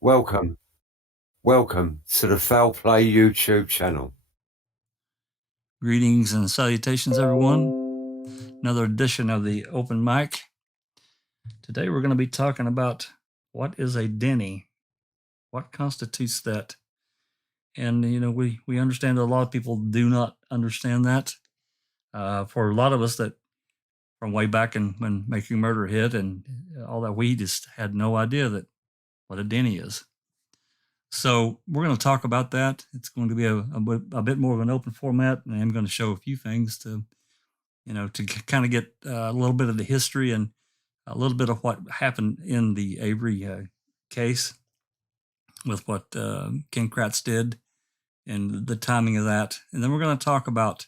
Welcome to the Foul Play YouTube channel. Greetings and salutations, everyone. Another edition of the Open Mic. Today we're going to be talking about what is a Denny, what constitutes that. And, we understand that a lot of people do not understand that. For a lot of us that from way back when Making Murder hit and all that, we just had no idea that what a Denny is. So we're going to talk about that. It's going to be a bit more of an open format, and I'm going to show a few things to kind of get a little bit of the history and a little bit of what happened in the Avery case with what Ken Kratz did and the timing of that. And then we're going to talk about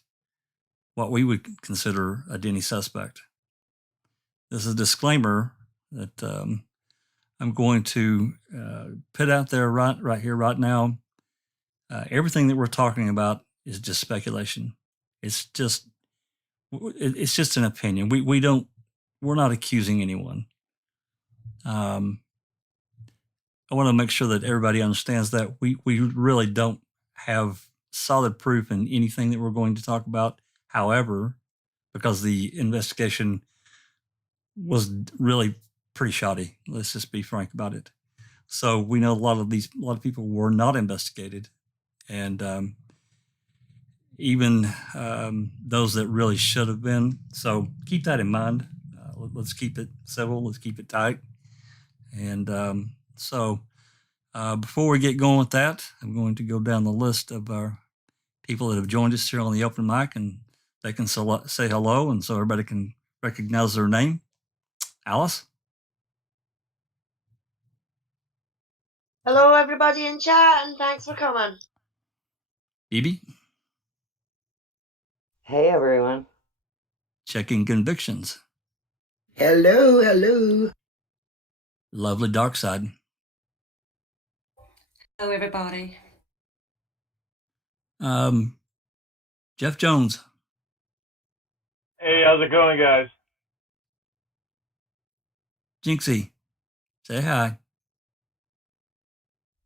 what we would consider a Denny suspect. This is a disclaimer that I'm going to put out there right here, right now. Everything that we're talking about is just speculation. It's just an opinion. We're not accusing anyone. I want to make sure that everybody understands that we really don't have solid proof in anything that we're going to talk about. However, because the investigation was really pretty shoddy, let's just be frank about it. So we know a lot of people were not investigated, and even those that really should have been. So keep that in mind. Let's keep it civil. Let's keep it tight. And before we get going with that, I'm going to go down the list of our people that have joined us here on the open mic, and they can say hello, and so everybody can recognize their name. Alice? Hello, everybody in chat, and thanks for coming. Phoebe? Hey, everyone. Checking convictions. Hello. Lovely Dark Side. Hello, everybody. Jeff Jones. Hey, how's it going, guys? Jinxie, say hi.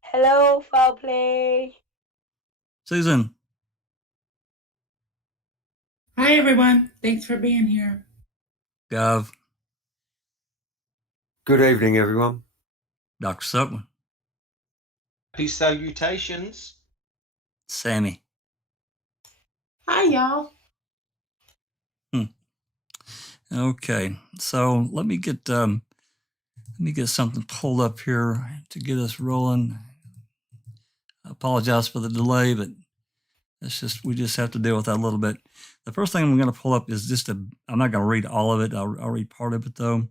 Hello, Foul Play. Susan. Hi, everyone. Thanks for being here. Gov. Good evening, everyone. Dr. Silkman. Happy salutations. Sammy. Hi, y'all. Okay, so let me get something pulled up here to get us rolling. I apologize for the delay, but we just have to deal with that a little bit. The first thing I'm going to pull up is I'm not going to read all of it. I'll read part of it though.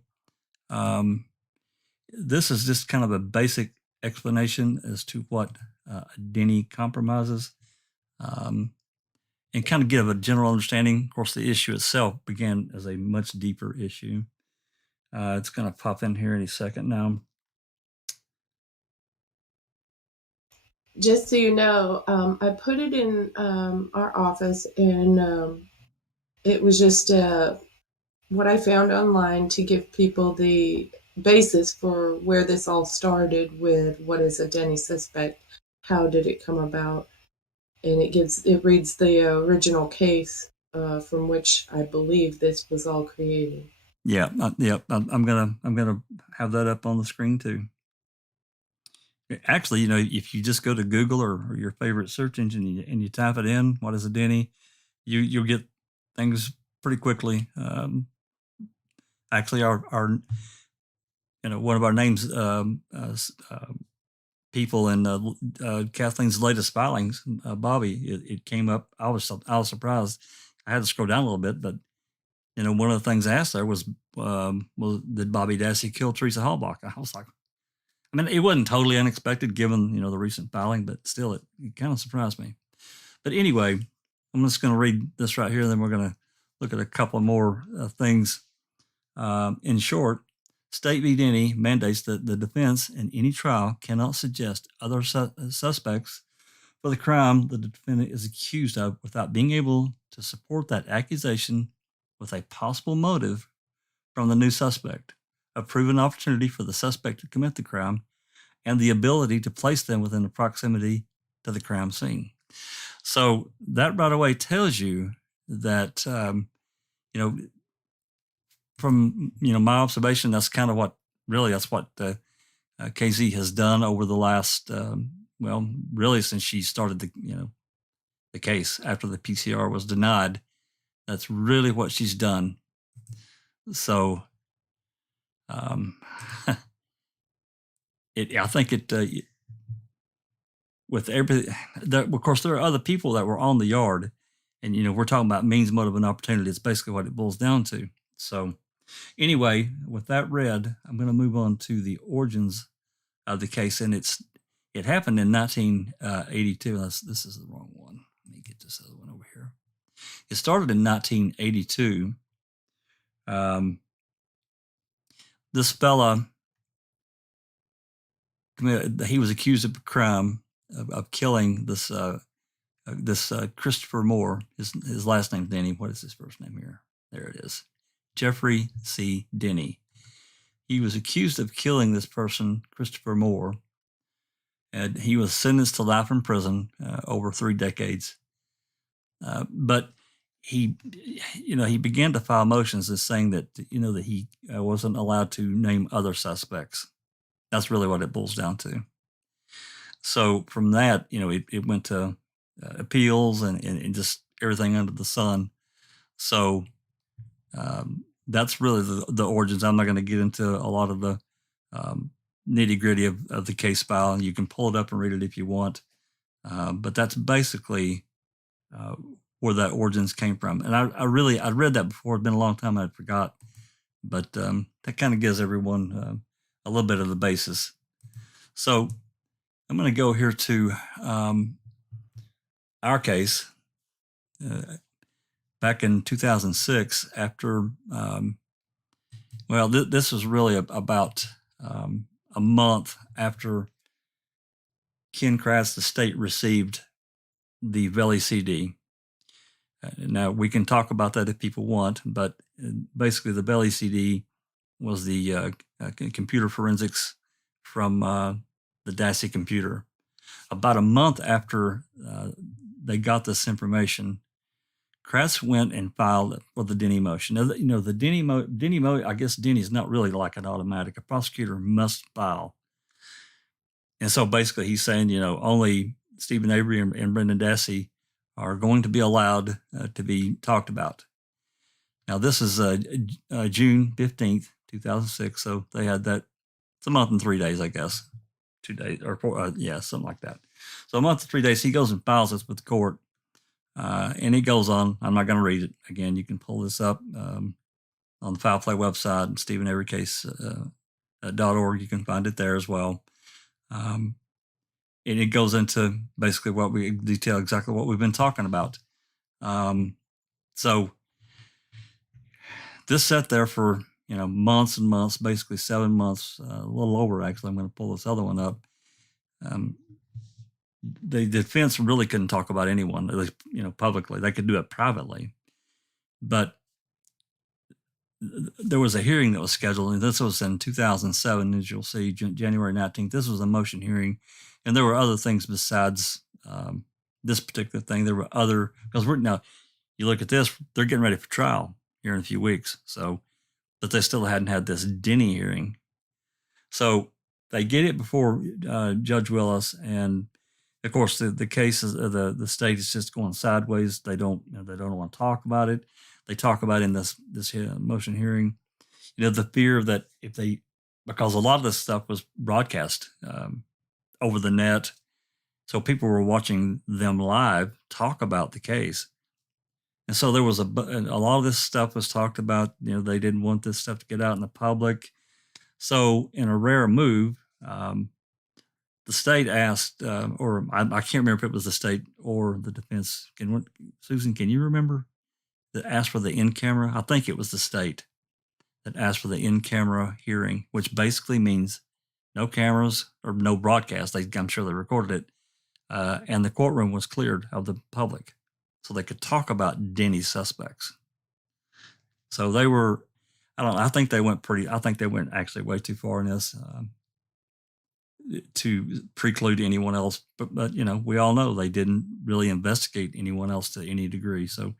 This is just kind of a basic explanation as to what a Denny compromises, and kind of give a general understanding. Of course, the issue itself began as a much deeper issue. It's going to pop in here any second now. Just so you know, I put it in our office, and it was just what I found online to give people the basis for where this all started with what is a Denny suspect, how did it come about, and it reads the original case from which I believe this was all created. Yeah, I'm gonna have that up on the screen too. Actually, if you just go to Google or your favorite search engine and you type it in, what is a Denny, you'll get things pretty quickly. Actually, our one of our names, people in Kathleen's latest filings, Bobby, it came up. I was surprised. I had to scroll down a little bit, but one of the things asked there was did Bobby Dassey kill Teresa Halbach? I was like, I mean, it wasn't totally unexpected given the recent filing, but still, it kind of surprised me. But anyway, I'm just going to read this right here, and then we're going to look at a couple more things. In short, State v. Denny mandates that the defense in any trial cannot suggest other suspects for the crime the defendant is accused of without being able to support that accusation with a possible motive from the new suspect, a proven opportunity for the suspect to commit the crime, and the ability to place them within the proximity to the crime scene. So that right away tells you that, from, my observation, that's kind of what KZ has done over the last, really since she started the case after the PCR was denied. That's really what she's done. So, I think with everything, of course, there are other people that were on the yard, and we're talking about means, motive, and opportunity. It's basically what it boils down to. So, anyway, with that read, I'm going to move on to the origins of the case, and it happened in 1982. This is the wrong one. Let me get this other one over here. It started in 1982. This fella, he was accused of a crime of killing this Christopher Moore. His last name's Denny. What is his first name here? There it is. Jeffrey C. Denny. He was accused of killing this person, Christopher Moore, and he was sentenced to life in prison over 3 decades. But he began to file motions as saying that he wasn't allowed to name other suspects. That's really what it boils down to. So from that, it went to appeals and just everything under the sun. So that's really the origins. I'm not going to get into a lot of the nitty gritty of the case file. You can pull it up and read it if you want. But that's basically where that origins came from. And I'd read that before. It's been a long time. I forgot. But that kind of gives everyone a little bit of the basis. So I'm going to go here to our case. Back in 2006, after, this was really about a month after Ken Kratz, the state, received the Veli CD. Now, we can talk about that if people want, but basically the Veli CD was the computer forensics from the Dassey computer. About a month after they got this information, Kratz went and filed for the Denny motion. Now, the Denny motion, I guess Denny's not really like an automatic. A prosecutor must file. And so basically he's saying, only Stephen Avery and Brendan Dassey are going to be allowed to be talked about. Now, this is June 15th, 2006. So they had that. It's a month and 3 days, I guess. 2 days or 4, something like that. So a month and 3 days, he goes and files this with the court. And it goes on. I'm not going to read it. Again, you can pull this up on the Foul Play website, StephenAveryCase.org. You can find it there as well. And it goes into basically what we detail exactly what we've been talking about. So this sat there for, months and months, basically 7 months, a little over, actually. I'm going to pull this other one up. The defense really couldn't talk about anyone, at least, publicly. They could do it privately. But there was a hearing that was scheduled, and this was in 2007, as you'll see, January 19th. This was a motion hearing, and there were other things besides this particular thing. There were other, because now, you look at this, they're getting ready for trial here in a few weeks. So, but they still hadn't had this Denny hearing. So they get it before Judge Willis, and of course, the case is the state is just going sideways. They don't want to talk about it. They talk about it in this motion hearing, the fear that because a lot of this stuff was broadcast over the net, so people were watching them live talk about the case, and so there was a lot of this stuff was talked about. They didn't want this stuff to get out in the public. So in a rare move, the state asked, or I can't remember if it was the state or the defense. Susan, can you remember? That asked for the in-camera? I think it was the state that asked for the in-camera hearing, which basically means no cameras or no broadcast. I'm sure they recorded it. And the courtroom was cleared of the public so they could talk about Denny's suspects. So they were, I think they went actually way too far in this. to preclude anyone else. But we all know they didn't really investigate anyone else to any degree. So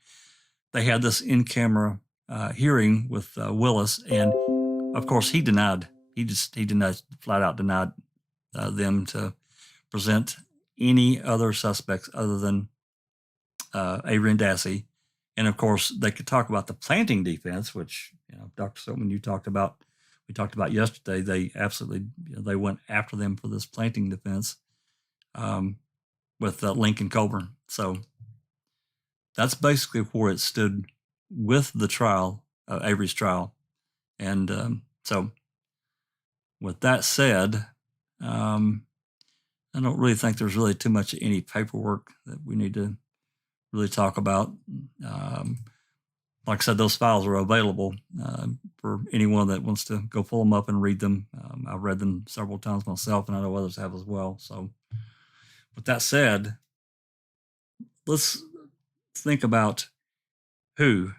they had this in-camera hearing with Willis, and of course he denied. He flat out denied them to present any other suspects other than Avery and Dassey. And of course, they could talk about the planting defense, which Dr. Silkman, we talked about yesterday. They absolutely they went after them for this planting defense with Lincoln Colburn. So that's basically where it stood with the trial, Avery's trial. And so, with that said, I don't really think there's really too much any paperwork that we need to really talk about. Like I said, those files are available for anyone that wants to go pull them up and read them. I've read them several times myself, and I know others have as well. So with that said, let's think about who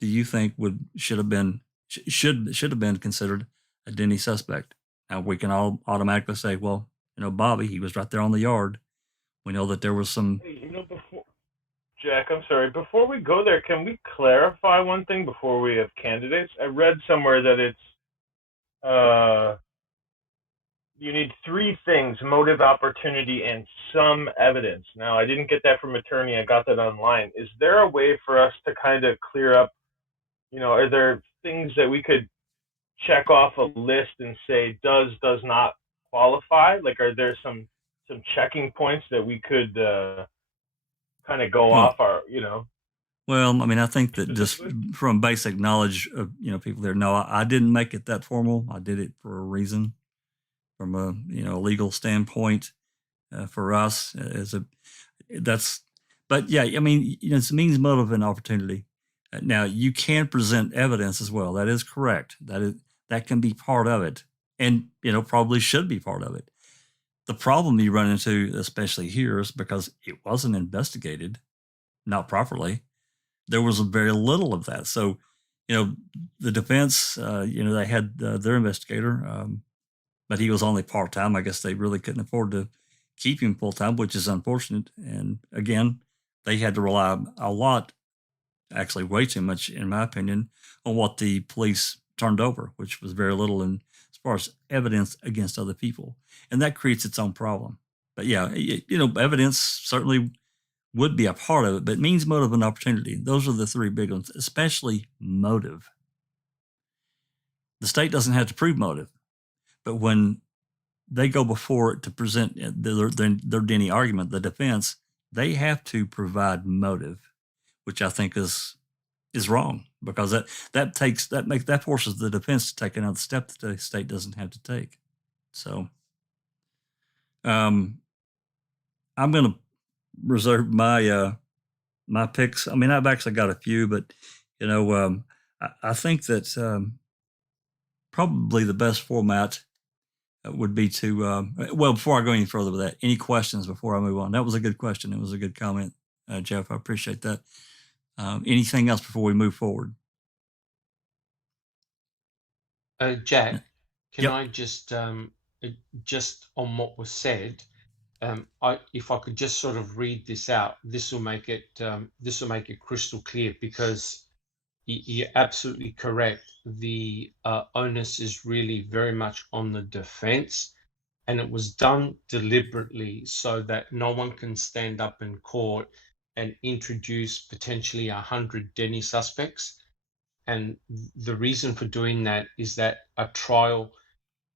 do you think should have been considered a Denny suspect. Now we can all automatically say, well, Bobby, he was right there on the yard. We know that there was some. Hey, Jack, I'm sorry. Before we go there, can we clarify one thing before we have candidates? I read somewhere that it's you need three things: motive, opportunity, and some evidence. Now, I didn't get that from attorney. I got that online. Is there a way for us to kind of clear up? Are there things that we could check off a list and say does not qualify? Like, are there some checking points that we could kind of go off our, Well, I mean, I think that just from basic knowledge of, people there, no, I didn't make it that formal. I did it for a reason, from a, legal standpoint for us but yeah, I mean, it means motive and opportunity. Now you can present evidence as well. That is correct. That can be part of it, and, probably should be part of it. The problem you run into, especially here, is because it wasn't investigated, not properly. There was very little of that. So, the defense, they had their investigator, but he was only part-time. I guess they really couldn't afford to keep him full-time, which is unfortunate. And again, they had to rely a lot, actually way too much, in my opinion, on what the police turned over, which was very little in as far as evidence against other people. And that creates its own problem. But yeah, evidence certainly would be a part of it, but it means motive and opportunity. Those are the three big ones, especially motive. The state doesn't have to prove motive, but when they go before it to present their Denny argument, the defense, they have to provide motive, which I think is wrong, because that forces the defense to take another step that the state doesn't have to take. So, I'm going to reserve my my picks. I mean, I've actually got a few, but I think that probably the best format would be to well, before I go any further with that, any questions before I move on? That was a good question. It was a good comment, Jeff. I appreciate that. Anything else before we move forward? Jack, can Yep. I just on what was said, if I could just sort of read this out, this will make it crystal clear, because you're absolutely correct. The onus is really very much on the defense, and it was done deliberately so that no one can stand up in court and introduce potentially 100 Denny suspects. And the reason for doing that is that a trial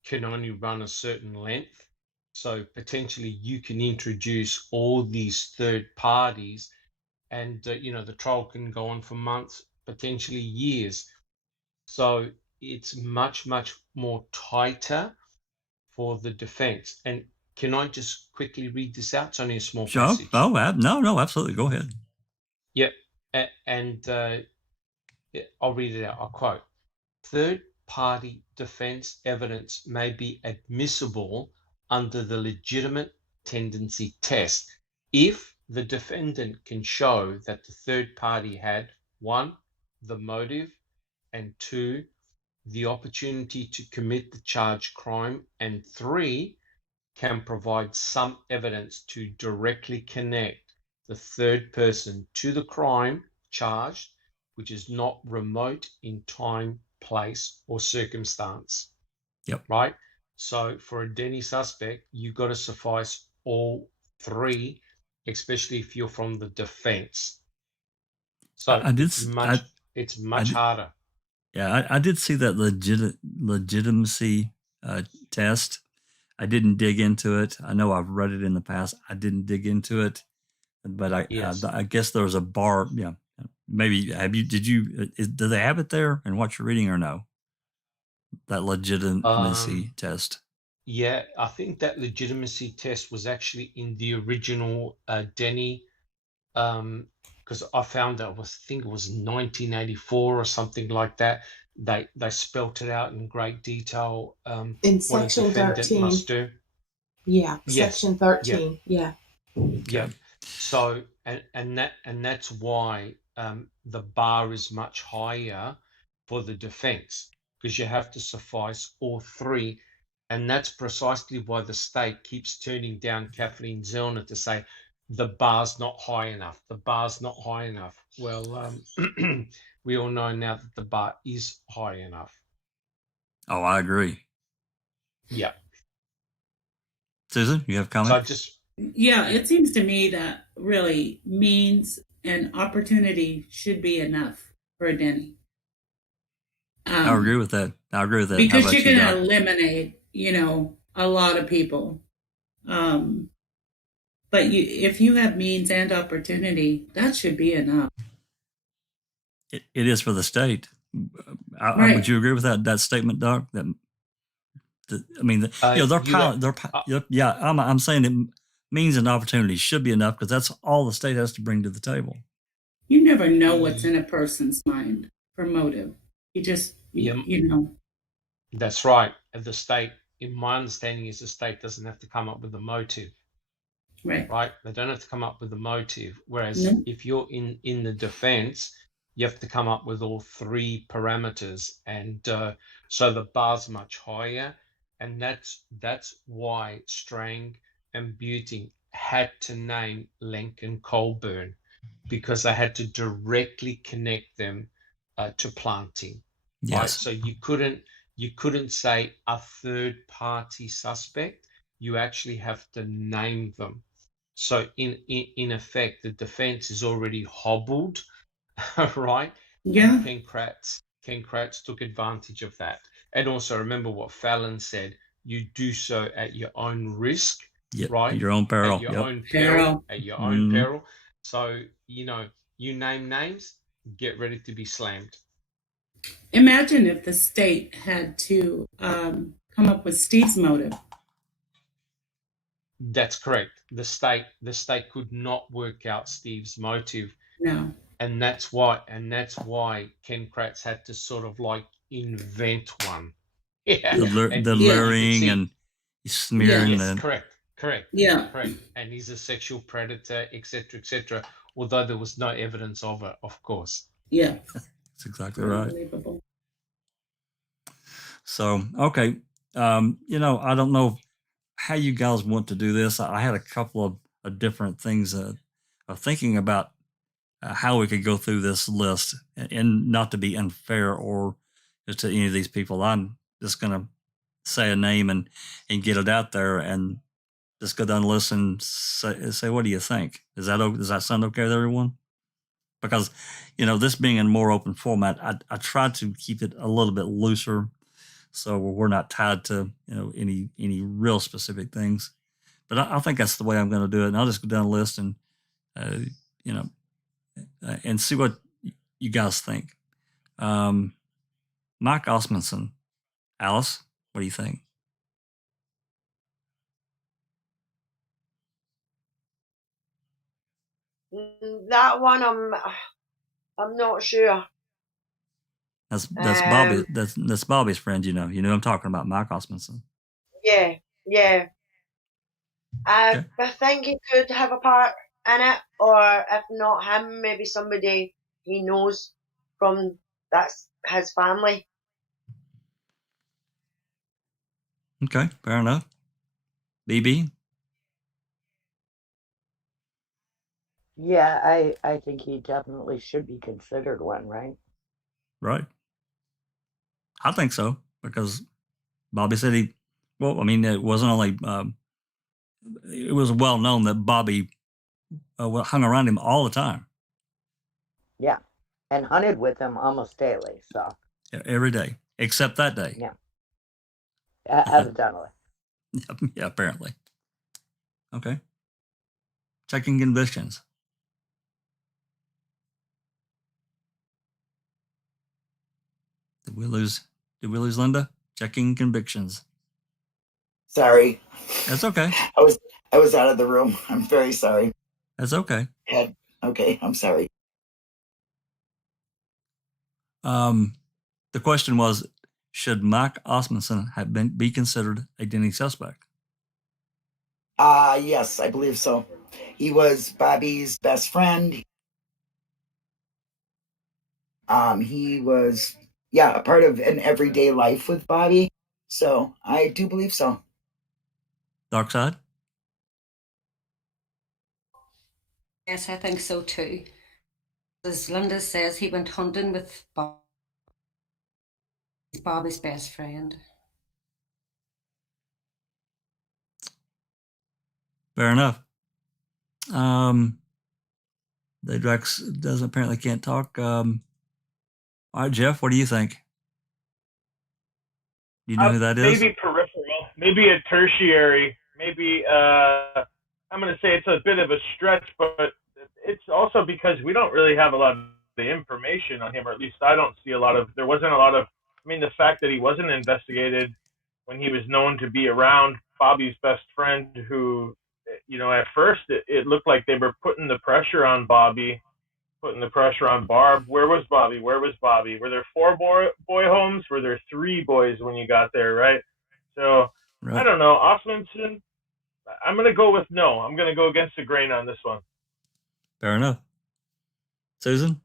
can only run a certain length. So potentially you can introduce all these third parties, and the trial can go on for months, potentially years. So it's much more tighter for the defense. And can I just quickly read this out? It's only a small passage. Oh, no, absolutely. Go ahead. Yep. And I'll read it out. I'll quote: third-party defense evidence may be admissible under the legitimate tendency test if the defendant can show that the third party had, 1, the motive, and 2, the opportunity to commit the charged crime, and 3, can provide some evidence to directly connect the third person to the crime charged, which is not remote in time, place, or circumstance. Yep. Right? So for a Denny suspect, you've got to suffice all 3, especially if you're from the defense. So I did. it's much harder. Yeah, I did see that legitimacy test. I didn't dig into it. I know I've read it in the past. I didn't dig into it, but Yes. I guess there was a bar. Yeah, maybe do they have it there in what you're reading or no? That legitimacy test. Yeah, I think that legitimacy test was actually in the original Denny, because I found that I think it was 1984 or something like that. They spelt it out in great detail. In what a section defendant 13. must do. Yeah, Yes. section 13. Yeah. Yeah. So and that's why the bar is much higher for the defense, because you have to suffice all 3, and that's precisely why the state keeps turning down Kathleen Zellner to say the bar's not high enough. The bar's not high enough. Well, we all know now that the bar is high enough. Oh, I agree. Yeah. Susan, you have a comment? Yeah, it seems to me that really means and opportunity should be enough for a Denny. I agree with that. Because you're going to eliminate, a lot of people. But if you have means and opportunity, that should be enough. It is for the state. Right. Would you agree with that statement, Doc? I'm saying that means and opportunity should be enough because that's all the state has to bring to the table. You never know what's in a person's mind for motive. You just, you know. That's right. The state, in my understanding, is the state doesn't have to come up with a motive. Right. Right? They don't have to come up with a motive. Whereas if you're in the defense, you have to come up with all 3 parameters. And so the bar's much higher. And that's why Strang and Buting had to name Lenk and Colburn, because they had to directly connect them to planting. Yes. Right? So you couldn't say a third party suspect. You actually have to name them. So in effect, the defense is already hobbled, right? Yeah. And Ken Kratz took advantage of that. And also remember what Fallon said: you do so at your own risk, right? At your own peril. At your own peril. At your own peril. So you name names, get ready to be slammed. Imagine if the state had to come up with Steve's motive. That's correct. The state could not work out Steve's motive. No. And that's why Ken Kratz had to sort of like invent one. Yeah. The luring and smearing. Yes, correct. Yeah. Correct. And he's a sexual predator, etc., etc. Although there was no evidence of it, of course. Yeah. That's exactly right. Unbelievable. So, okay. I don't know how you guys want to do this. I had a couple of different things of thinking about how we could go through this list, and not to be unfair or to any of these people. I'm just going to say a name and get it out there and just go down the list and say, what do you think? Does that sound okay with everyone? Because, this being in more open format, I try to keep it a little bit looser, so we're not tied to any real specific things. But I think that's the way I'm going to do it. And I'll just go down the list and and see what you guys think. Mike Osmondson. Alice, what do you think? That one, I'm not sure. That's Bobby. That's Bobby's friend. You know what I'm talking about, Mike Osmondson. Yeah. I think he could have a part in it, or if not him, maybe somebody he knows from that's his family. Okay, fair enough. BB? Yeah, I think he definitely should be considered one, right? Right. I think so, because Bobby said it wasn't only, it was well known that Bobby hung around him all the time. Yeah, and hunted with him almost daily, so. Every day, except that day. Yeah. Evidently. Yeah, apparently. Okay. Checking convictions. Did we lose Linda? Checking convictions. Sorry. That's okay. I was out of the room. I'm very sorry. That's okay. Okay, I'm sorry. The question was, should Mike Osmondson be considered a Denny suspect? Yes, I believe so. He was Bobby's best friend. He was, a part of an everyday life with Bobby. So I do believe so. Dark side? Yes, I think so too. As Linda says, he went hunting with Bobby's best friend. Fair enough. Drax apparently can't talk. All right, Jeff, what do you think? Do you know who that is? Maybe peripheral, maybe a tertiary, maybe I'm going to say it's a bit of a stretch, but it's also because we don't really have a lot of the information on him, or at least I don't see there wasn't a lot of, the fact that he wasn't investigated when he was known to be around Bobby's best friend, who, at first it looked like they were putting the pressure on Bobby, putting the pressure on Barb. Where was Bobby? Where was Bobby? Were there 4 boy homes? Were there 3 boys when you got there, right? So, right. I don't know. Osmondson, I'm going to go with no. I'm going to go against the grain on this one. Fair enough. Susan?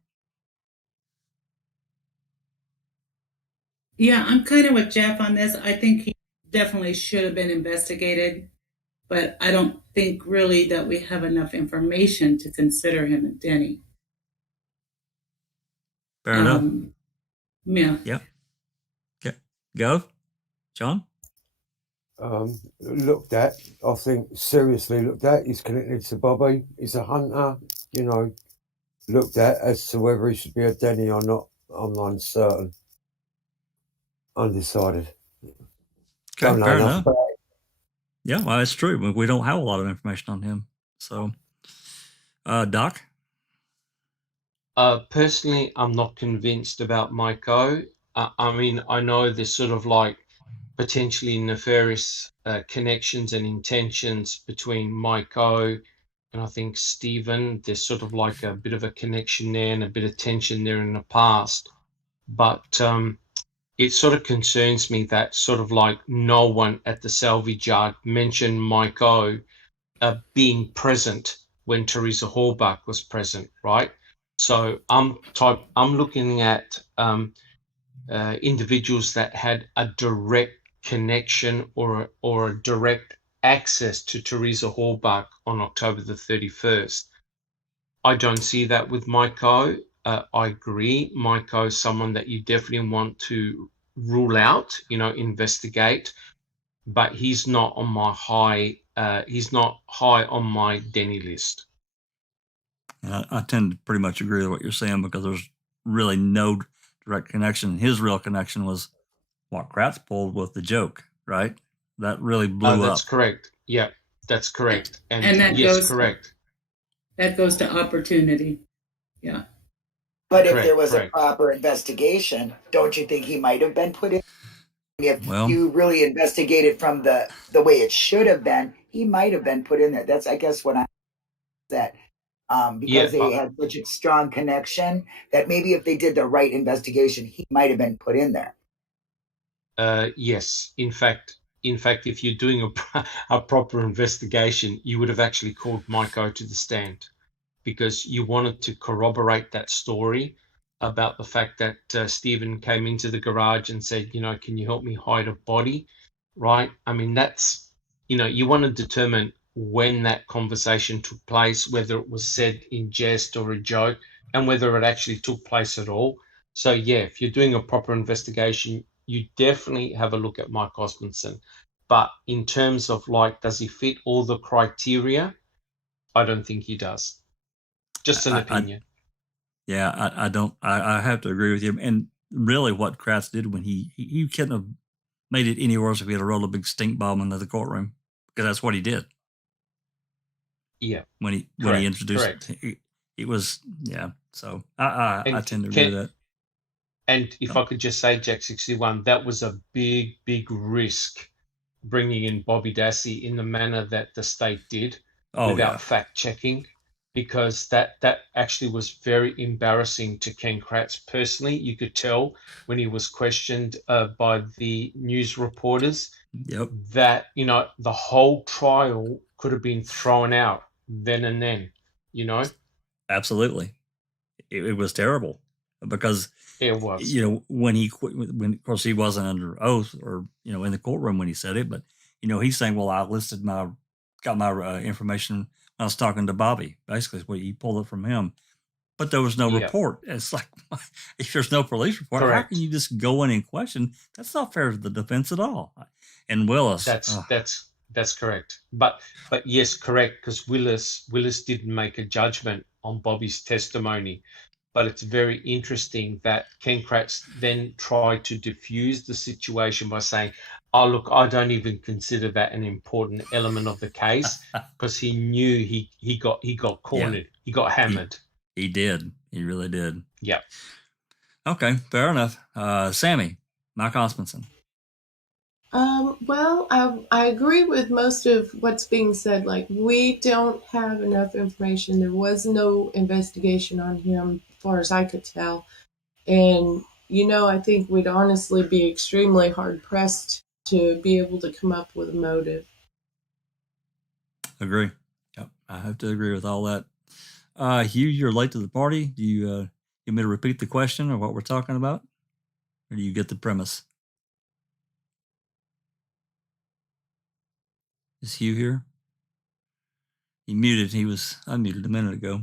Yeah, I'm kind of with Jeff on this. I think he definitely should have been investigated, but I don't think really that we have enough information to consider him a Denny. Fair enough. Yeah. Yeah. Okay. Go. John? Looked at, I think, seriously looked at. He's connected to Bobby. He's a hunter, looked at as to whether he should be a Denny or not. I'm uncertain. Undecided. Okay, fair enough. Yeah, well, that's true. We don't have a lot of information on him. So, Doc? Personally, I'm not convinced about Mike O. I know there's sort of like potentially nefarious connections and intentions between Mike O and I think Stephen. There's sort of like a bit of a connection there and a bit of tension there in the past. But it sort of concerns me that sort of like no one at the salvage yard mentioned Mike O being present when Teresa Hallbuck was present, right? So I'm looking at individuals that had a direct connection or a direct access to Teresa Hallbuck on October the 31st. I don't see that with Mike O. I agree. Mike O is someone that you definitely want to rule out, investigate, but he's not on my he's not high on my Denny list. And I tend to pretty much agree with what you're saying because there's really no direct connection. His real connection was what Kratz pulled with the joke, right? That really blew up. That's correct. Yeah, that's correct. And that yes, correct. That goes to opportunity. Yeah. But if there was a proper investigation, don't you think he might have been put in? If you really investigated from the way it should have been, he might have been put in there. That's, I guess, what I said. Because they had such a strong connection that maybe if they did the right investigation, he might have been put in there. Yes. In fact, if you're doing a proper investigation, you would have actually called Mike O to the stand because you wanted to corroborate that story about the fact that Stephen came into the garage and said, can you help me hide a body? right? I mean, that's, you want to determine when that conversation took place, whether it was said in jest or a joke, and whether it actually took place at all. So, yeah, if you're doing a proper investigation, you definitely have a look at Mike Osmondson. But in terms of does he fit all the criteria? I don't think he does. Just an opinion. I don't. I have to agree with you. And really, what Kratz did when he couldn't have made it any worse if he had rolled a big stink bomb into the courtroom, because that's what he did. Yeah. When he introduced it was So I tend to agree with that. And if I could just say, Jack 61, that was a big, big risk bringing in Bobby Dassey in the manner that the state did without fact checking, because that actually was very embarrassing to Ken Kratz personally. You could tell when he was questioned by the news reporters that, the whole trial could have been thrown out then and then, Absolutely. It was terrible, because it was, when of course he wasn't under oath or, in the courtroom when he said it, but, he's saying, well, I got my information when I was talking to Bobby. Basically, is what he pulled it from him. But there was no report. It's like, if there's no police report, how can you just go in and question? That's not fair to the defense at all. And Willis, that's correct. But yes, correct, because Willis didn't make a judgment on Bobby's testimony. But it's very interesting that Ken Kratz then tried to diffuse the situation by saying, "Oh, look, I don't even consider that an important element of the case," because he knew he got cornered. Yeah. He got hammered. He did. He really did. Yeah. Okay, fair enough. Sammy, Mike Osmondson. Well, I agree with most of what's being said. Like, we don't have enough information. There was no investigation on him, as far as I could tell. And, I think we'd honestly be extremely hard-pressed to be able to come up with a motive. Agree. Yep, I have to agree with all that. Hugh, you're late to the party. Do you want me to repeat the question or what we're talking about? Or do you get the premise? Is Hugh here? He muted. He was unmuted a minute ago.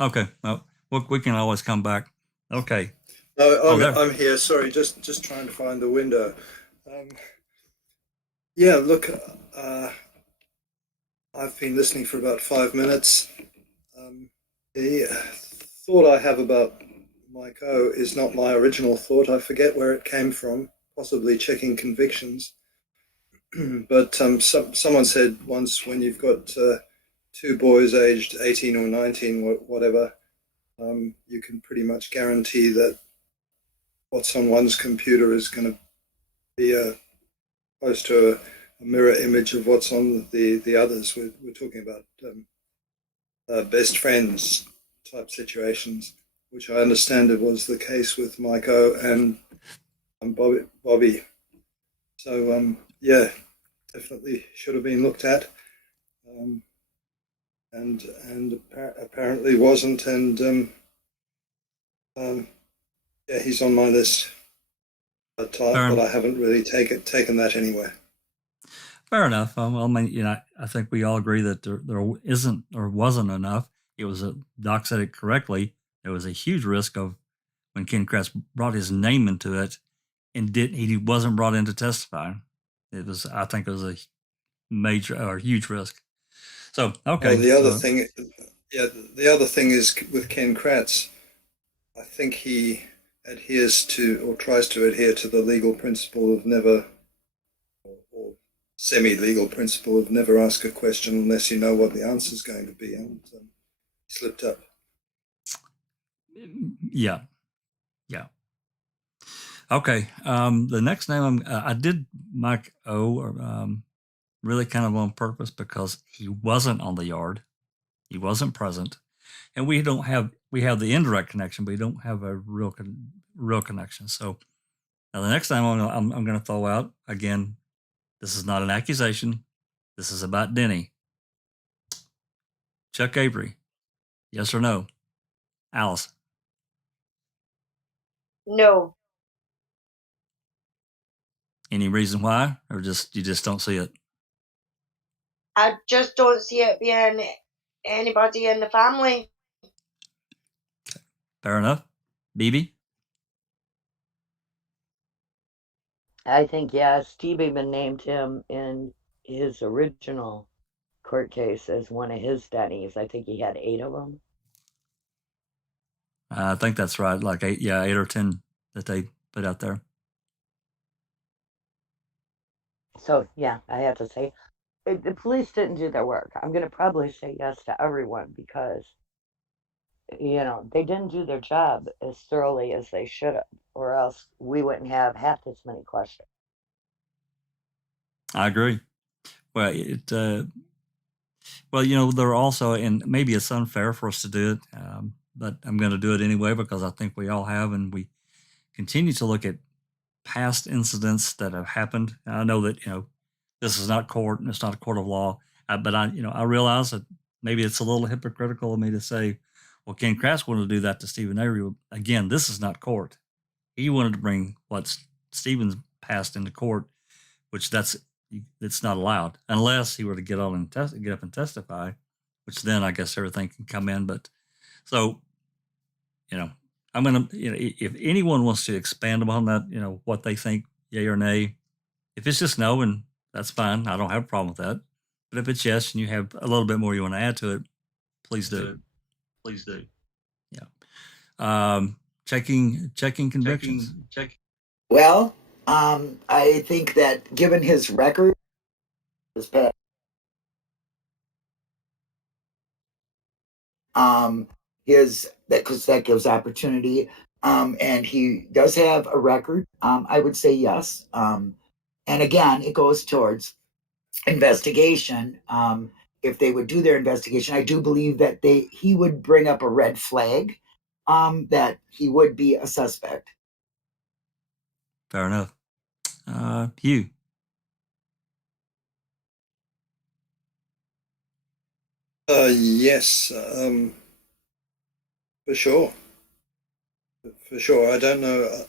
Okay. Well, we can always come back. Okay. No, I'm here. Sorry, just trying to find the window. Yeah, look, I've been listening for about 5 minutes. The thought I have about Mike O is not my original thought. I forget where it came from, possibly checking convictions. But someone said once, when you've got two boys aged 18 or 19, whatever, you can pretty much guarantee that what's on one's computer is going to be close to a mirror image of what's on the others. We're talking about best friends type situations, which I understand it was the case with Mike O and Bobby. So yeah, definitely should have been looked at, and apparently wasn't. And yeah, he's on my list, but I haven't really taken that anywhere. Fair enough. I mean, I think we all agree that there isn't or wasn't enough. It was Doc said it correctly. There was a huge risk of when Ken Kratz brought his name into it, and he wasn't brought in to testify. I think it was a major or huge risk. So okay. Well, the other thing is with Ken Kratz, I think he adheres to or tries to adhere to the legal principle of never, or semi-legal principle of never ask a question unless you know what the answer is going to be, and he slipped up. Yeah. Okay. The next name I did Mike O, really kind of on purpose because he wasn't on the yard, he wasn't present, and we have the indirect connection, but we don't have a real connection. So now the next name I'm going to throw out again. This is not an accusation. This is about Denny. Chuck Avery. Yes or no? Alice. No. Any reason why, or you just don't see it? I just don't see it being anybody in the family. Fair enough. BB? I think, yeah, Steve even named him in his original court case as one of his Denny's. I think he had 8 of them. I think that's right. Like 8 or 10 that they put out there. So, yeah, I have to say, the police didn't do their work. I'm going to probably say yes to everyone because, they didn't do their job as thoroughly as they should have, or else we wouldn't have half as many questions. I agree. Well, they're also, and maybe it's unfair for us to do it, but I'm going to do it anyway because I think we all have, and we continue to look at past incidents that have happened. And I know that this is not court and it's not a court of law, but I realize that maybe it's a little hypocritical of me to say, well, Ken Kratz wanted to do that to Stephen Avery. Again, this is not court. He wanted to bring what Stephen's past into court, which it's not allowed unless he were to get up and testify, which then I guess everything can come in. But so, I'm going to, if anyone wants to expand upon that, what they think, yay or nay, if it's just no, and that's fine. I don't have a problem with that. But if it's yes, and you have a little bit more you want to add to it, please do. Please do. Yeah. Checking convictions. Well, I think that given his record, because that gives opportunity, and he does have a record. I would say yes. And again, it goes towards investigation. If they would do their investigation, I do believe that he would bring up a red flag, that he would be a suspect. Fair enough. Hugh. Yes, for sure. For sure. I don't know.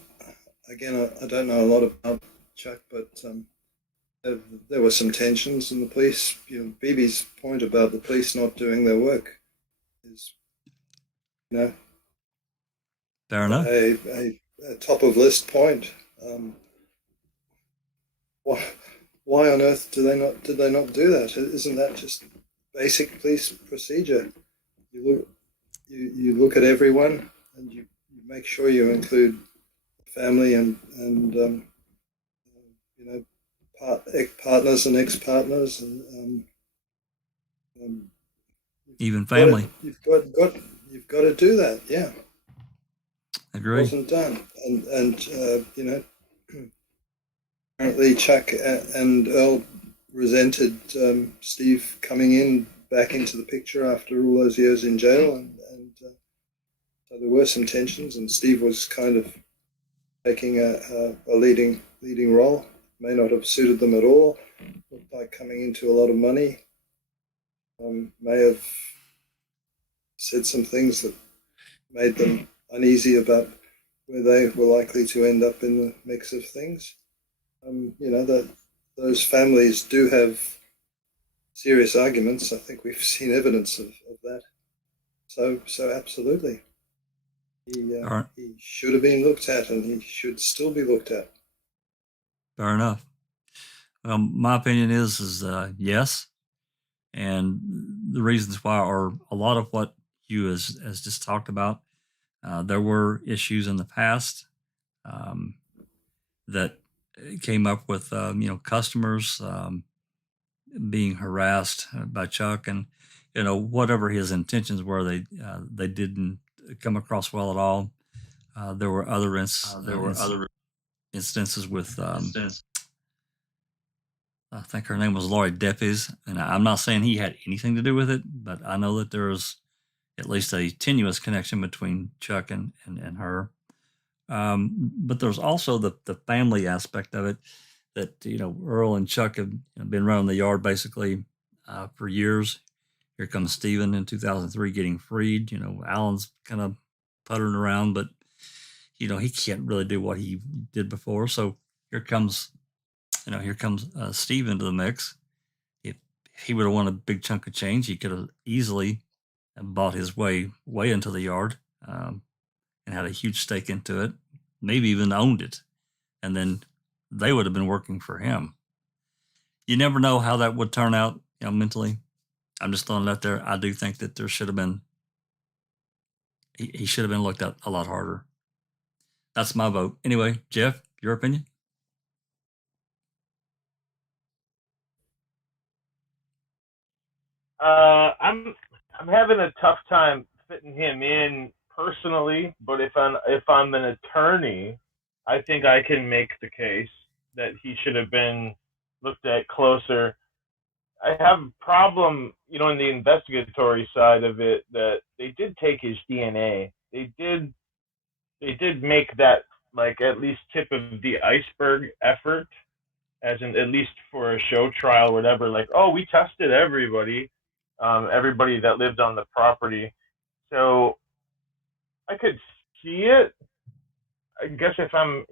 Again, I don't know a lot about Chuck, but there were some tensions, and the police. BB's point about the police not doing their work is, fair enough. A top of list point. Why on earth did they not do that? Isn't that just basic police procedure? You look at everyone, and you make sure you include family and partners and ex-partners and even family. You've got to do that. Yeah. Agree. It wasn't done, and apparently Chuck and Earl resented Steve coming back into the picture after all those years in jail, and so there were some tensions, and Steve was kind of taking a leading role. May not have suited them at all. Looked like coming into a lot of money. May have said some things that made them uneasy about where they were likely to end up in the mix of things. That those families do have serious arguments. I think we've seen evidence of that. So absolutely. He should have been looked at, and he should still be looked at. Fair enough. My opinion is yes, and the reasons why are a lot of what Hugh has just talked about. There were issues in the past that came up with customers being harassed by Chuck, and whatever his intentions were, they didn't come across well at all. There were other instances with I think her name was Lori Deppes, and I'm not saying he had anything to do with it, but I know that there was at least a tenuous connection between Chuck and her. But there's also the family aspect of it, that Earl and Chuck have been running the yard basically for years. Here comes Stephen in 2003 getting freed. Alan's kind of puttering around, but he can't really do what he did before. So here comes here comes Steve into the mix. If he would have won a big chunk of change, he could have easily bought his way into the yard and had a huge stake into it, maybe even owned it. And then they would have been working for him. You never know how that would turn out, mentally. I'm just throwing it out there. I do think that there should have been, he should have been looked at a lot harder. That's my vote. Anyway, Jeff, your opinion? I'm having a tough time fitting him in personally, but if I'm an attorney, I think I can make the case that he should have been looked at closer. I have a problem, in the investigatory side of it, that they did take his DNA. They did make that like at least tip of the iceberg effort, as in at least for a show trial or whatever. Like, oh, we tested everybody that lived on the property. So I could see it. I guess if I'm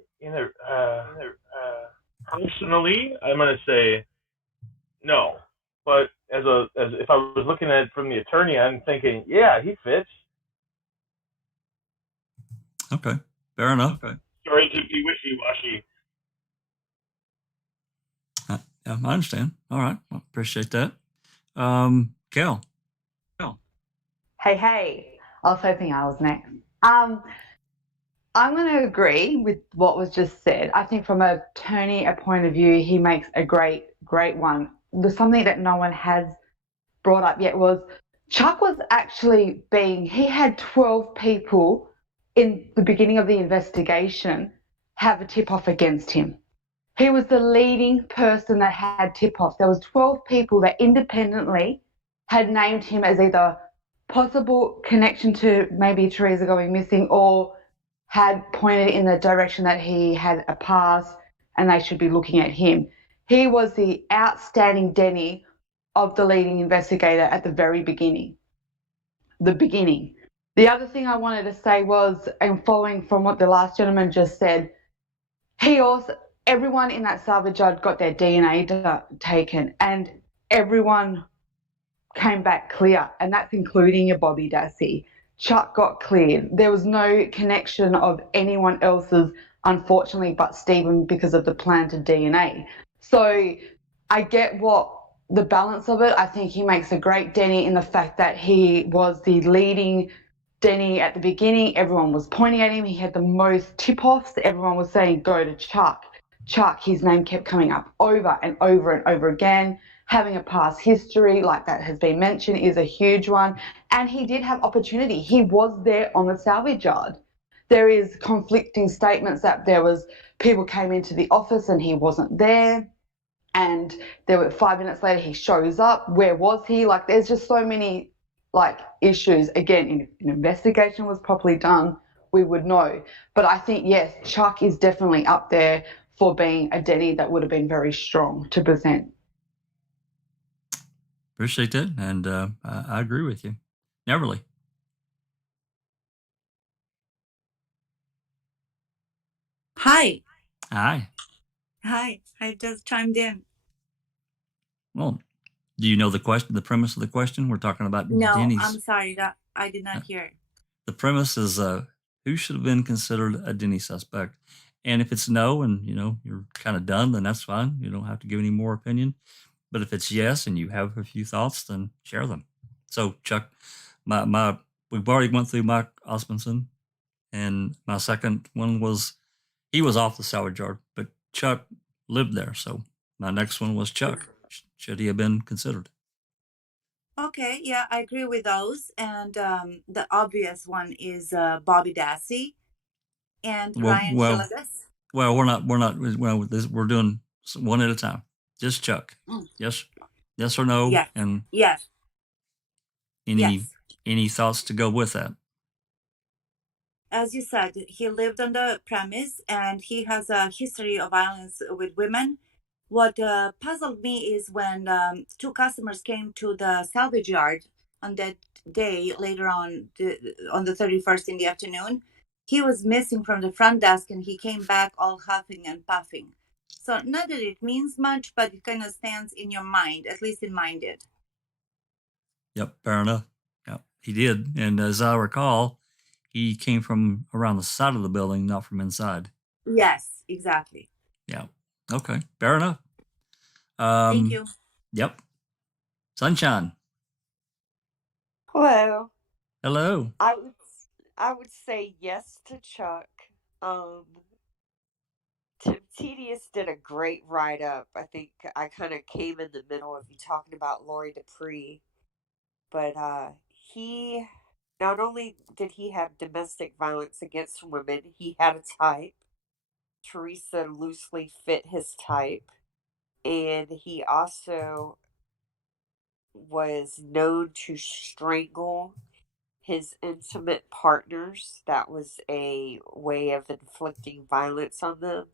personally, I'm gonna say no. But as if I was looking at it from the attorney, I'm thinking, yeah, he fits. Okay, fair enough. Okay. Sorry to be wishy-washy. Yeah, I understand. All right, well, appreciate that. Kel. Hey, I was hoping I was next. I'm going to agree with what was just said. I think from an attorney point of view, he makes a great one. There's something that no one has brought up yet was Chuck was actually he had 12 people in the beginning of the investigation have a tip-off against him. He was the leading person that had tip-offs. There was 12 people that independently had named him as either possible connection to maybe Teresa going missing or had pointed in the direction that he had a past and they should be looking at him. He was the outstanding Denny of the leading investigator at the very beginning. The other thing I wanted to say was, and following from what the last gentleman just said, everyone in that salvage yard got their DNA taken and everyone came back clear, and that's including your Bobby Dassey. Chuck got cleared. There was no connection of anyone else's, unfortunately, but Stephen because of the planted DNA. So I get what the balance of it. I think he makes a great Denny in the fact that he was the leading Denny at the beginning. Everyone was pointing at him. He had the most tip-offs. Everyone was saying, go to Chuck. Chuck, his name kept coming up over and over and over again. Having a past history like that has been mentioned is a huge one. And he did have opportunity. He was there on the salvage yard. There is conflicting statements that there was people came into the office and he wasn't there. And there were 5 minutes later he shows up. Where was he? Like there's just so many issues. Again, if an investigation was properly done, we would know. But I think, yes, Chuck is definitely up there for being a Denny that would have been very strong to present. Appreciate that, and I agree with you. Neverly. Hi. Hi. I just chimed in. Well, do you know the premise of the question? We're talking about No, Denny's. I'm sorry that I did not hear. The premise is who should have been considered a Denny suspect, and if it's no, and you're kind of done, then that's fine. You don't have to give any more opinion. But if it's yes, and you have a few thoughts, then share them. So Chuck, we've already went through Mike Osmondson, and my second one was he was off the salvage yard, but Chuck lived there. So my next one was Chuck. Should he have been considered? Okay, yeah, I agree with those. And the obvious one is Bobby Dassey and Ryan Hillegas. Well, we're not. We're doing one at a time. Just Chuck. Yes or no? Yes. And yes. Any thoughts to go with that? As you said, he lived on the premise and he has a history of violence with women. What puzzled me is when two customers came to the salvage yard on that day later on the 31st in the afternoon. He was missing from the front desk and he came back all huffing and puffing. So not that it means much, but it kind of stands in your mind, at least in mine did. Yep, fair enough. Yep, he did. And as I recall, he came from around the side of the building, not from inside. Yes, exactly. Yeah. Okay, fair enough. Thank you. Yep. Sunshine. Hello. Hello. I would say yes to Chuck. Tedious did a great write up. I think I kind of came in the middle of you talking about Lori Dupree, but he not only did he have domestic violence against women, he had a type. Teresa loosely fit his type, and he also was known to strangle his intimate partners. That was a way of inflicting violence on them.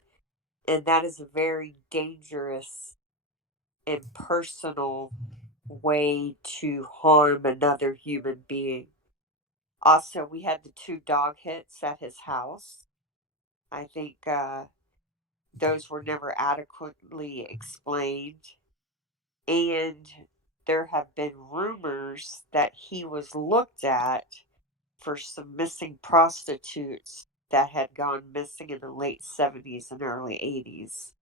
And that is a very dangerous and personal way to harm another human being. Also, we had the 2 dog hits at his house. I think those were never adequately explained. And there have been rumors that he was looked at for some missing prostitutes that had gone missing in the late 70s and early 80s.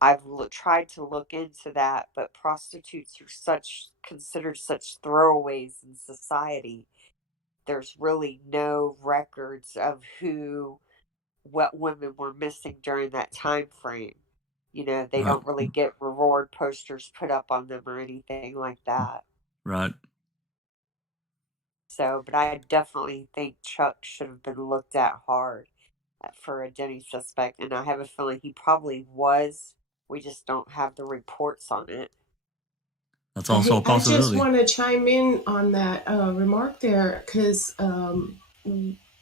I've tried to look into that, but prostitutes are considered such throwaways in society. There's really no records of what women were missing during that time frame. You know, they don't really get reward posters put up on them or anything like that. Right. So, but I definitely think Chuck should have been looked at hard for a Denny suspect, and I have a feeling he probably was. We just don't have the reports on it. That's also a possibility. I just want to chime in on that remark there, because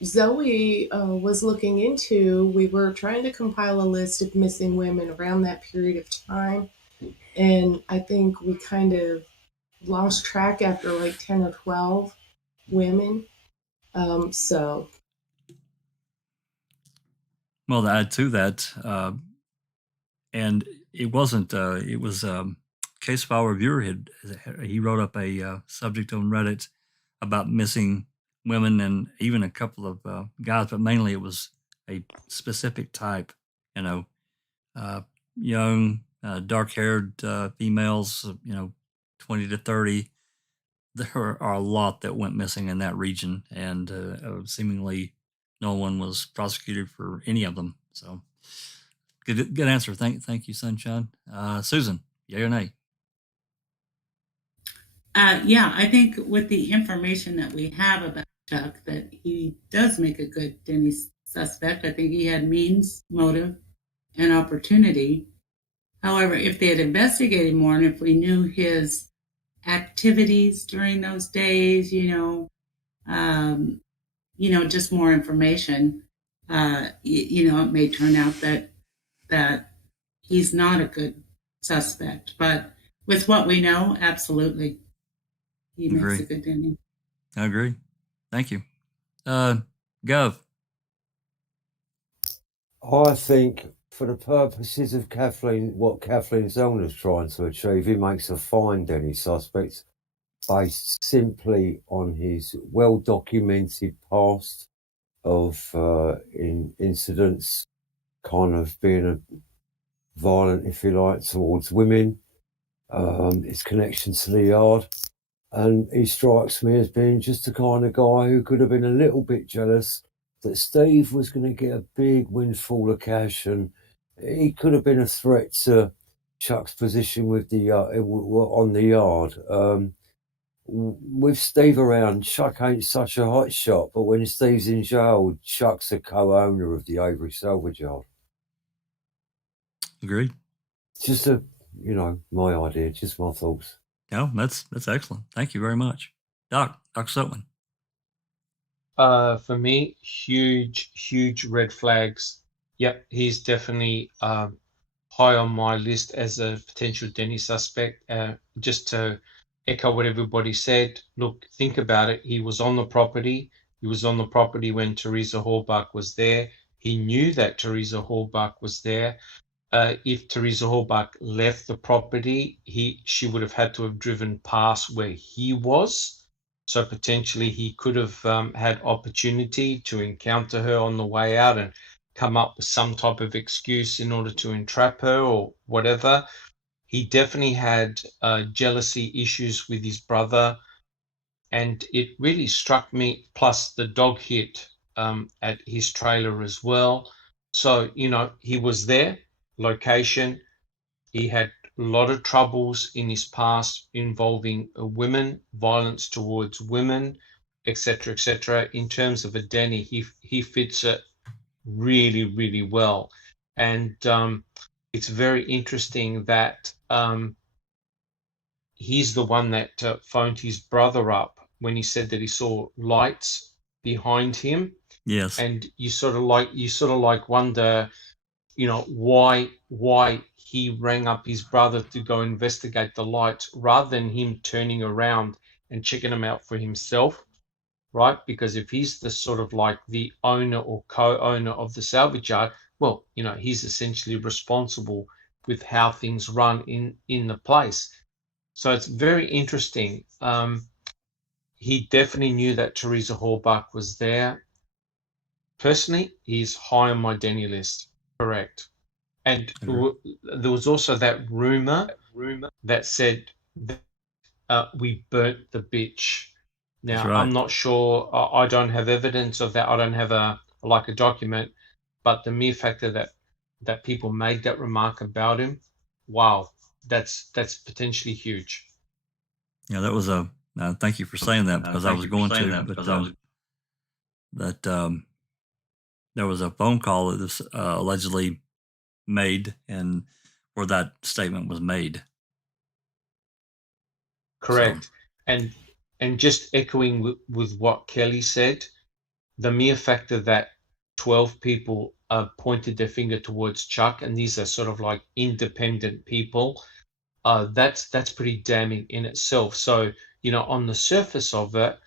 Zoe was looking into, we were trying to compile a list of missing women around that period of time, and I think we kind of lost track after like 10 or 12 women. So. Well, to add to that, and it wasn't, it was Case File Reviewer, he wrote up a subject on Reddit about missing women and even a couple of guys, but mainly it was a specific type, young, dark-haired females, 20 to 30. There are a lot that went missing in that region, and seemingly no one was prosecuted for any of them. So, good answer. Thank you, Sunshine. Susan, yay or nay? Yeah, I think with the information that we have about Chuck, that he does make a good Denny suspect. I think he had means, motive, and opportunity. However, if they had investigated more, and if we knew his activities during those days, just more information, it may turn out that he's not a good suspect. But with what we know, absolutely, he makes a good Denny. I agree. Thank you. Gov. I think for the purposes of what Kathleen Zellner's trying to achieve, he makes a fine Denny suspect based simply on his well-documented past of incidents kind of being violent, if you like, towards women, his connection to the yard. And he strikes me as being just the kind of guy who could have been a little bit jealous that Steve was going to get a big windfall of cash, and he could have been a threat to Chuck's position with the on the yard. With Steve around, Chuck ain't such a hot shot, but when Steve's in jail, Chuck's a co-owner of the Avery salvage yard. Agreed. Just my idea, just my thoughts. No, that's excellent. Thank you very much. Dr. Silkman. For me, huge red flags. Yep, he's definitely high on my list as a potential Denny suspect. Just to echo what everybody said, look, think about it. He was on the property. He was on the property when Teresa Hallbuck was there. He knew that Teresa Hallbuck was there. If Teresa Hallbuck left the property, she would have had to have driven past where he was. So potentially he could have had opportunity to encounter her on the way out and come up with some type of excuse in order to entrap her or whatever. He definitely had jealousy issues with his brother. And it really struck me, plus the dog hit at his trailer as well. So, he was there, location. He had a lot of troubles in his past involving women, violence towards women, etc., etc. In terms of a Denny, he fits it really, really well. And it's very interesting that he's the one that phoned his brother up when he said that he saw lights behind him. Yes. And you sort of like wonder, why he rang up his brother to go investigate the lights rather than him turning around and checking them out for himself, right? Because if he's the sort of like the owner or co-owner of the salvage yard, well, he's essentially responsible with how things run in the place. So it's very interesting. He definitely knew that Teresa Hallbuck was there. Personally, he's high on my Denny list. Correct. And there was also that rumor that said that we burnt the bitch. Now, right. I'm not sure. I don't have evidence of that. I don't have a document. But the mere fact that people made that remark about him, wow, that's potentially huge. Yeah, that was a. Thank you for saying that because I was going to, but there was a phone call that was allegedly made, and where that statement was made. Correct. So. And just echoing with what Kelly said, the mere fact that 12 people pointed their finger towards Chuck, and these are sort of like independent people. That's pretty damning in itself. So, on the surface of it,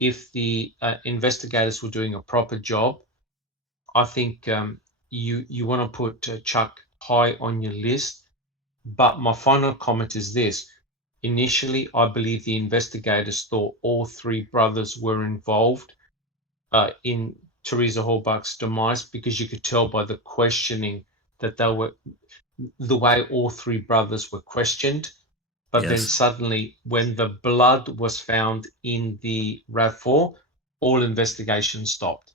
if the investigators were doing a proper job, I think you want to put Chuck high on your list. But my final comment is this. Initially, I believe the investigators thought all three brothers were involved in Teresa Hallbuck's demise because you could tell by the questioning that the way all three brothers were questioned. But then suddenly, when the blood was found in the RAV4, all investigation stopped.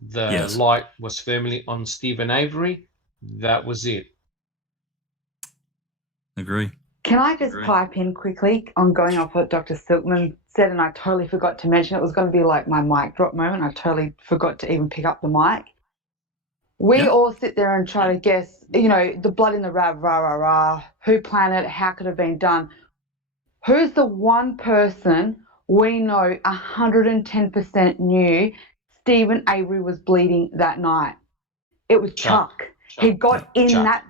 The light was firmly on Stephen Avery. That was it. Agree. Can I just pipe in quickly on going off what Dr. Silkman said, and I totally forgot to mention it was going to be like my mic drop moment. I totally forgot to even pick up the mic. We all sit there and try to guess, the blood in the RAV, rah, rah, rah, who planted it, how could it have been done. Who's the one person we know 110% knew Stephen Avery was bleeding that night? It was Chuck. He got in that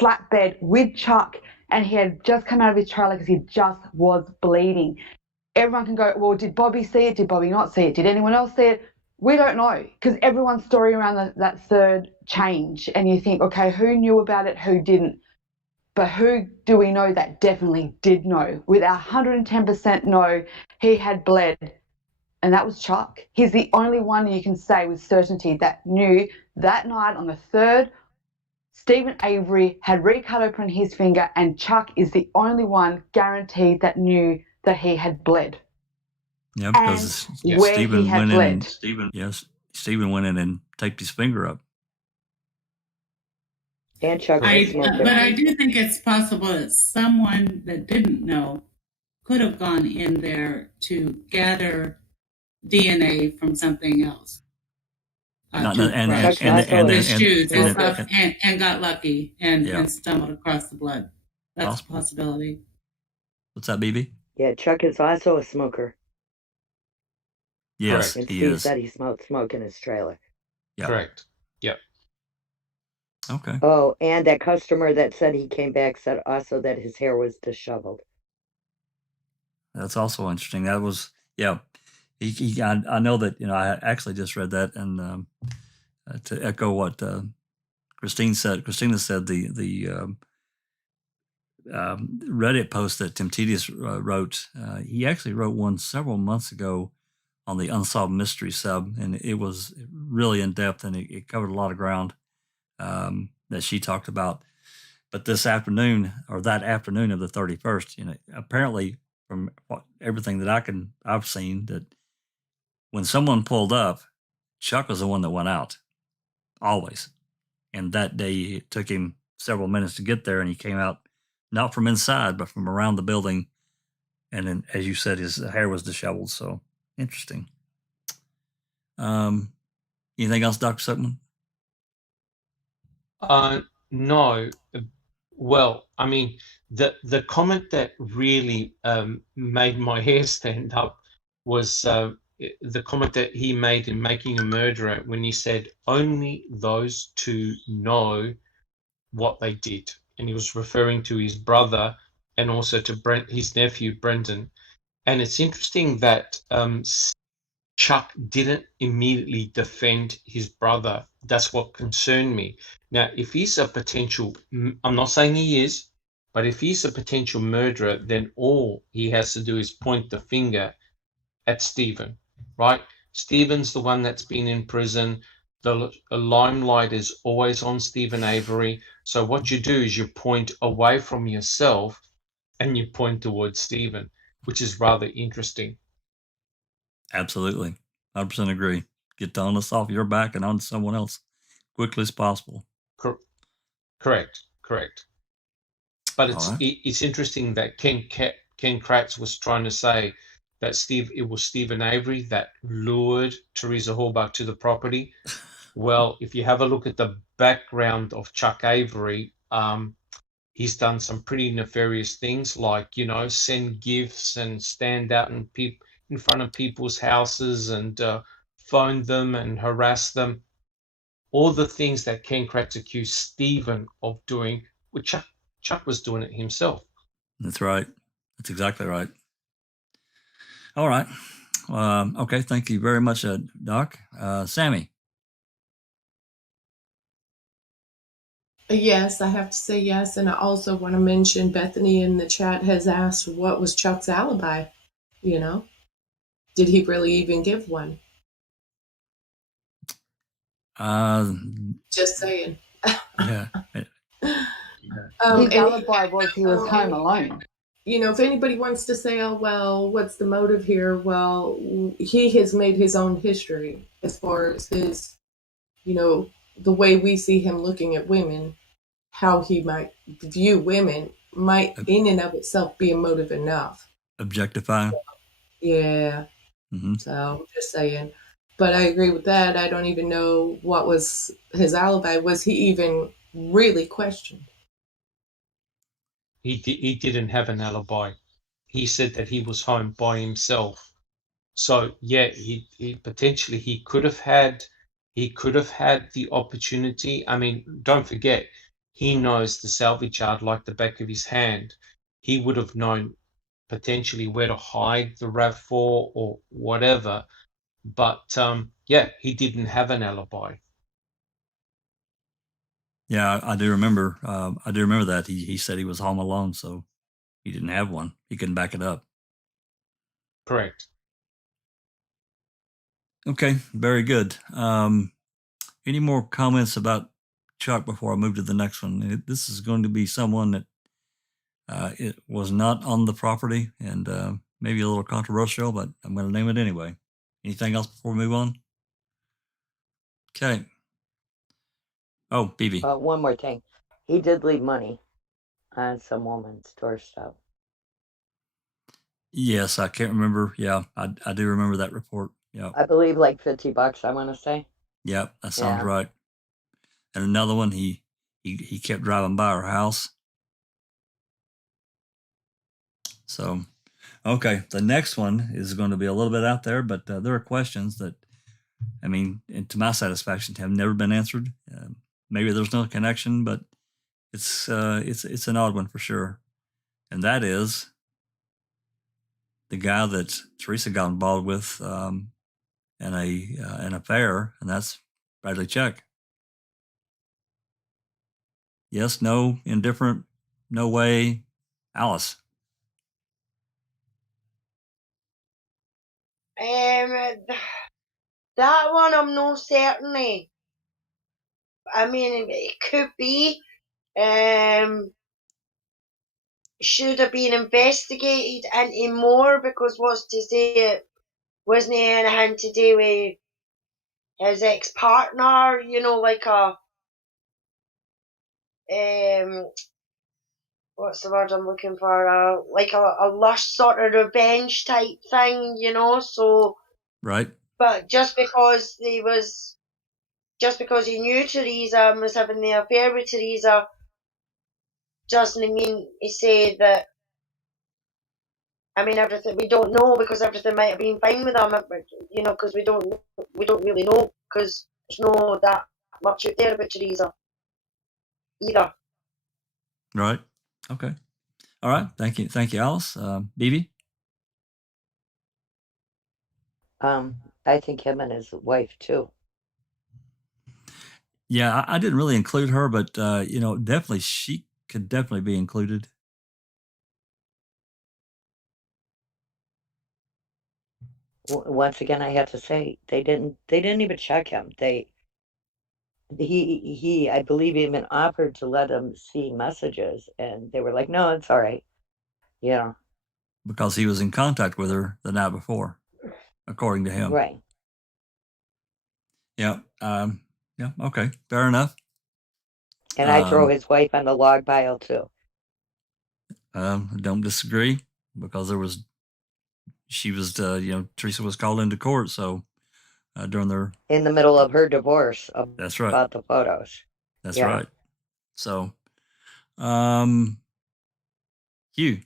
flatbed with Chuck, and he had just come out of his trailer because he just was bleeding. Everyone can go, well, did Bobby see it? Did Bobby not see it? Did anyone else see it? We don't know because everyone's story around that third change, and you think, okay, who knew about it, who didn't? But who do we know that definitely did know? With our 110% know he had bled, and that was Chuck. He's the only one you can say with certainty that knew that night on the 3rd, Stephen Avery had recut open his finger, and Chuck is the only one guaranteed that knew that he had bled. Yeah, because Stephen went in and Stephen went in and taped his finger up. And Chuck but I do think it's possible that someone that didn't know could have gone in there to gather DNA from something else. And got lucky and stumbled across the blood. That's a possibility. What's that, BB? Yeah, Chuck is also a smoker. Yes, and he Steve is. said he smoked smoke in his trailer. Yep. Correct. Yep. Okay. Oh, and that customer that said he came back said also that his hair was disheveled. That's also interesting. That was, I know that, I actually just read that, and to echo what Christina said, the Reddit post that Tim Tedious wrote, he actually wrote one several months ago on the Unsolved Mystery sub, and it was really in depth, and it covered a lot of ground that she talked about. But this afternoon, or that afternoon of the 31st, apparently from everything that I've seen, that when someone pulled up, Chuck was the one that went out, always. And that day, it took him several minutes to get there, and he came out not from inside, but from around the building. And then, as you said, his hair was disheveled. So interesting. Anything else, Dr. Silkman? No. Well, I mean, the comment that really made my hair stand up was the comment that he made in Making a Murderer, when he said only those two know what they did, and he was referring to his brother and also to his nephew Brendan. And it's interesting that Chuck didn't immediately defend his brother. That's what concerned me. Now, if he's a potential, I'm not saying he is, but if he's a potential murderer, then all he has to do is point the finger at Stephen, right? Stephen's the one that's been in prison. The limelight is always on Stephen Avery. So what you do is you point away from yourself and you point towards Stephen, which is rather interesting. Absolutely. 100% agree. Get the onus off your back and onto someone else quickly as possible. Correct. But it's interesting that Ken Kratz was trying to say that it was Stephen Avery that lured Teresa Hallbach to the property. Well, if you have a look at the background of Chuck Avery, he's done some pretty nefarious things, like, send gifts and stand out in front of people's houses and phone them and harass them. All the things that Ken Kratz accused Stephen of doing, which Chuck was doing it himself. That's right. That's exactly right. All right. Okay. Thank you very much, Doc. Sammy. Yes, I have to say yes. And I also want to mention Bethany in the chat has asked, what was Chuck's alibi? Did he really even give one? Just saying. Yeah. His alibi was he was home alone. If anybody wants to say, oh, well, what's the motive here? Well, he has made his own history as far as his, the way we see him looking at women, how he might view women might in and of itself be a motive enough. Objectifying. Yeah. Mm-hmm. So I'm just saying. But I agree with that. I don't even know what was his alibi. Was he even really questioned? He didn't have an alibi. He said that he was home by himself. So yeah, he potentially he could have had the opportunity. I mean, don't forget, he knows the salvage yard like the back of his hand. He would have known potentially where to hide the RAV4 or whatever. But yeah, he didn't have an alibi. Yeah, I do remember. I do remember that he said he was home alone, so he didn't have one. He couldn't back it up. Correct. Okay, very good. Any more comments about Chuck before I move to the next one? This is going to be someone that it was not on the property and maybe a little controversial, but I'm going to name it anyway. Anything else before we move on? Okay. Oh, BB. One more thing. He did leave money on some woman's doorstep. Yes, I can't remember. Yeah, I do remember that report. Yeah. I believe like $50, I want to say. Yeah, that sounds right. And another one, he kept driving by our house. So, okay, the next one is going to be a little bit out there, but there are questions that, I mean, and to my satisfaction, have never been answered. Maybe there's no connection, but it's an odd one for sure. And that is the guy that Teresa got involved with in an affair, and that's Bradley, check. Yes, no, indifferent, no way. Alice. That one I'm not certain. I mean, it could be. Should have been investigated into more, because what's to say it wasn't anything to do with his ex-partner, you know, like a what's the word I'm looking for? Like a lush sort of revenge type thing, you know. So, right. But just because he knew Teresa and was having the affair with Teresa, doesn't mean he said that. I mean, everything we don't know, because everything might have been fine with him, you know, because we don't really know, because there's no that much out there about Teresa either. Right. Okay. All right. Thank you, Alice. Bibi. I think him and his wife too. Yeah, I didn't really include her, but you know, definitely she could definitely be included. Once again, I have to say they didn't even check him. He I believe even offered to let them see messages, and they were like, no, it's all right, you know, because he was in contact with her the night before, according to him. Right. Yeah. Yeah. Okay. Fair enough. And I throw his wife on the log pile too. Don't disagree, because she was, you know, Teresa was called into court, so during their in the middle of her divorce. That's right. About the photos. That's Yeah. right. So, Hugh.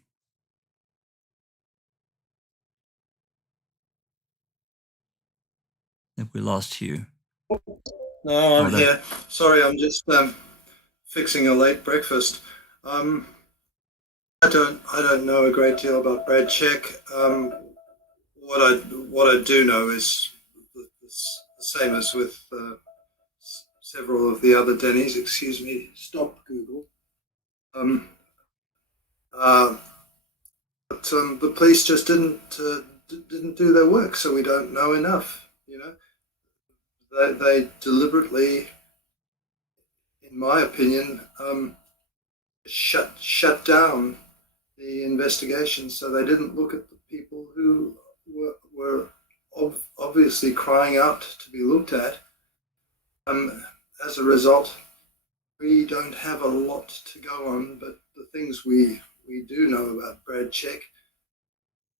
I think we lost Hugh. No, I'm here. Sorry, I'm just fixing a late breakfast. I don't know a great deal about Brad Check. What I do know is the same as with several of the other Dennys. Excuse me. Stop Google. But the police just didn't do their work, so we don't know enough. You know, they deliberately, in my opinion, shut down the investigation, so they didn't look at the people who were obviously crying out to be looked at. As a result, we don't have a lot to go on, but the things we do know about Brad Check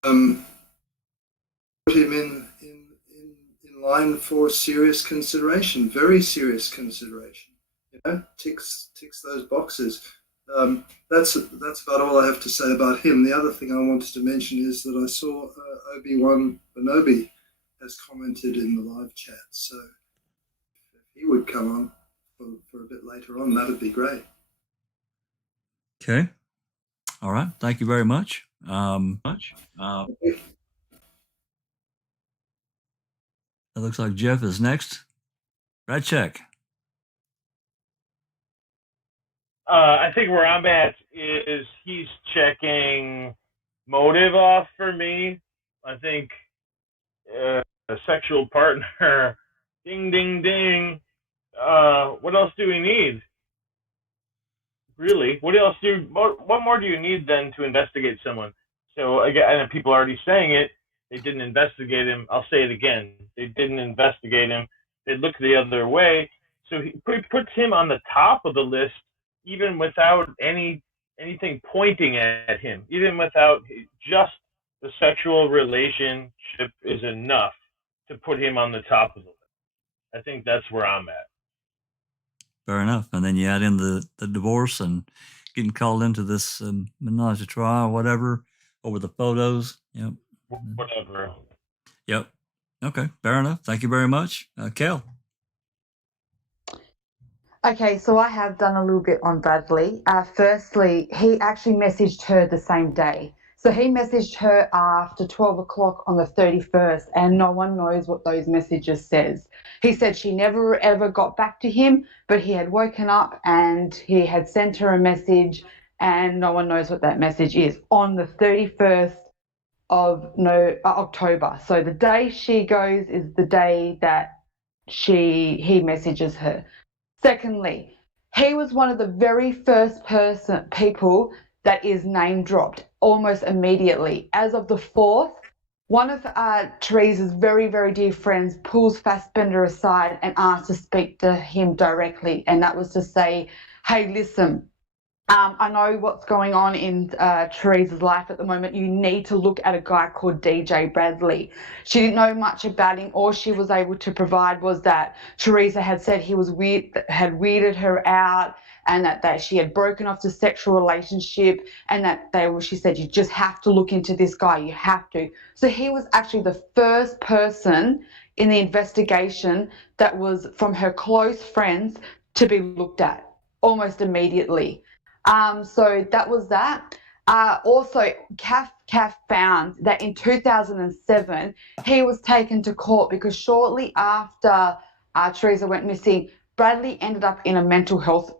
put him in line for serious consideration, very serious consideration. You know, ticks those boxes. That's about all I have to say about him. The other thing I wanted to mention is that I saw Obi-Wan Kenobi has commented in the live chat, so if he would come on for a bit later on, that would be great. Okay. All right. Thank you very much. It looks like Jeff is next. Brad Check. I think where I'm at is he's checking motive off for me. I think a sexual partner, ding, ding, ding. What else do we need? Really? What more do you need then to investigate someone? So again, and people are already saying it, they didn't investigate him. I'll say it again. They didn't investigate him. They looked the other way. So he puts him on the top of the list, even without anything pointing at him, even without just the sexual relationship is enough to put him on the top of the list. I think that's where I'm at. Fair enough. And then you add in the divorce and getting called into this menage a trois or whatever over the photos. Yep. Whatever. Yep. Okay. Fair enough. Thank you very much. Kel. Okay, so I have done a little bit on Bradley. Firstly, he actually messaged her the same day. So he messaged her after 12 o'clock on the 31st, and no one knows what those messages says. He said she never ever got back to him, but he had woken up and he had sent her a message, and no one knows what that message is on the 31st of October. So the day she goes is the day that he messages her. Secondly, he was one of the very first people that is name dropped almost immediately. As of the 4th, one of Teresa's very, very dear friends pulls Fassbender aside and asks to speak to him directly, and that was to say, hey, listen, I know what's going on in Teresa's life at the moment. You need to look at a guy called DJ Bradley. She didn't know much about him. All she was able to provide was that Teresa had said he was weird, had weirded her out, and that she had broken off the sexual relationship, and that she said, you just have to look into this guy. You have to. So he was actually the first person in the investigation that was from her close friends to be looked at almost immediately. So that was that. Also, CAF found that in 2007, he was taken to court because shortly after Teresa went missing, Bradley ended up in a mental health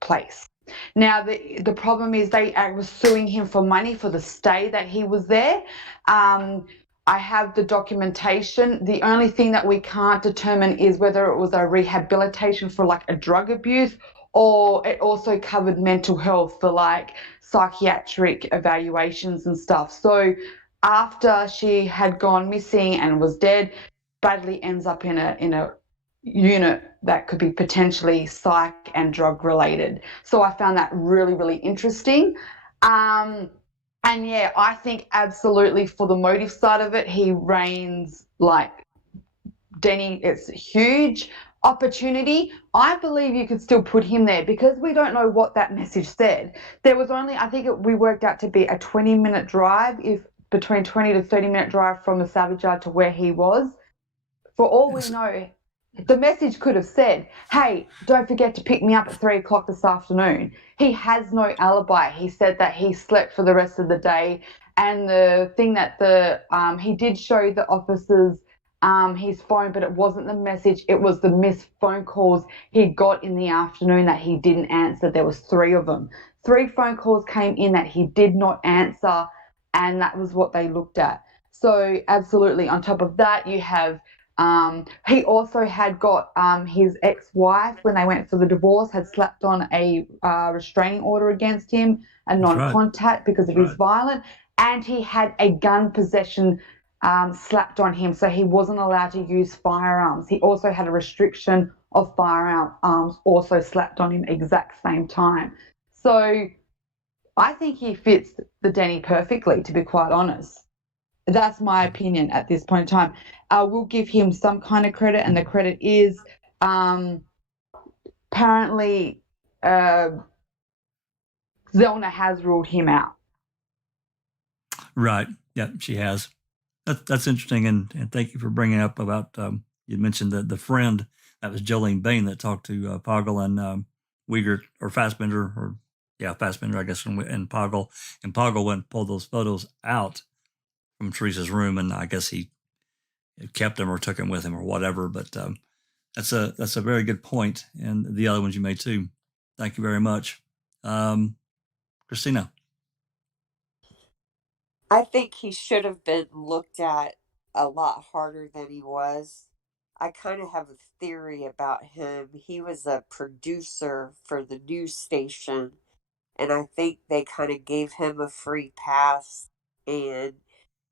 place. Now, the problem is they were suing him for money for the stay that he was there. I have the documentation. The only thing that we can't determine is whether it was a rehabilitation for like a drug abuse, or it also covered mental health for like psychiatric evaluations and stuff. So after she had gone missing and was dead, Bradley ends up in a unit that could be potentially psych and drug related. So I found that really, really interesting. And yeah, I think absolutely for the motive side of it, he reigns like Denny. It's a huge opportunity. I believe you could still put him there because we don't know what that message said. There was only, I think we worked out to be a 20-minute drive, between 20 to 30-minute drive from the Savage Yard to where he was. For all we know, the message could have said, hey, don't forget to pick me up at 3 o'clock this afternoon. He has no alibi. He said that he slept for the rest of the day. And the thing that he did show the officers his phone, but it wasn't the message. It was the missed phone calls he got in the afternoon that he didn't answer. There was 3 of them. 3 phone calls came in that he did not answer, and that was what they looked at. So absolutely. On top of that, you have he also had got his ex-wife, when they went for the divorce, had slapped on a restraining order against him, a non-contact because of his violence, and he had a gun possession slapped on him, so he wasn't allowed to use firearms. He also had a restriction of firearms also slapped on him exact same time. So I think he fits the Denny perfectly, to be quite honest. That's my opinion at this point in time. I will give him some kind of credit, and the credit is apparently Zelna has ruled him out. Right. Yeah, she has. That's interesting, and thank you for bringing up about you mentioned the friend that was Jolene Bain that talked to Poggle and Uyghur or Fassbender Fassbender, I guess, and Poggle, and Poggle went and pulled those photos out from Teresa's room, and I guess he kept them or took them with him or whatever. But that's a very good point, and the other ones you made too. Thank you very much, Christina. I think he should have been looked at a lot harder than he was. I kind of have a theory about him. He was a producer for the news station, and I think they kind of gave him a free pass and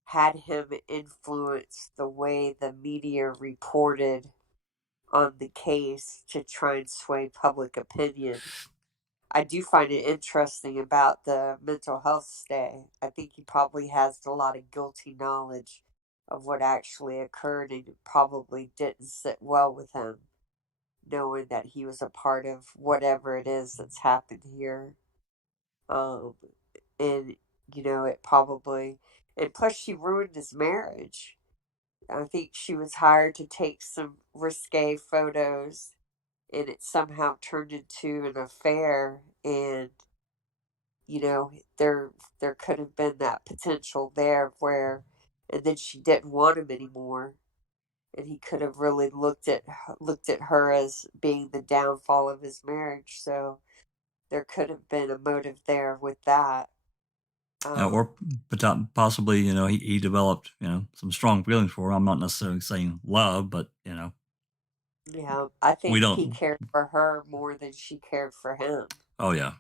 had him influence the way the media reported on the case to try and sway public opinion. I do find it interesting about the mental health stay. I think he probably has a lot of guilty knowledge of what actually occurred, and it probably didn't sit well with him, knowing that he was a part of whatever it is that's happened here. And, it probably, and plus she ruined his marriage. I think she was hired to take some risque photos, and it somehow turned into an affair, and there could have been that potential there where, and then she didn't want him anymore, and he could have really looked at her as being the downfall of his marriage. So there could have been a motive there with that. Or possibly, he developed, some strong feelings for her. I'm not necessarily saying love, but, Yeah, I think he cared for her more than she cared for him. Oh, yeah.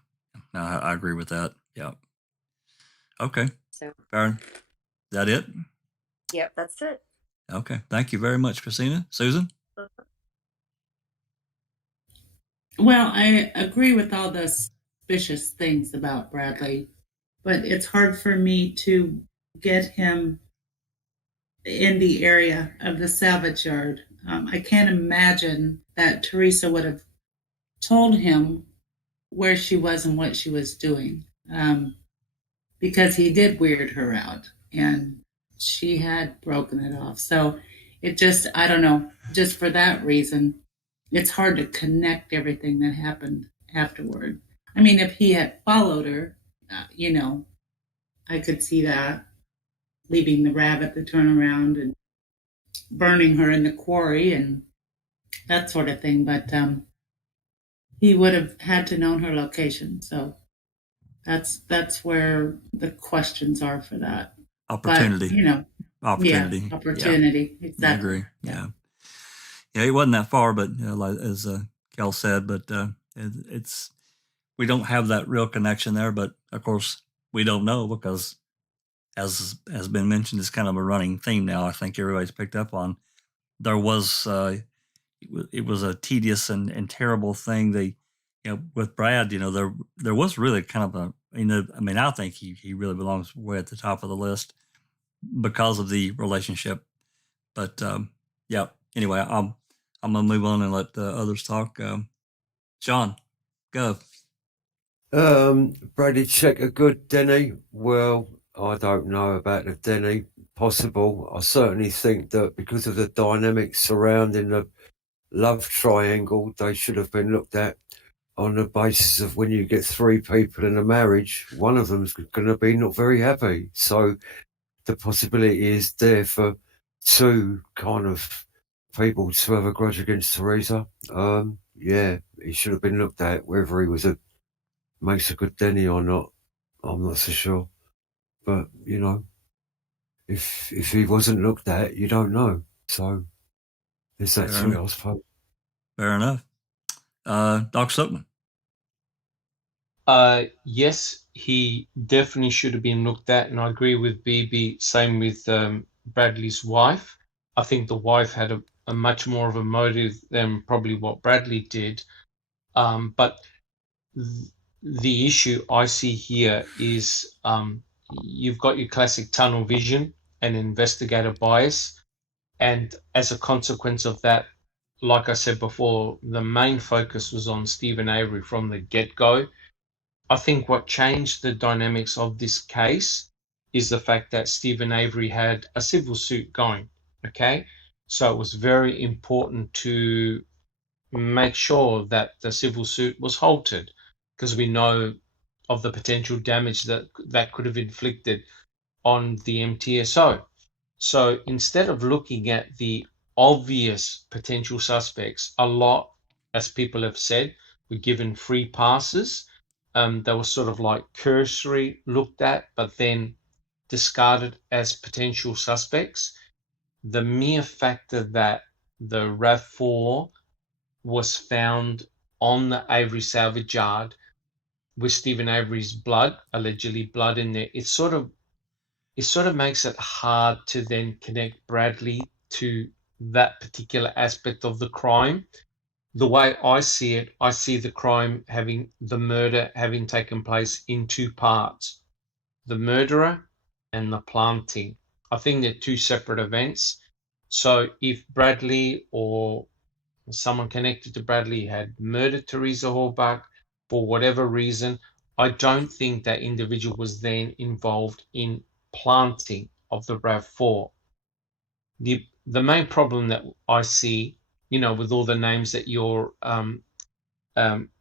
No, I agree with that. Yeah. Okay. So, Karen, is that it? Yep, that's it. Okay. Thank you very much, Christina. Susan? Well, I agree with all the suspicious things about Bradley, but it's hard for me to get him in the area of the salvage yard. I can't imagine that Teresa would have told him where she was and what she was doing, because he did weird her out and she had broken it off. So it just, I don't know, just for that reason, it's hard to connect everything that happened afterward. I mean, if he had followed her, I could see that, leaving the rabbit, the turnaround, and burning her in the quarry and that sort of thing. But he would have had to know her location. So that's where the questions are for that. Opportunity. But, opportunity. Yeah, opportunity. Yeah. Exactly. I agree. Yeah. Yeah, he wasn't that far, but as Kel said, but we don't have that real connection there. But of course, we don't know because, as has been mentioned, it's kind of a running theme now. I think everybody's picked up on. There was it was a tedious and terrible thing. With Brad, there was really kind of a, I think he really belongs way at the top of the list because of the relationship. But yeah. Anyway, I'm gonna move on and let others talk. Sean, go. Brady check a good Denny. Well, I don't know about the Denny. Possible. I certainly think that because of the dynamics surrounding the love triangle, they should have been looked at on the basis of when you get three people in a marriage, one of them's going to be not very happy. So the possibility is there for two kind of people to have a grudge against Teresa. Yeah, he should have been looked at, whether he makes a good Denny or not. I'm not so sure. But, if he wasn't looked at, you don't know. So there's that to it, I suppose. Fair enough. Doc Silkman. Yes, he definitely should have been looked at, and I agree with BB. Same with Bradley's wife. I think the wife had a much more of a motive than probably what Bradley did. But the issue I see here is you've got your classic tunnel vision and investigator bias, and as a consequence of that, like I said before, the main focus was on Stephen Avery from the get-go. I think what changed the dynamics of this case is the fact that Stephen Avery had a civil suit going, okay? So it was very important to make sure that the civil suit was halted because we know of the potential damage that could have inflicted on the MTSO. So instead of looking at the obvious potential suspects, a lot, as people have said, were given free passes. They were sort of like cursory looked at, but then discarded as potential suspects. The mere factor that the RAV4 was found on the Avery salvage yard with Stephen Avery's blood, allegedly blood in there, it sort of makes it hard to then connect Bradley to that particular aspect of the crime. The way I see it, I see the murder having taken place in two parts, the murderer and the planting. I think they're two separate events. So if Bradley or someone connected to Bradley had murdered Teresa Horbach for whatever reason, I don't think that individual was then involved in planting of the RAV4. The main problem that I see, with all the names that you're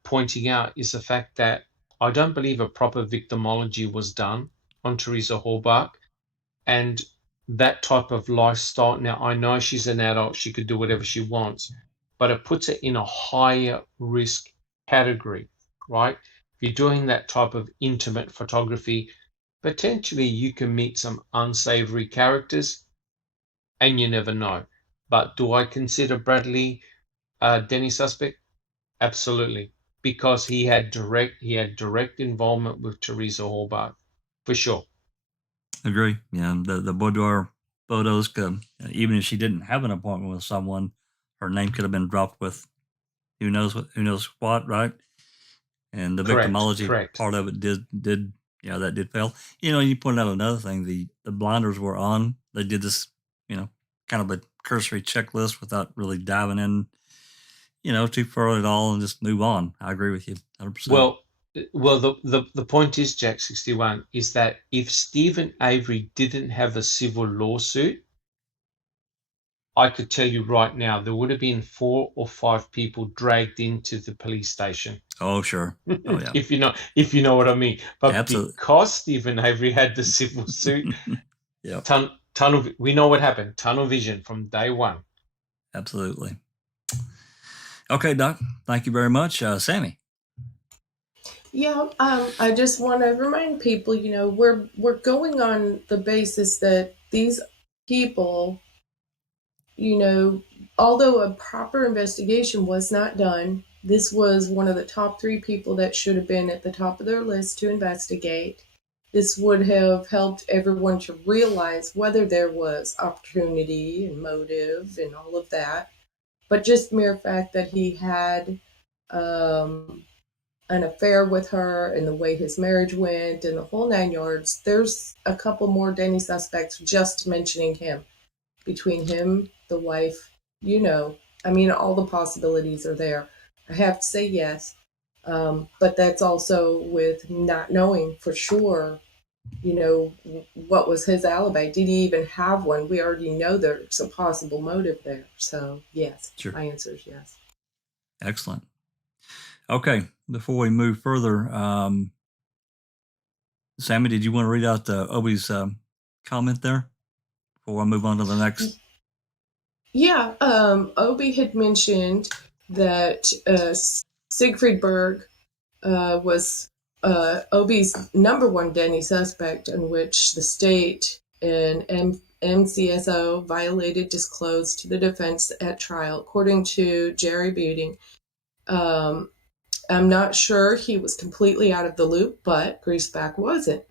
pointing out, is the fact that I don't believe a proper victimology was done on Teresa Hallbach, and that type of lifestyle. Now, I know she's an adult, she could do whatever she wants, but it puts her in a higher risk category, right? If you're doing that type of intimate photography, potentially you can meet some unsavory characters, and you never know. But do I consider Bradley Denny suspect? Absolutely, because he had direct involvement with Teresa Hallbach, for sure. Agree. Yeah, the Bloedorn photos could, even if she didn't have an appointment with someone, her name could have been dropped with who knows what, right? And the victimology part of it did yeah, that did fail. You know, you pointed out another thing, the blinders were on. They did this, you know, kind of a cursory checklist without really diving in, you know, too far at all and just move on. I agree with you 100%. Well, the point is, Jack 61, is that if Stephen Avery didn't have a civil lawsuit, I could tell you right now, there would have been 4 or 5 people dragged into the police station. Oh, sure. Oh, yeah. if you know what I mean. But absolutely, because Stephen Avery had the civil suit, yeah, tunnel. We know what happened. Tunnel vision from day one. Absolutely. Okay, Doc. Thank you very much, Sammy. Yeah, I just want to remind people, you know, we're going on the basis that these people, you know, although a proper investigation was not done, this was one of the top 3 people that should have been at the top of their list to investigate. This would have helped everyone to realize whether there was opportunity and motive and all of that. But just mere fact that he had an affair with her and the way his marriage went and the whole 9 yards, there's a couple more Denny suspects just mentioning him. Between him, the wife, you know, I mean, all the possibilities are there. I have to say yes, but that's also with not knowing for sure, you know, what was his alibi. Did he even have one? We already know there's a possible motive there. So yes, sure. My answer is yes. Excellent. Okay, before we move further, Sammy, did you want to read out Obi's comment there before I move on to the next? Yeah, Obi had mentioned that Siegfried Berg was Obi's #1 Denny suspect, in which the state and MCSO violated disclosed to the defense at trial, according to Jerry Beating. I'm not sure he was completely out of the loop, but Griesbach wasn't.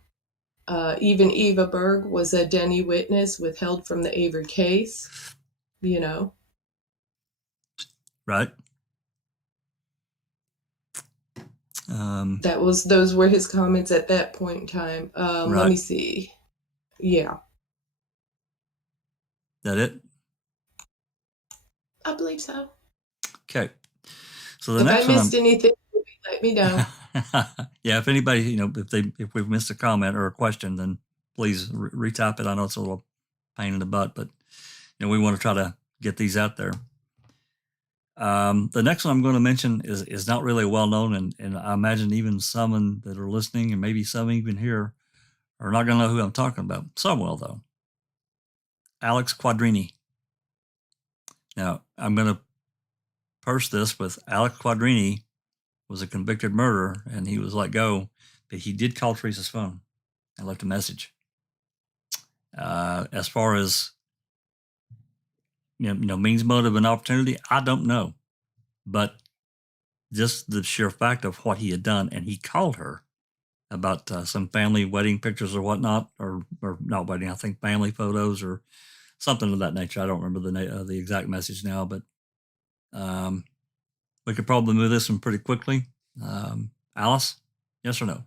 Even Eva Berg was a Denny witness withheld from the Avery case, you know. Right. Those were his comments at that point in time. right. Let me see. Yeah. That it? I believe so. Okay. So the if next I missed anything, let me know. Yeah, if anybody, you know, if we've missed a comment or a question, then please retype it. I know it's a little pain in the butt, but you know, we want to try to get these out there. The next one I'm going to mention is not really well known, and I imagine even some that are listening, and maybe some even here, are not going to know who I'm talking about. Some will, though. Alex Quadri. Now, I'm going to purse this with Alex Quadri was a convicted murderer, and he was let go, but he did call Teresa's phone and left a message. As far as you know, means, motive, and opportunity, I don't know, but just the sheer fact of what he had done, and he called her about some family wedding pictures or whatnot, or not wedding, I think family photos or something of that nature. I don't remember the exact message now, but we could probably move this one pretty quickly. Alice, yes or no?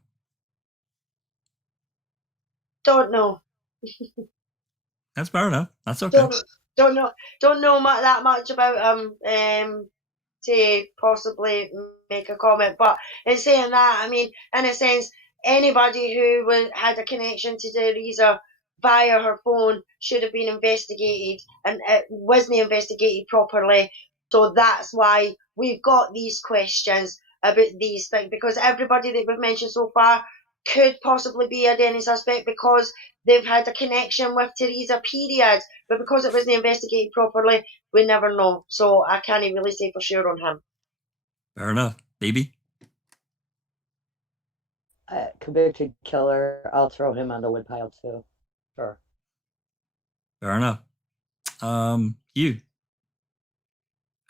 Don't know. That's fair enough. That's okay. Don't know that much about him to possibly make a comment. But in saying that, I mean, in a sense, anybody who had a connection to Teresa via her phone should have been investigated, and it wasn't investigated properly. So that's why we've got these questions. about these things, because everybody that we've mentioned so far could possibly be a Denny suspect because they've had a connection with Teresa, period. But because it wasn't investigated properly, we never know. So I can't really say for sure on him. Fair enough. Phoebe? Convicted killer, I'll throw him on the woodpile too. Sure. Fair enough. You,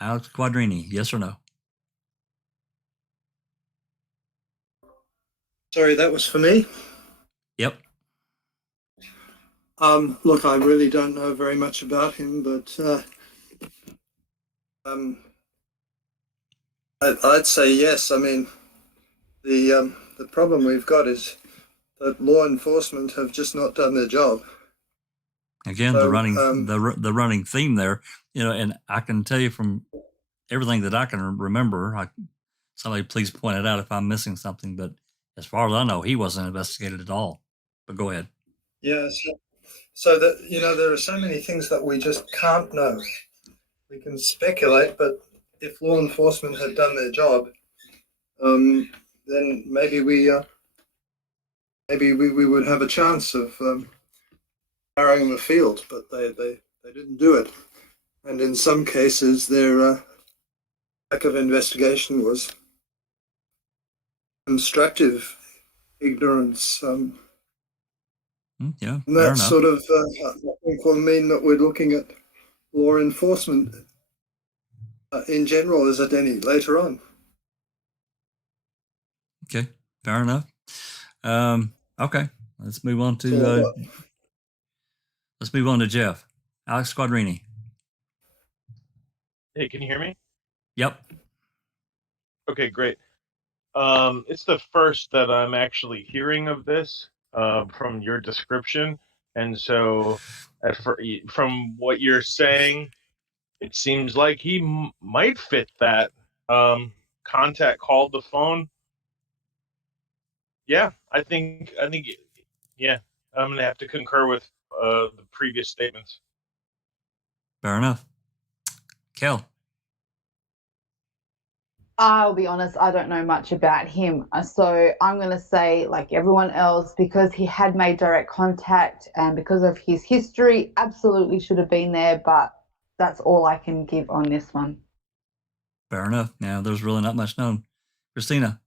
Alex Quadrini, yes or no? Sorry, that was for me? Yep. Look, I really don't know very much about him, but I'd say yes. I mean, the problem we've got is that law enforcement have just not done their job. Again, the running theme there, and I can tell you from everything that I can remember, somebody please point it out if I'm missing something, but as far as I know, he wasn't investigated at all. But go ahead. Yes. So that, there are so many things that we just can't know. We can speculate, but if law enforcement had done their job, then maybe we would have a chance of narrowing the field, but they didn't do it. And in some cases, their lack of investigation was constructive ignorance. Yeah, and that sort of, I think, will mean that we're looking at law enforcement in general as a Denny later on. Okay, fair enough. Okay, let's move on to Jeff. Alex Quadrini. Hey, can you hear me? Yep. Okay, great. It's the first that I'm actually hearing of this from your description, and so from what you're saying, it seems like he might fit that. Contact called the phone. Yeah, I think, yeah, I'm gonna have to concur with the previous statements. Fair enough. Kel. I'll be honest, I don't know much about him. So I'm going to say, like everyone else, because he had made direct contact and because of his history, absolutely should have been there. But that's all I can give on this one. Fair enough. Now, there's really not much known. Christina.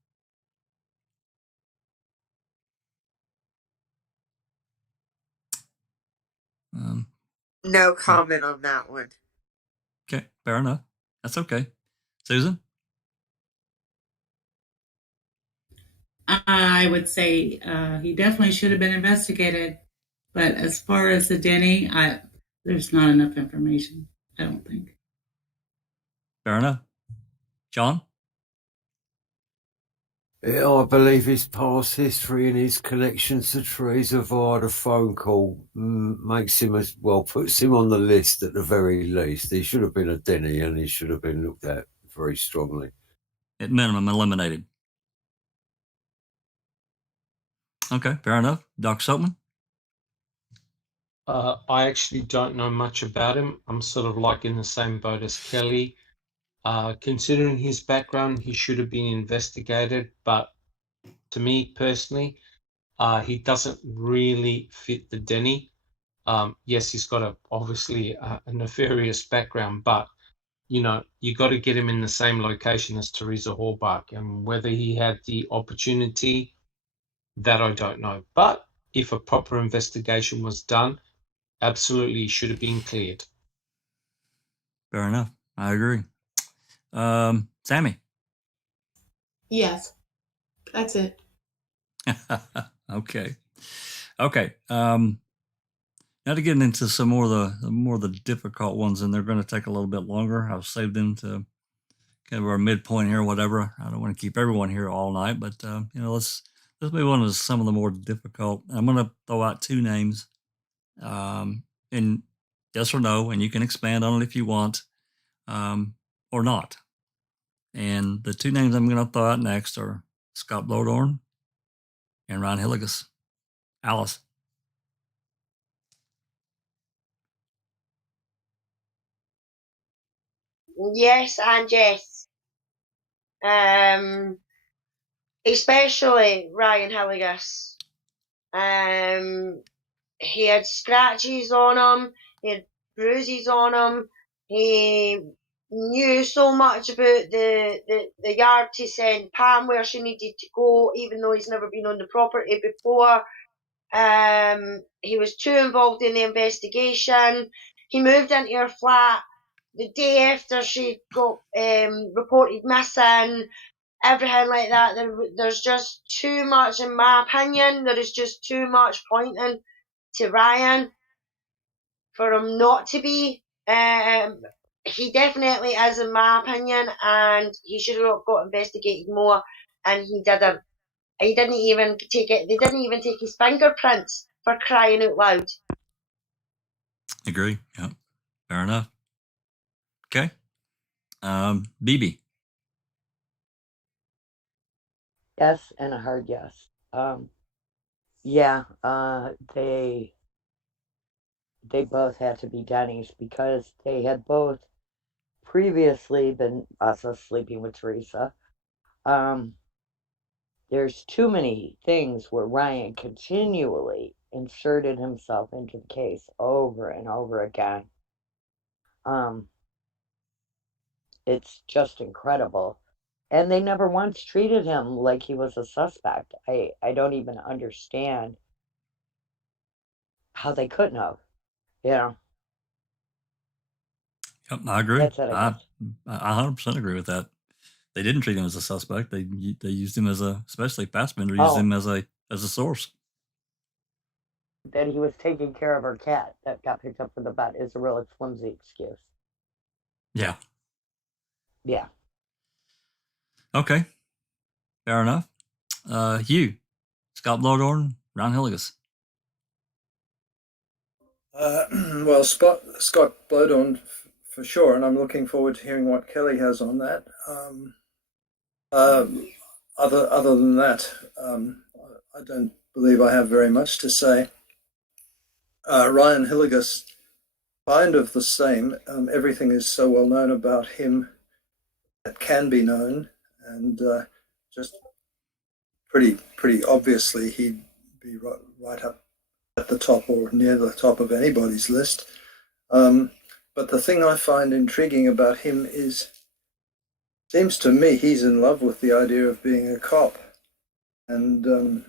No comment on that one. Okay, fair enough. That's okay. Susan? I would say he definitely should have been investigated. But as far as the Denny, there's not enough information, I don't think. Fair enough. John? Yeah, I believe his past history and his connection to Teresa via the phone call makes him puts him on the list at the very least. He should have been a Denny and he should have been looked at very strongly. At minimum, eliminated. Okay, fair enough. Dr. Silkman? I actually don't know much about him. I'm sort of like in the same boat as Kelly. Considering his background, he should have been investigated, but to me personally, he doesn't really fit the Denny. Yes, he's got obviously a nefarious background, but you got to get him in the same location as Teresa Hallbach, and whether he had the opportunity, that I don't know. But if a proper investigation was done, absolutely he should have been cleared. Fair enough. I agree. Sammy? Yes, that's it. Okay. Now to get into some more of the difficult ones, and they're going to take a little bit longer. I'll save them to kind of our midpoint here, whatever. I don't want to keep everyone here all night, but let's move on to some of the more difficult. I'm going to throw out two names, and yes or no, and you can expand on it if you want, or not. And the two names I'm going to throw out next are Scott Bloedorn and Ron Hillegas. Alice. Yes and yes. Especially Ryan Hillegas. He had scratches on him, he had bruises on him, he knew so much about the yard to send Pam where she needed to go, even though he's never been on the property before. He was too involved in the investigation. He moved into her flat the day after she got reported missing. Everything like that. There's just too much, in my opinion. There is just too much pointing to Ryan for him not to be. He definitely is, in my opinion, and he should have got investigated more, and he didn't. He didn't even take it. They didn't even take his fingerprints, for crying out loud. Agree. Yeah. Fair enough. Okay. BB. Yes, and a hard yes. Yeah, they both had to be Denny's because they had both previously been also sleeping with Teresa. There's too many things where Ryan continually inserted himself into the case over and over again. It's just incredible. And they never once treated him like he was a suspect. I don't even understand how they couldn't have. You know? Yep, I agree. That's it, I guess. I 100% agree with that. They didn't treat him as a suspect. They used him as a, especially Fassbender, used him as a source. That he was taking care of her cat that got picked up from the vet is a really flimsy excuse. Yeah. Yeah. Okay. Fair enough. Hugh, Scott Bloedorn, Ron Hillegas. Well, Scott Bloedorn for sure, and I'm looking forward to hearing what Kelly has on that. Other than that, I don't believe I have very much to say. Ryan Hillegas, kind of the same. Everything is so well known about him that can be known, and just pretty obviously he'd be right up at the top or near the top of anybody's list. But the thing I find intriguing about him is, seems to me he's in love with the idea of being a cop. And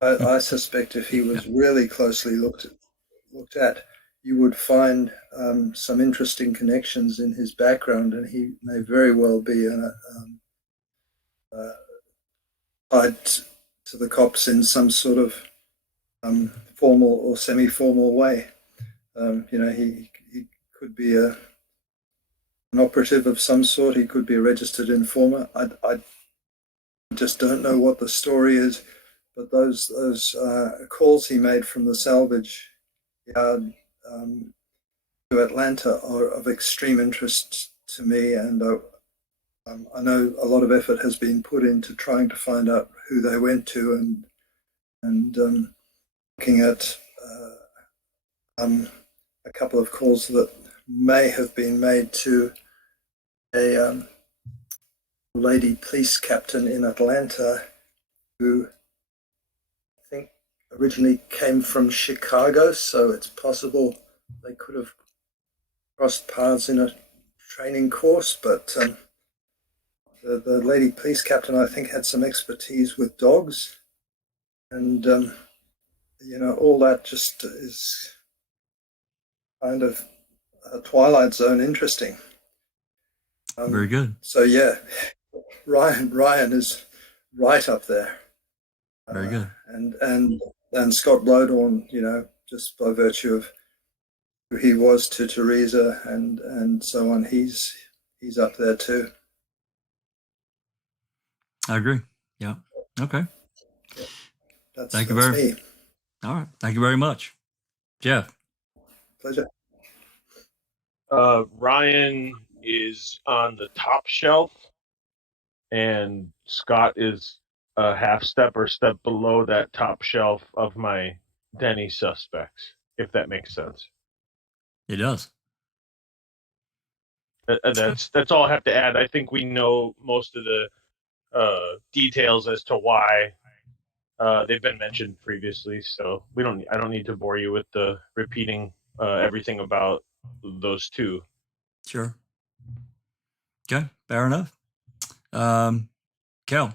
I suspect if he was really closely looked at, you would find some interesting connections in his background, and he may very well be tied to the cops in some sort of formal or semi-formal way. He could be an operative of some sort. He could be a registered informer. I just don't know what the story is, but those calls he made from the salvage yard to Atlanta are of extreme interest to me, and I know a lot of effort has been put into trying to find out who they went to, and looking at a couple of calls that may have been made to a lady police captain in Atlanta who I think originally came from Chicago, so it's possible they could have crossed paths in a training course, but the lady police captain, I think, had some expertise with dogs, and all that just is kind of a Twilight Zone interesting. Very good. So yeah, Ryan is right up there. Very good. And Scott Bloedorn, just by virtue of who he was to Teresa and so on, he's up there too. I agree. Yeah. Okay. Thank you very much. All right. Thank you very much. Jeff. Pleasure. Ryan is on the top shelf, and Scott is a half step or step below that top shelf of my Denny suspects, if that makes sense. It does. That's all I have to add. I think we know most of the details as to why they've been mentioned previously, so I don't need to bore you with the repeating everything about those two. Sure. Okay, fair enough. Kel.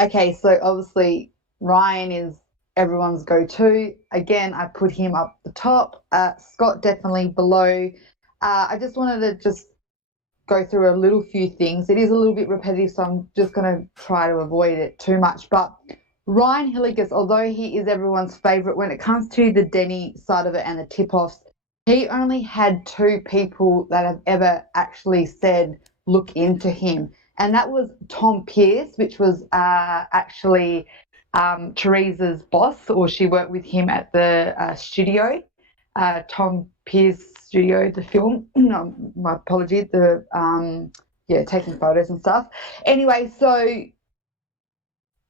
Okay, so obviously Ryan is everyone's go-to. Again, I put him up the top. Scott definitely below. I just wanted to go through a little few things. It is a little bit repetitive, so I'm just going to try to avoid it too much. But Ryan Hillegas, although he is everyone's favourite, when it comes to the Denny side of it and the tip-offs, he only had 2 people that have ever actually said, look into him. And that was Tom Pierce, which was actually Teresa's boss, or she worked with him at the studio. Tom Pierce studio, the film. No, my apologies. Taking photos and stuff. Anyway, so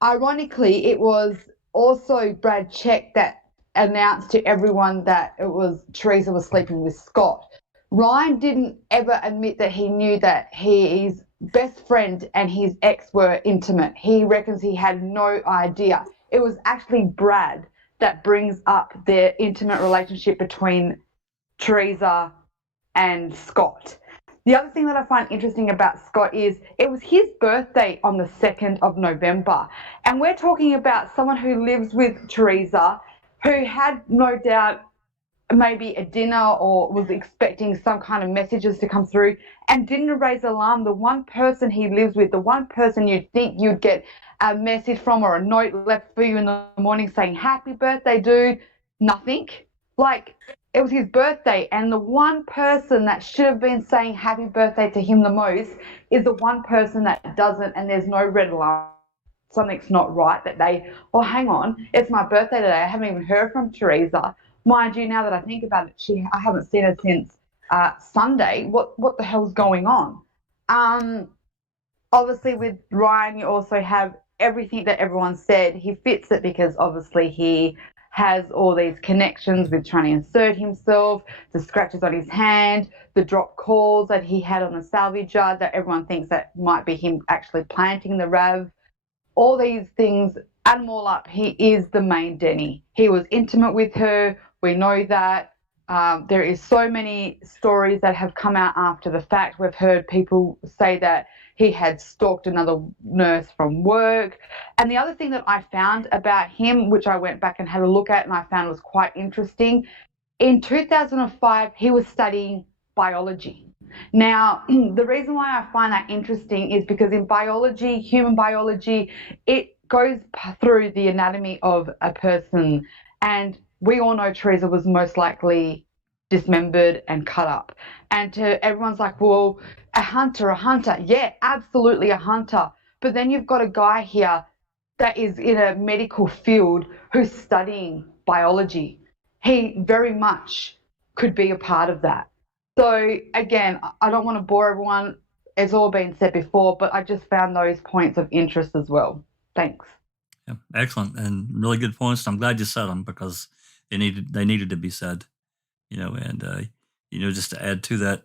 ironically, it was also Brad Check that announced to everyone that it was Teresa was sleeping with Scott. Ryan didn't ever admit that he knew that his best friend and his ex were intimate. He reckons he had no idea. It was actually Brad that brings up their intimate relationship between Teresa and Scott. The other thing that I find interesting about Scott is it was his birthday on the 2nd of November. And we're talking about someone who lives with Teresa, who had no doubt maybe a dinner or was expecting some kind of messages to come through and didn't raise alarm. The one person he lives with, the one person you'd think you'd get a message from or a note left for you in the morning saying, happy birthday, dude, nothing. Like, it was his birthday, and the one person that should have been saying happy birthday to him the most is the one person that doesn't, and there's no red alarm. Something's not right, that hang on, it's my birthday today. I haven't even heard from Teresa. Mind you, now that I think about it, I haven't seen her since Sunday. What the hell's going on? Obviously, with Ryan, you also have everything that everyone said. He fits it because obviously he has all these connections with trying to insert himself, the scratches on his hand, the drop calls that he had on the salvage yard that everyone thinks that might be him actually planting the RAV. All these things, add them all up, he is the main Denny. He was intimate with her. We know that. There is so many stories that have come out after the fact. We've heard people say that he had stalked another nurse from work. And the other thing that I found about him, which I went back and had a look at and I found was quite interesting, in 2005, he was studying biology. Now, the reason why I find that interesting is because in biology, human biology, it goes through the anatomy of a person. And we all know Teresa was most likely dismembered and cut up. And everyone's like, well, a hunter. Yeah, absolutely a hunter. But then you've got a guy here that is in a medical field who's studying biology. He very much could be a part of that. So again, I don't want to bore everyone. It's all been said before, but I just found those points of interest as well. Thanks. Yeah, excellent and really good points. I'm glad you said them because they needed to be said. And just to add to that,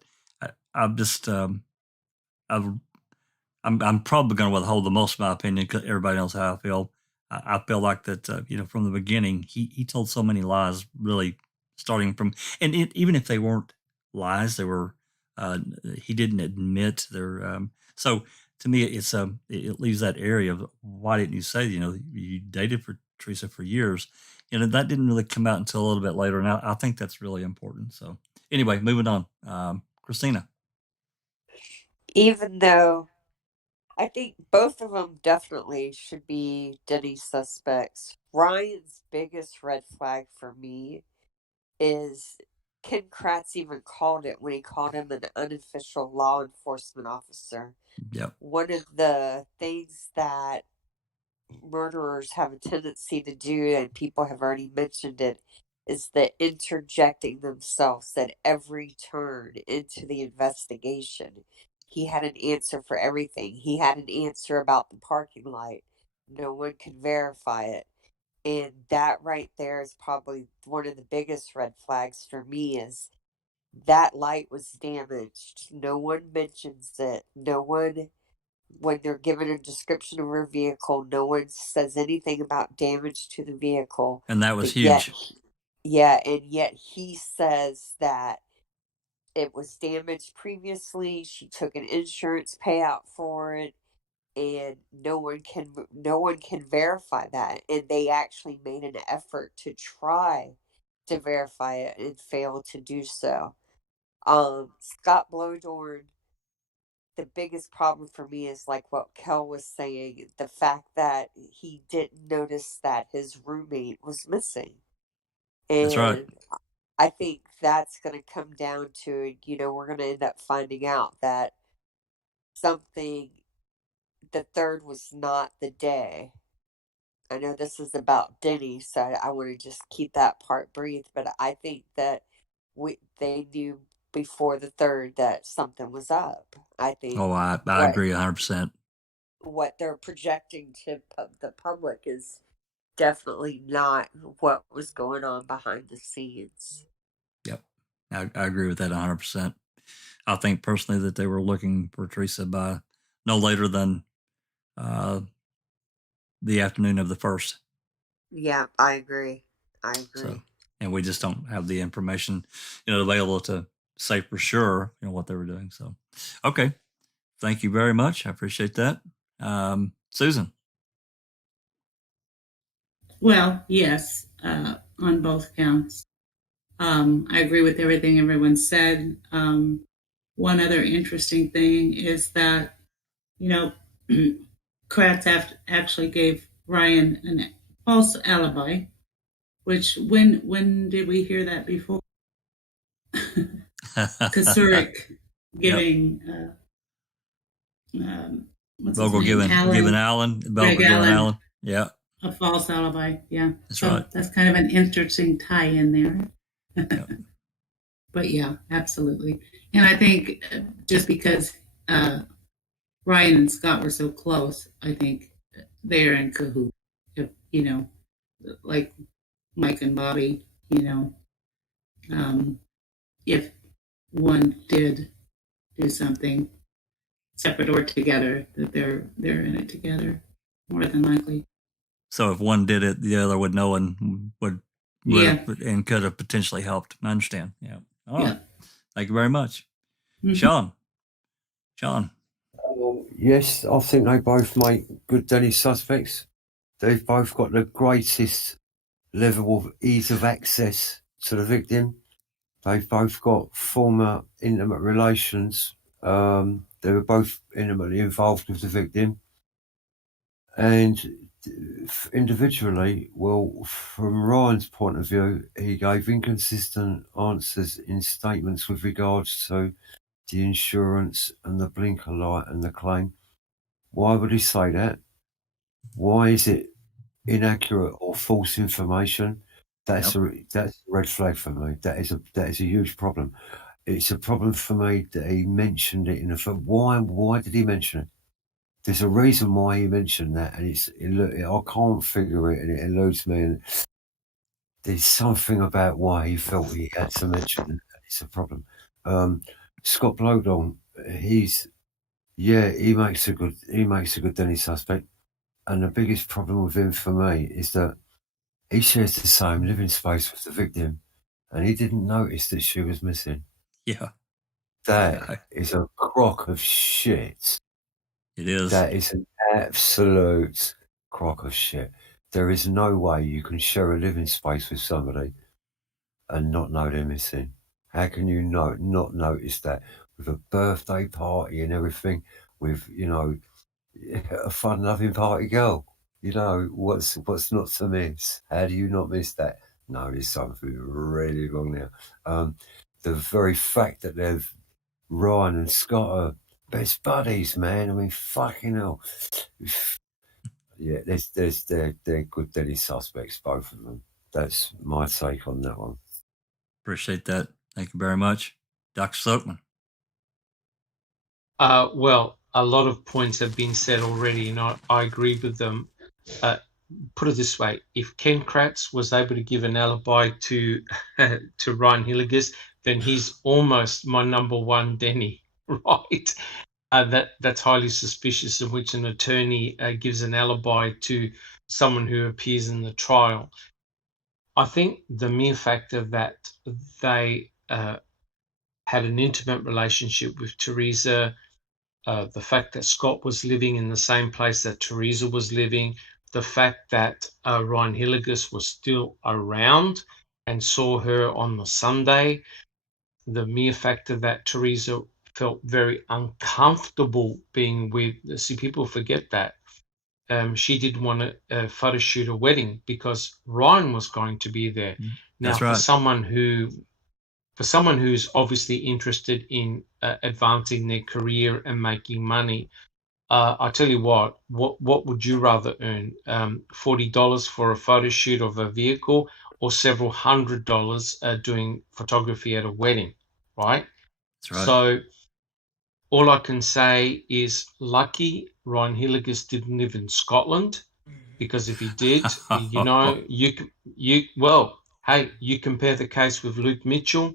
I'm probably going to withhold the most of my opinion because everybody knows how I feel. I feel like that, from the beginning, he told so many lies, really starting from, and even if they weren't lies, they were, he didn't admit their, so to me, it leaves that area of why didn't you say, you dated for Teresa for years, that didn't really come out until a little bit later. And I think that's really important. So anyway, moving on, Christina. Even though I think both of them definitely should be Denny suspects, Ryan's biggest red flag for me is Ken Kratz even called it when he called him an unofficial law enforcement officer. Yep. One of the things that murderers have a tendency to do, and people have already mentioned it, is that interjecting themselves at every turn into the investigation. He had an answer for everything. He had an answer about the parking light. No one could verify it. And that right there is probably one of the biggest red flags for me is that light was damaged. No one mentions it. No one, when they're given a description of her vehicle, no one says anything about damage to the vehicle. And that was But yet, huge. yeah, and yet he says that it was damaged previously. She took an insurance payout for it, and no one can verify that. And they actually made an effort to try to verify it and failed to do so. Scott Bloedorn, the biggest problem for me is like what Kel was saying, the fact that he didn't notice that his roommate was missing. That's right. And I think that's going to come down to, we're going to end up finding out that something, the third was not the day. I know this is about Denny, so I want to just keep that part brief, but I think that they knew before the third that something was up. I think. Oh, I agree 100%. What they're projecting to the public is definitely not what was going on behind the scenes. Yep. I agree with that 100%. I think personally that they were looking for Teresa by no later than the afternoon of the 1st. Yeah, I agree. So, and we just don't have the information, available to say for sure, what they were doing. So, okay. Thank you very much. I appreciate that. Susan. Well, yes, on both counts. I agree with everything everyone said. One other interesting thing is that, Kratz actually gave Ryan a false alibi, which when did we hear that before? Kasurik giving Vogel giving Allen, yeah, a false alibi. Yeah, that's right. That's kind of an interesting tie in there. Yep. But yeah, absolutely. And I think just because Ryan and Scott were so close, I think they're in cahoots. If, like Mike and Bobby, if one did do something separate or together, that they're in it together, more than likely. So if one did it, the other would know and would and could have potentially helped. I understand. Yeah. All right. Thank you very much. Mm-hmm. Sean. Yes, I think they both make good Denny suspects. They've both got the greatest level of ease of access to the victim. They've both got former intimate relations. They were both intimately involved with the victim. And individually, well, from Ryan's point of view, he gave inconsistent answers in statements with regards to the insurance and the blinker light and the claim. Why would he say that? Why is it inaccurate or false information? That's a red flag for me. That is a huge problem. It's a problem for me that he mentioned it in the film. Why did he mention it? There's a reason why he mentioned that, and I can't figure it, and it eludes me. And there's something about why he felt he had to mention it. It's a problem. Scott Bloedorn, he makes a good Denny suspect, and the biggest problem with him for me is that he shares the same living space with the victim, and he didn't notice that she was missing. Yeah, that is a crock of shit. It is. That is an absolute crock of shit. There is no way you can share a living space with somebody and not know they're missing. How can you not notice that? With a birthday party and everything, with, a fun-loving party girl. What's not to miss? How do you not miss that? No, there's something really wrong there. The very fact that Ryan and Scott are best buddies, man. I mean, fucking hell. Yeah, they're good Denny suspects, both of them. That's my take on that one. Appreciate that. Thank you very much. Dr. Silkman. Well, a lot of points have been said already, and I agree with them. Put it this way, if Ken Kratz was able to give an alibi to Ryan Hillegas, then he's almost my number one Denny, right? That's highly suspicious, in which an attorney gives an alibi to someone who appears in the trial. I think the mere factor that they had an intimate relationship with Teresa, the fact that Scott was living in the same place that Teresa was living, the fact that Ryan Hillegas was still around and saw her on the Sunday, the mere factor that Teresa felt very uncomfortable being with. See, people forget that. She didn't want to photo shoot a wedding because Ryan was going to be there. Now, That's right. For someone who's obviously interested in advancing their career and making money, I tell you what would you rather earn? $40 for a photo shoot of a vehicle, or several $100 doing photography at a wedding, right? That's right. So all I can say is lucky Ryan Hillegas didn't live in Scotland, because if he did, you compare the case with Luke Mitchell.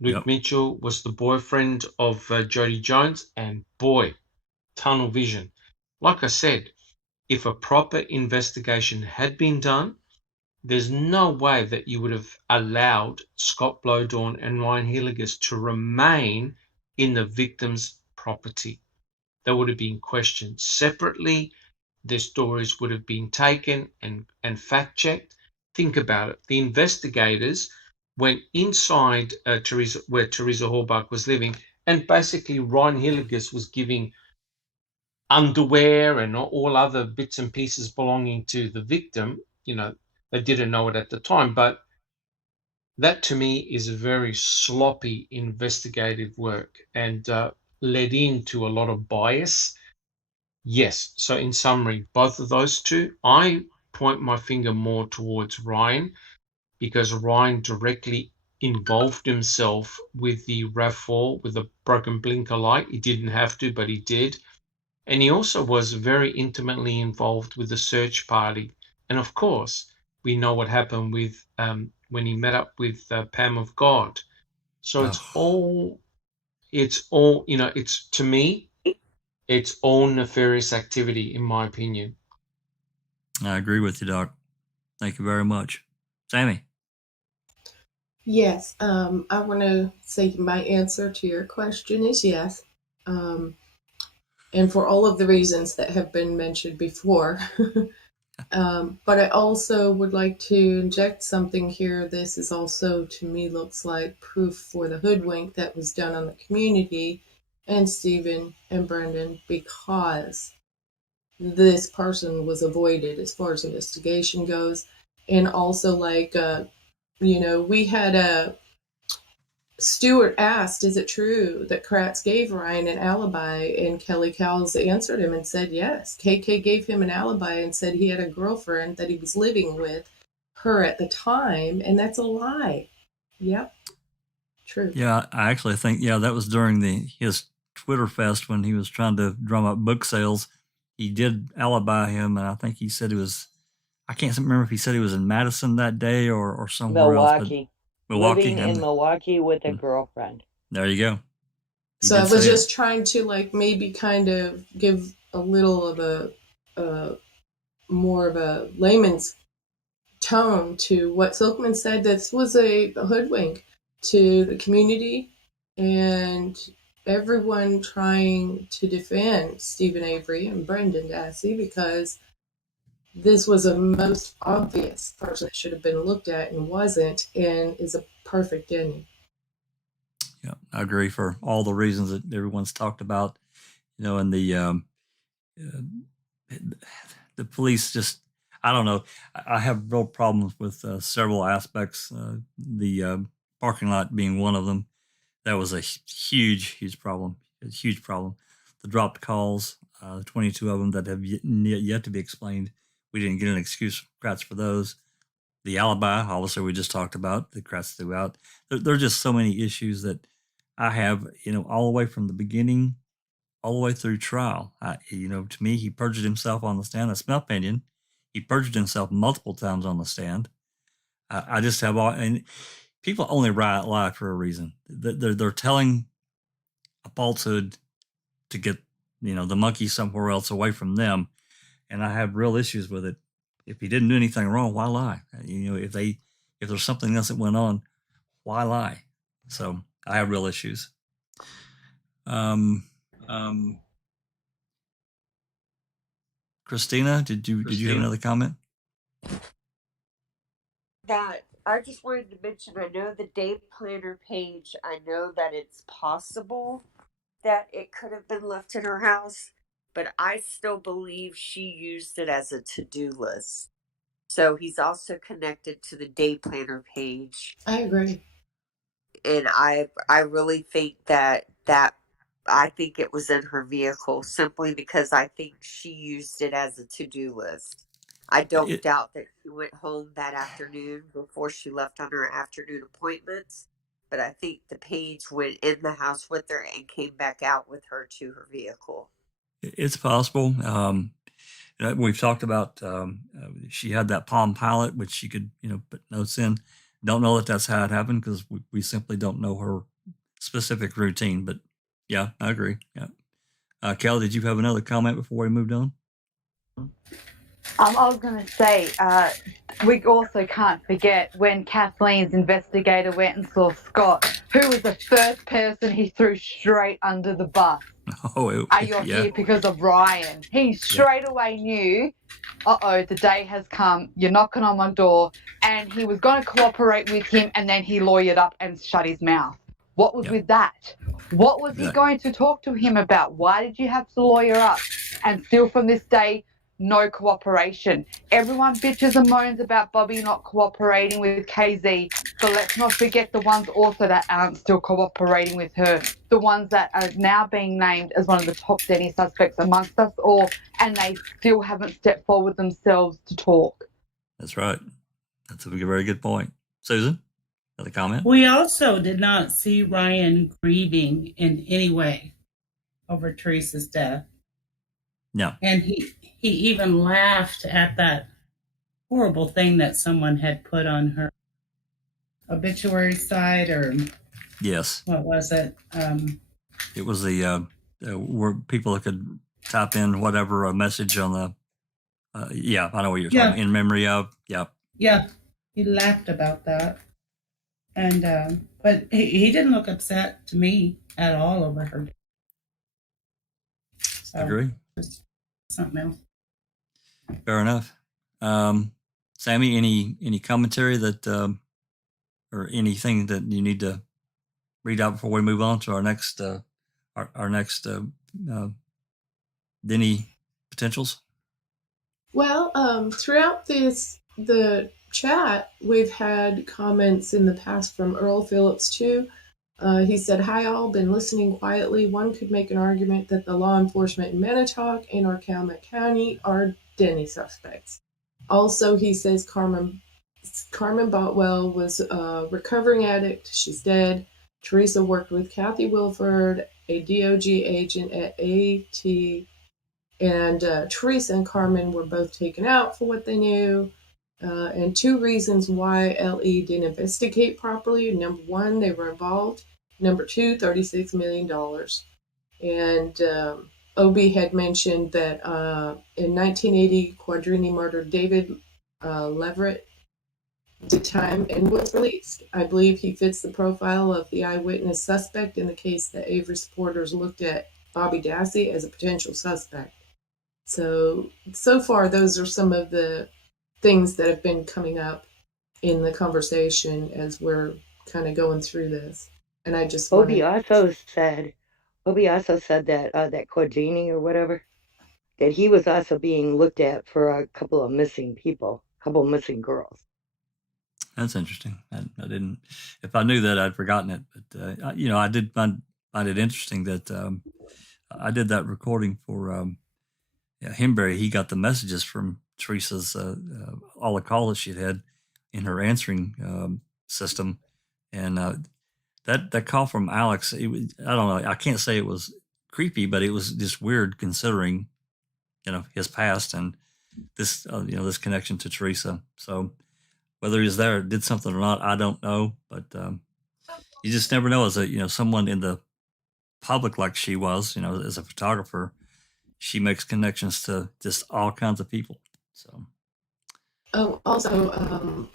Luke Mitchell was the boyfriend of Jody Jones, and boy, tunnel vision. Like I said, if a proper investigation had been done, there's no way that you would have allowed Scott Bloedorn and Ryan Hillegas to remain in the victim's property. They would have been questioned separately. Their stories would have been taken and fact-checked. Think about it. The investigators went inside where Teresa Hallbach was living, and basically Ryan Hillegas was giving underwear and all other bits and pieces belonging to the victim. They didn't know it at the time, but that to me is a very sloppy investigative work, and led into a lot of bias. Yes, so in summary, both of those two, I point my finger more towards Ryan, because Ryan directly involved himself with the RAV4 with a broken blinker light. He didn't have to, but he did. And he also was very intimately involved with the search party. And of course, we know what happened with when he met up with Pam of God. So it's all, to me, it's all nefarious activity, in my opinion. I agree with you, Doc. Thank you very much. Sammy? Yes, I want to say my answer to your question is yes. And for all of the reasons that have been mentioned before. But I also would like to inject something here. This is also, to me, looks like proof for the hoodwink that was done on the community and Stephen and Brendan, because this person was avoided as far as investigation goes. And also, we had a Stewart asked, is it true that Kratz gave Ryan an alibi? And Kelly Cowles answered him and said yes. KK gave him an alibi and said he had a girlfriend that he was living with her at the time, and that's a lie. Yep. True. Yeah, I actually think, that was during his Twitter fest when he was trying to drum up book sales. He did alibi him, and I think he said I can't remember if he said he was in Madison that day or somewhere else. But Living in Milwaukee with a girlfriend. There you go. So I was just trying to maybe kind of give a little of a more of a layman's tone to what Silkman said. This was a hoodwink to the community and everyone trying to defend Stephen Avery and Brendan Dassey, because this was a most obvious person that should have been looked at and wasn't, and is a perfect Denny. Yeah, I agree for all the reasons that everyone's talked about. And the police just, I don't know. I have real problems with several aspects. The parking lot being one of them. That was a huge problem. A huge problem. The dropped calls, 22 of them that have yet to be explained. We didn't get an excuse from Kratz for those. The alibi, obviously, we just talked about, that Kratz threw out. There are just so many issues that I have, all the way from the beginning, all the way through trial. To me, he perjured himself on the stand. That's my opinion. He perjured himself multiple times on the stand. I just have all, and people only lie for a reason. They're telling a falsehood to get, the monkey somewhere else away from them. And I have real issues with it. If he didn't do anything wrong, why lie? If there's something else that went on, why lie? So I have real issues. Christina, did you have another comment? That I just wanted to mention, I know the day planner page, I know that it's possible that it could have been left in her house, but I still believe she used it as a to-do list. So he's also connected to the day planner page. I agree. And I really think that I think it was in her vehicle simply because I think she used it as a to-do list. I don't doubt that she went home that afternoon before she left on her afternoon appointments, but I think the page went in the house with her and came back out with her to her vehicle. It's possible. We've talked about she had that Palm Pilot, which she could, put notes in. Don't know that that's how it happened because we simply don't know her specific routine. But yeah, I agree. Yeah. Kelly, did you have another comment before we moved on? I was going to say, we also can't forget when Kathleen's investigator went and saw Scott, who was the first person he threw straight under the bus. Are you here because of Ryan? He straight away knew, the day has come, you're knocking on my door, and he was going to cooperate with him, and then he lawyered up and shut his mouth. What was with that? What was he going to talk to him about? Why did you have to lawyer up? And still from this day, no cooperation. Everyone bitches and moans about Bobby not cooperating with KZ, but let's not forget the ones also that aren't still cooperating with her. The ones that are now being named as one of the top Denny suspects amongst us all, and they still haven't stepped forward themselves to talk. That's right. That's a very good point. Susan, another comment? We also did not see Ryan grieving in any way over Teresa's death. No. And he even laughed at that horrible thing that someone had put on her obituary site, or yes, what was it? It was the where people could type in whatever a message on the. I know what you're talking. In memory of. Yeah, he laughed about that, and but he didn't look upset to me at all over her. So, agree. Something else. Fair enough. Sammy, any commentary that or anything that you need to read out before we move on to our next Denny potentials? Well, throughout the chat, we've had comments in the past from Earl Phillips too. He said, "Hi all, been listening quietly. One could make an argument that the law enforcement in Manitowoc and or Calumet County are Denny suspects." Also, he says Carmen Botwell was a recovering addict. She's dead. Teresa worked with Kathy Wilford, a DOG agent at AT, and Teresa and Carmen were both taken out for what they knew. And two reasons why LE didn't investigate properly. Number one, they were involved. Number two, $36 million. And OB had mentioned that in 1980, Quadri murdered David Leverett, did time, and was released. I believe he fits the profile of the eyewitness suspect in the case that Avery supporters looked at Bobby Dassey as a potential suspect. So far, those are some of the things that have been coming up in the conversation as we're kind of going through this. And I just Obi also said that that Quadri or whatever, that he was also being looked at for a couple of missing people, a couple of missing girls. That's interesting. I didn't. If I knew that, I'd forgotten it. But I did find it interesting that I did that recording for Himberry. He got the messages from Teresa's all the calls she'd had in her answering system, and that call from Alex. I don't know. I can't say it was creepy, but it was just weird considering his past and this this connection to Teresa. So Whether he was there or did something or not, I don't know. But you just never know. As a someone in the public like she was, as a photographer, she makes connections to just all kinds of people. So. Oh, also,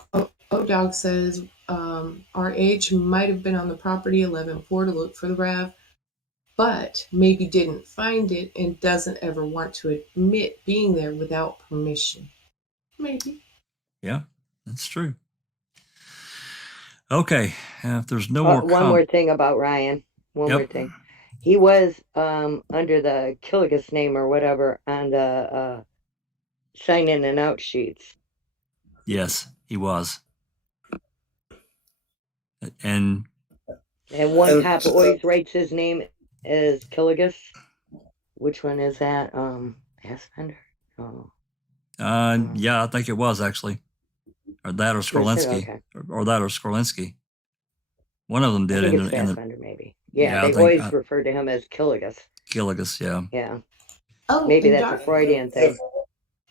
O-Dog says our age might have been on the property 11-4 to look for the RAV, but maybe didn't find it and doesn't ever want to admit being there without permission. Maybe. Yeah, that's true. Okay, if there's no more one more thing about Ryan. One more thing. He was under the Hillegas name or whatever on the sign in and out sheets. Yes, he was. And one cop always writes his name as Hillegas. Which one is that? Fassbender? Oh. Yeah, I think it was actually. Or that or Skorlinski. Okay. Or that or Skorlinski. One of them did. I think it's Fassbender, maybe. Yeah, they always refer to him as Hillegas. Hillegas, yeah. Yeah. Oh, maybe that's a Freudian thing.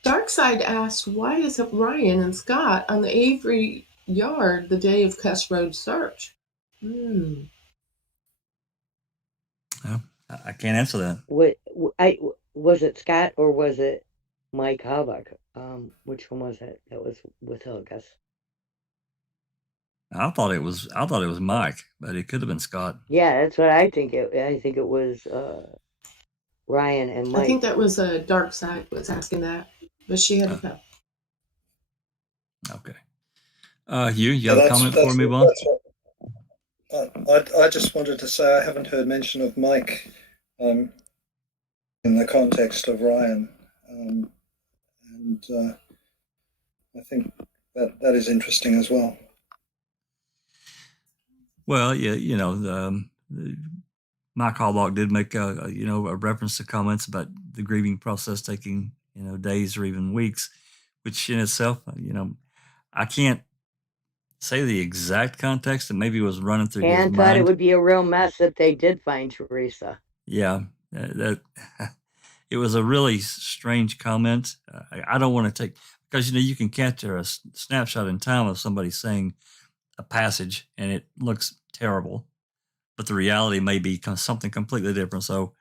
Darkside asked, why isn't Ryan and Scott on the Avery yard the day of Cuss Road search? Yeah, I can't answer that. Was it Scott or was it Mike Havok? Which one was it that was with Hillegas? I thought it was Mike, but it could have been Scott. Yeah, that's what I think. I think it was Ryan and Mike. I think that was Darkside was asking that, but she had to go. Okay. You have a comment for me, Bob? I just wanted to say I haven't heard mention of Mike in the context of Ryan, and I think that is interesting as well. Well, yeah, Mike Halbach did make a reference to comments about the grieving process taking days or even weeks, which in itself, I can't say the exact context that maybe was running through his mind. And thought it would be a real mess if they did find Teresa. Yeah, that it was a really strange comment. I don't want to take, because you can capture a snapshot in time of somebody saying a passage and it looks terrible, but the reality may be something completely different. So,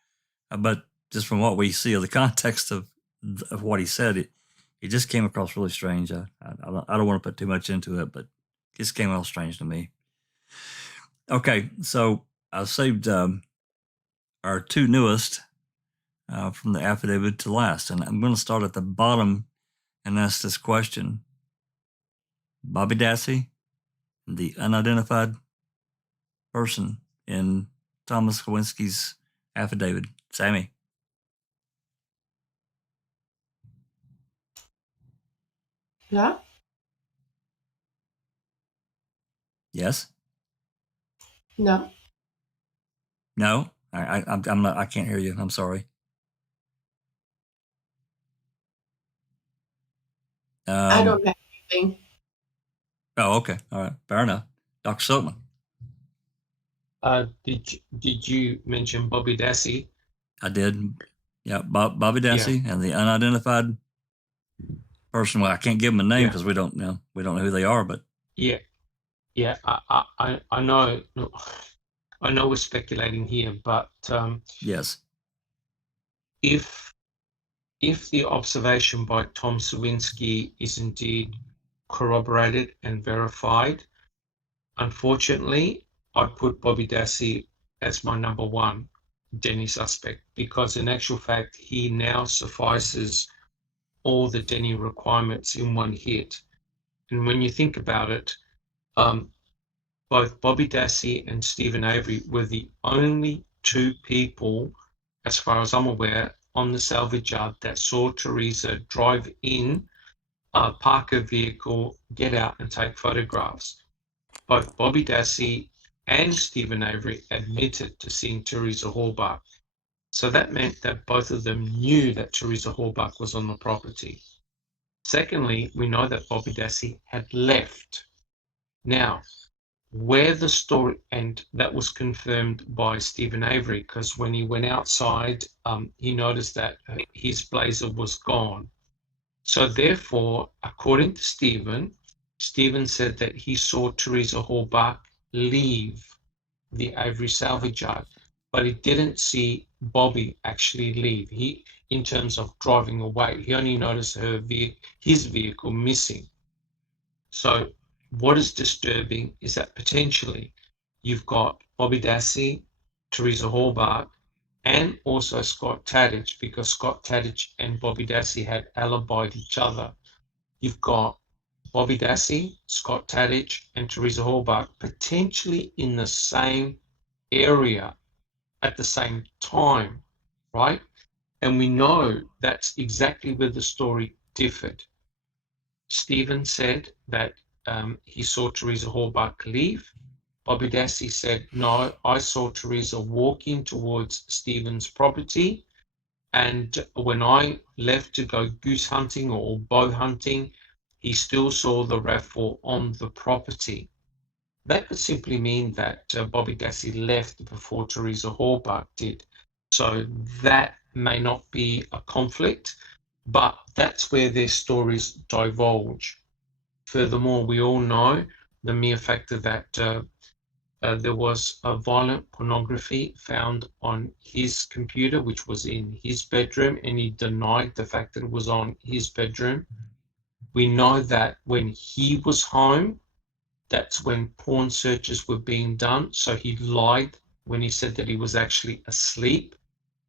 but just from what we see of the context of what he said, it just came across really strange. I don't want to put too much into it, but it just came out strange to me. Okay, so I saved our two newest from the affidavit to last, and I'm going to start at the bottom and ask this question. Bobby Dassey, the unidentified person in Thomas Kowinski's affidavit. Sammy. Yeah? Yes? No. No? I'm not, I can't hear you. I'm sorry. I don't have anything. Oh, okay. All right. Fair enough. Dr. Silkman. Did you mention Bobby Dassey? I did. Yeah, Bobby Dassey and the unidentified person. Well, I can't give them a name because we don't know who they are. But yeah. I know. I know we're speculating here, but yes, if the observation by Tom Sawinski is indeed corroborated and verified, unfortunately, I'd put Bobby Dassey as my number one Denny suspect, because in actual fact, he now suffices all the Denny requirements in one hit. And when you think about it, both Bobby Dassey and Stephen Avery were the only two people, as far as I'm aware, on the salvage yard that saw Teresa drive in, park her vehicle, get out and take photographs. Both Bobby Dassey and Stephen Avery admitted to seeing Teresa Halbach. So that meant that both of them knew that Teresa Halbach was on the property. Secondly, we know that Bobby Dassey had left. Now, where the story, and that was confirmed by Stephen Avery, because when he went outside, he noticed that his blazer was gone. So therefore, according to Stephen, Stephen said that he saw Teresa Halbach leave the Avery salvage yard, but he didn't see Bobby actually leave. In terms of driving away, he only noticed his vehicle missing. So what is disturbing is that potentially you've got Bobby Dassey, Teresa Halbach, and also Scott Tadich, because Scott Tadich and Bobby Dassey had alibied each other. You've got Bobby Dassey, Scott Tadich, and Teresa Halbach potentially in the same area at the same time, right? And we know that's exactly where the story differed. Stephen said that he saw Teresa Halbach leave. Bobby Dassey said, no, I saw Teresa walking towards Stephen's property, and when I left to go goose hunting or bow hunting, he still saw the raffle on the property. That could simply mean that Bobby Dassey left before Teresa Halbach did. So that may not be a conflict, but that's where their stories divulge. Furthermore, we all know the mere fact that there was a violent pornography found on his computer, which was in his bedroom, and he denied the fact that it was on his bedroom. We know that when he was home, that's when porn searches were being done. So he lied when he said that he was actually asleep,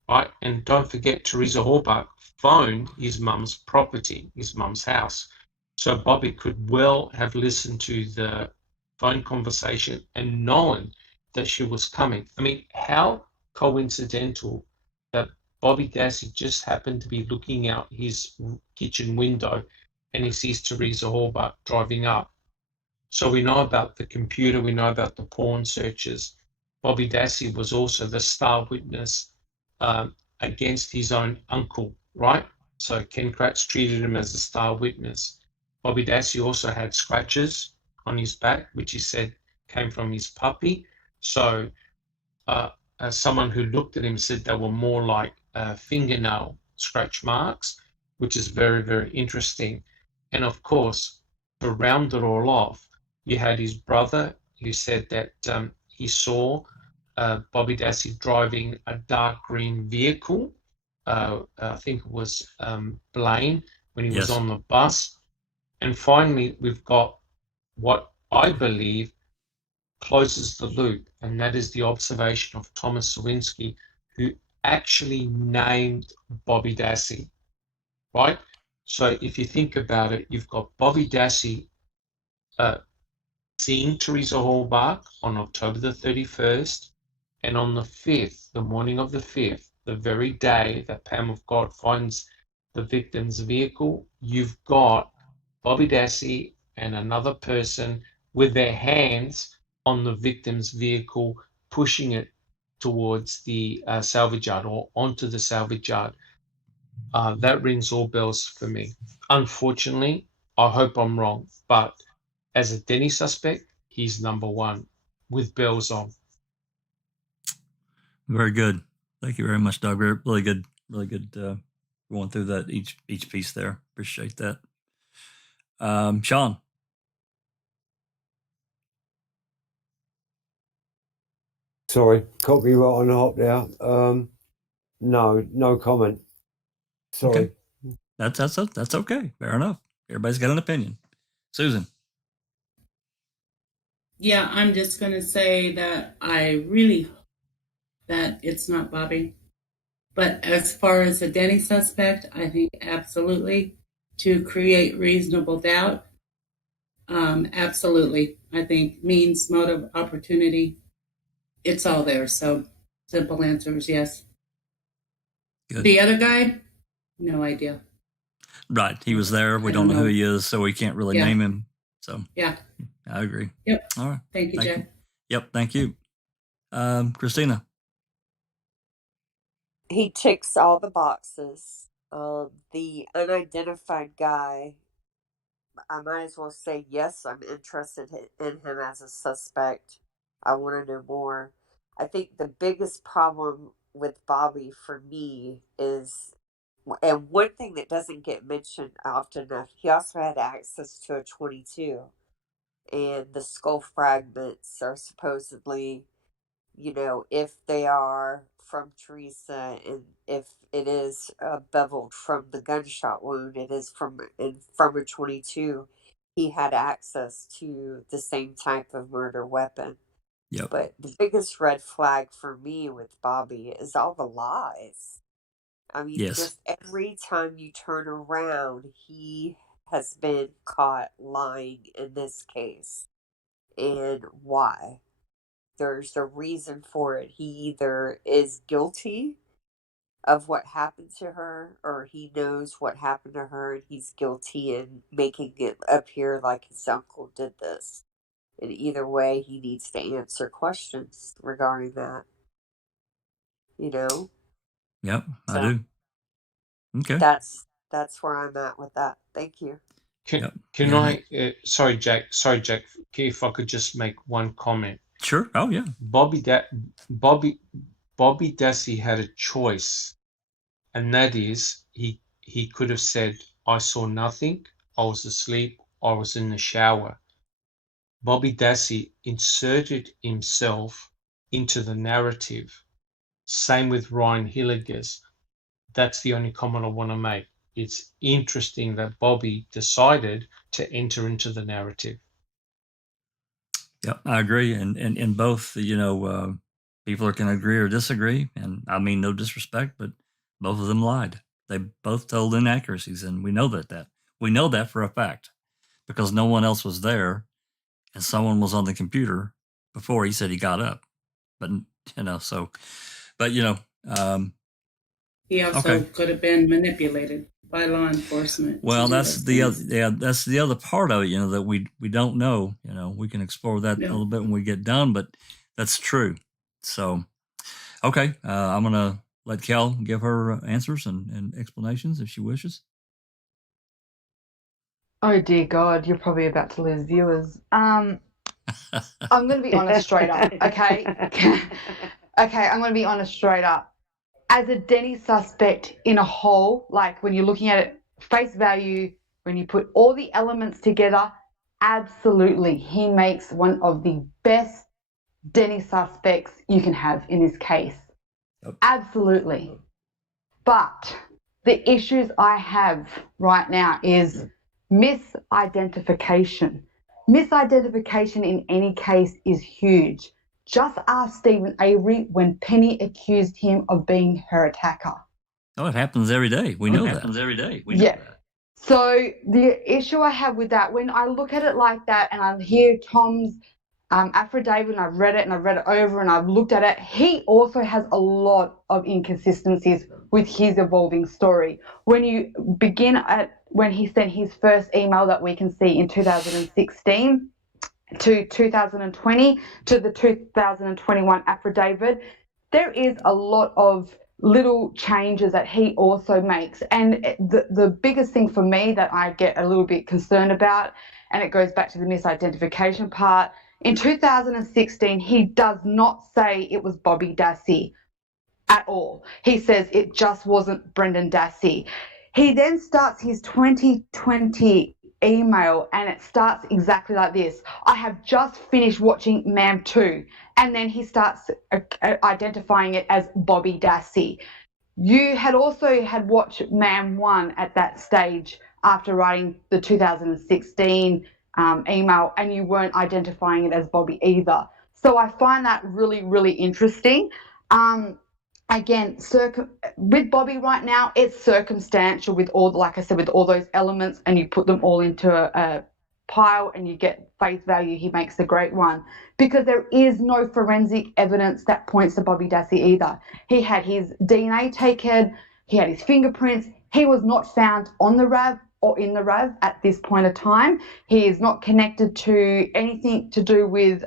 right? And don't forget, Teresa Halbach phoned his mum's property, his mum's house. So Bobby could well have listened to the phone conversation and known that she was coming. I mean, how coincidental that Bobby Dassey just happened to be looking out his kitchen window and he sees Teresa Halbach driving up. So we know about the computer, we know about the porn searches. Bobby Dassey was also the star witness against his own uncle, right? So Ken Kratz treated him as a star witness. Bobby Dassey also had scratches on his back, which he said came from his puppy. So someone who looked at him said they were more like fingernail scratch marks, which is very, very interesting. And of course, to round it all off, you had his brother who said that he saw Bobby Dassey driving a dark green vehicle. I think it was Blaine when he was on the bus. And finally, we've got what I believe closes the loop, and that is the observation of Thomas Sawinski, who actually named Bobby Dassey, right? So if you think about it, you've got Bobby Dassey seeing Teresa Halbach on October the 31st, and on the 5th, the morning of the 5th, the very day that Pam of God finds the victim's vehicle, you've got Bobby Dassey and another person with their hands on the victim's vehicle, pushing it towards the salvage yard or onto the salvage yard. That rings all bells for me. Unfortunately, I hope I'm wrong, but as a Denny suspect, he's number one with bells on. Very good. Thank you very much, Doug. Really good going through that each piece there. Appreciate that. Sean. Sorry, caught me right on the hop there. No comment. Sorry. Okay. That's okay. Fair enough. Everybody's got an opinion. Susan. Yeah, I'm just going to say that I really hope that it's not Bobby. But as far as a Denny suspect, I think absolutely to create reasonable doubt. Absolutely. I think means, motive, opportunity, it's all there. So simple answer is yes. Good. The other guy, no idea. Right. He was there. We don't know who he is, so we can't really name him. So yeah, I agree. Yep. All right. Thank you, Jack. Yep. Thank you. Christina. He ticks all the boxes. The unidentified guy, I might as well say yes, I'm interested in him as a suspect. I want to know more. I think the biggest problem with Bobby for me is, and one thing that doesn't get mentioned often enough, he also had access to a 22. and the skull fragments are supposedly, if they are from Teresa, and if it is beveled from the gunshot wound, it is from a 22. He had access to the same type of murder weapon. Yep. But the biggest red flag for me with Bobby is all the lies. I mean, Yes. just every time you turn around, he has been caught lying in this case. And why? There's a reason for it. He either is guilty of what happened to her, or he knows what happened to her and he's guilty in making it appear like his uncle did this. And either way, he needs to answer questions regarding that. Yep, So I do. Okay. that's where I'm at with that. Thank you. Can I? Sorry, Jack. If I could just make one comment. Sure. Oh yeah. Bobby Dassey had a choice, and that is he could have said, "I saw nothing. I was asleep. I was in the shower." Bobby Dassey inserted himself into the narrative. Same with Ryan Hillegas. That's the only comment I want to make. It's interesting that Bobby decided to enter into the narrative. Yep, I agree. And both, people can agree or disagree. And I mean, no disrespect, but both of them lied. They both told inaccuracies. And we know that. We know that for a fact because no one else was there and someone was on the computer before he said he got up. But, he also could have been manipulated by law enforcement. Well, that's the other part of it, that we don't know. We can explore that a little bit when we get done, but that's true. So, okay, I'm gonna let Kel give her answers and explanations if she wishes. Oh dear God, you're probably about to lose viewers. I'm going to be honest straight up, okay? Okay, I'm going to be honest straight up. As a Denny suspect in a whole, like when you're looking at it face value, when you put all the elements together, absolutely, he makes one of the best Denny suspects you can have in this case. Yep. Absolutely. But the issues I have right now is misidentification. Misidentification in any case is huge. Just ask Stephen Avery when Penny accused him of being her attacker. Oh, it happens every day. We know that. It happens every day. We know that. So the issue I have with that, when I look at it like that and I hear Tom's affidavit and I've read it over and I've looked at it, he also has a lot of inconsistencies with his evolving story. When you begin at when he sent his first email that we can see in 2016 to 2020 to the 2021 affidavit, there is a lot of little changes that he also makes. And the biggest thing for me that I get a little bit concerned about, and it goes back to the misidentification part, in 2016, he does not say it was Bobby Dassey at all. He says it just wasn't Brendan Dassey. He then starts his 2020 email and it starts exactly like this. I have just finished watching Ma'am 2, and then he starts identifying it as Bobby Dassey. You had also had watched Ma'am 1 at that stage after writing the 2016 email, and you weren't identifying it as Bobby either. So I find that really, really interesting. Again, with Bobby right now, it's circumstantial with all, like I said, with all those elements, and you put them all into a pile and you get face value. He makes a great one because there is no forensic evidence that points to Bobby Dassey either. He had his DNA taken, he had his fingerprints. He was not found on the RAV or in the RAV at this point of time. He is not connected to anything to do with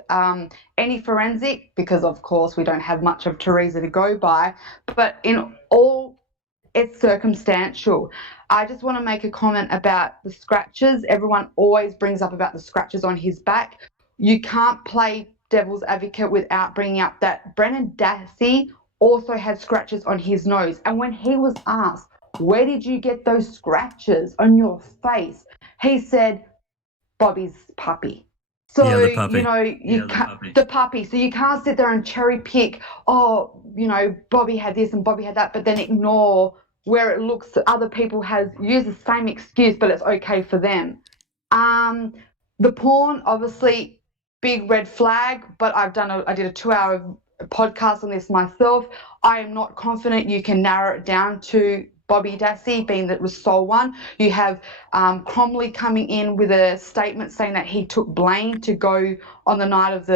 any forensic because, of course, we don't have much of Teresa to go by. But in all, it's circumstantial. I just want to make a comment about the scratches. Everyone always brings up about the scratches on his back. You can't play devil's advocate without bringing up that Brendan Dassey also had scratches on his nose. And when he was asked, where did you get those scratches on your face? He said, Bobby's puppy. Yeah, the You puppy. know, the puppy. So you can't sit there and cherry pick, oh, you know, Bobby had this and Bobby had that, but then ignore where it looks other people has used the same excuse, but it's okay for them. The porn, obviously, big red flag, but I did a 2-hour podcast on this myself. I am not confident you can narrow it down to Bobby Dassey, being that it was sole one. You have Cromley coming in with a statement saying that he took Blaine to go on the night of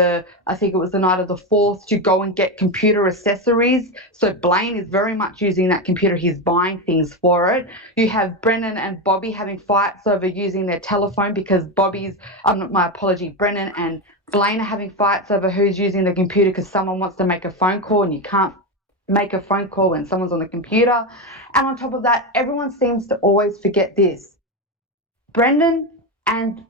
I think it was the night of the 4th, to go and get computer accessories. So Blaine is very much using that computer. He's buying things for it. You have Brennan and Bobby having fights over using their telephone because Brennan and Blaine are having fights over who's using the computer because someone wants to make a phone call and you can't make a phone call when someone's on the computer. And on top of that, everyone seems to always forget this. Brendan and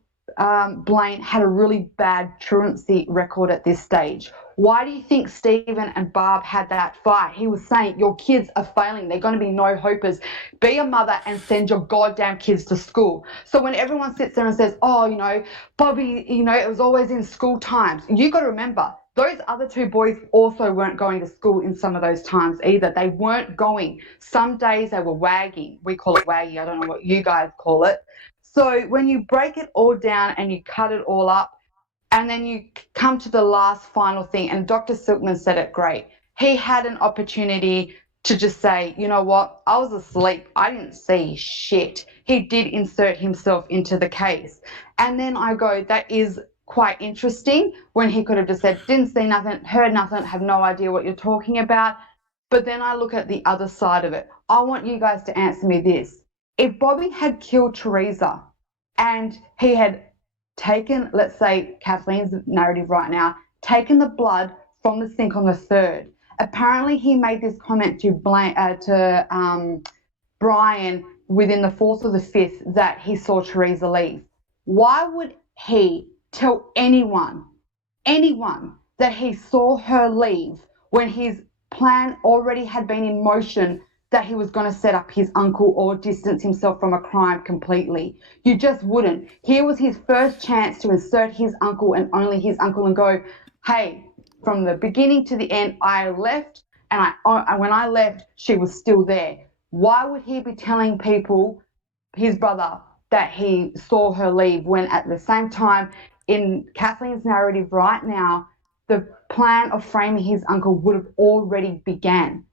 Blaine had a really bad truancy record at this stage. Why do you think Stephen and Barb had that fight? He was saying, your kids are failing. They're going to be no hopers. Be a mother and send your goddamn kids to school. So when everyone sits there and says, oh, you know, Bobby, you know, it was always in school times. You got to remember, those other 2 boys also weren't going to school in some of those times either. They weren't going. Some days they were wagging. We call it waggy. I don't know what you guys call it. So when you break it all down and you cut it all up, and then you come to the last final thing, and Dr. Silkman said it great. He had an opportunity to just say, you know what, I was asleep. I didn't see shit. He did insert himself into the case. And then I go, that is quite interesting, when he could have just said, didn't see nothing, heard nothing, have no idea what you're talking about. But then I look at the other side of it. I want you guys to answer me this. If Bobby had killed Teresa and he had taken, let's say Kathleen's narrative right now, taken the blood from the sink on the 3rd. Apparently he made this comment to Brian within the 4th or the 5th that he saw Teresa leave. Why would he tell anyone that he saw her leave when his plan already had been in motion, that he was going to set up his uncle or distance himself from a crime completely? You just wouldn't. Here was his first chance to insert his uncle and only his uncle and go, hey, from the beginning to the end, I left, and when I left, she was still there. Why would he be telling people, his brother, that he saw her leave, when at the same time in Kathleen's narrative right now, the plan of framing his uncle would have already began?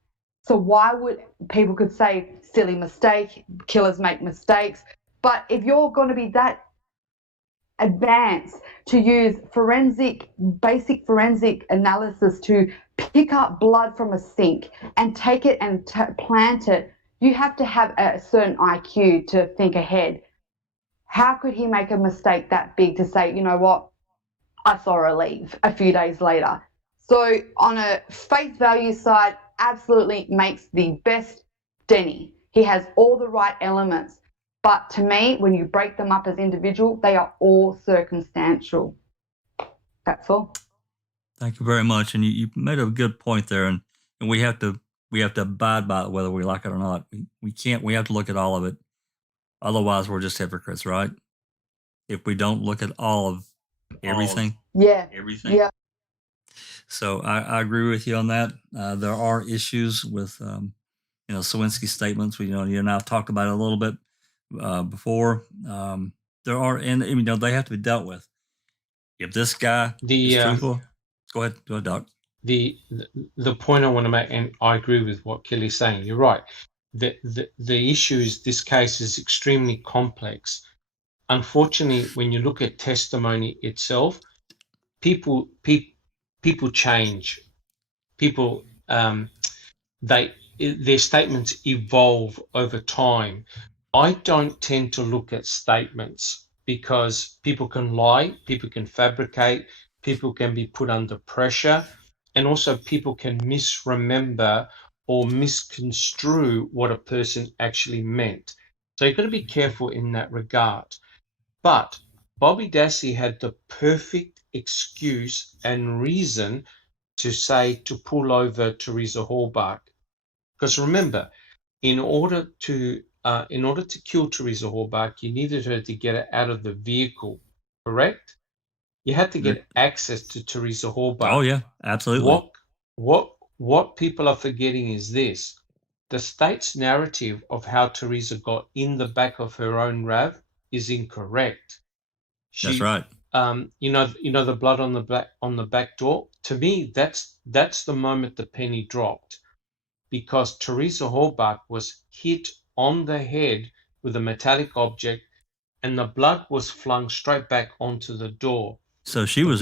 So why would people could say silly mistake, killers make mistakes, but if you're going to be that advanced to use basic forensic analysis to pick up blood from a sink and take it and plant it, you have to have a certain IQ to think ahead. How could he make a mistake that big to say, you know what, I saw her leave a few days later? So on a face value side, absolutely makes the best Denny. He has all the right elements. But to me, when you break them up as individual, they are all circumstantial. That's all. Thank you very much. And you made a good point there. And we have to abide by it whether we like it or not. We have to look at all of it. Otherwise, we're just hypocrites, right? If we don't look at all of everything. Yeah. Everything. Yeah. So I agree with you on that. There are issues with, Sawinski's statements. You and I've talked about it a little bit before. There are, and they have to be dealt with. If this guy is truthful, go ahead, Doc. The point I want to make, and I agree with what Kelly's saying. You're right. The issue is this case is extremely complex. Unfortunately, when you look at testimony itself, people change. People their statements evolve over time. I don't tend to look at statements because people can lie, people can fabricate, people can be put under pressure, and also people can misremember or misconstrue what a person actually meant. So you've got to be careful in that regard. But Bobby Dassey had the perfect excuse and reason to pull over Teresa Hallbach. Because remember, in order to kill Teresa Hallbach, you needed her to get her out of the vehicle, correct? You had to get access to Teresa Halbach. Oh yeah, absolutely. What people are forgetting is this: the state's narrative of how Teresa got in the back of her own RAV is incorrect. That's right. You know the blood on the back door. To me, that's the moment the penny dropped, because Teresa Halbach was hit on the head with a metallic object, and the blood was flung straight back onto the door. So she was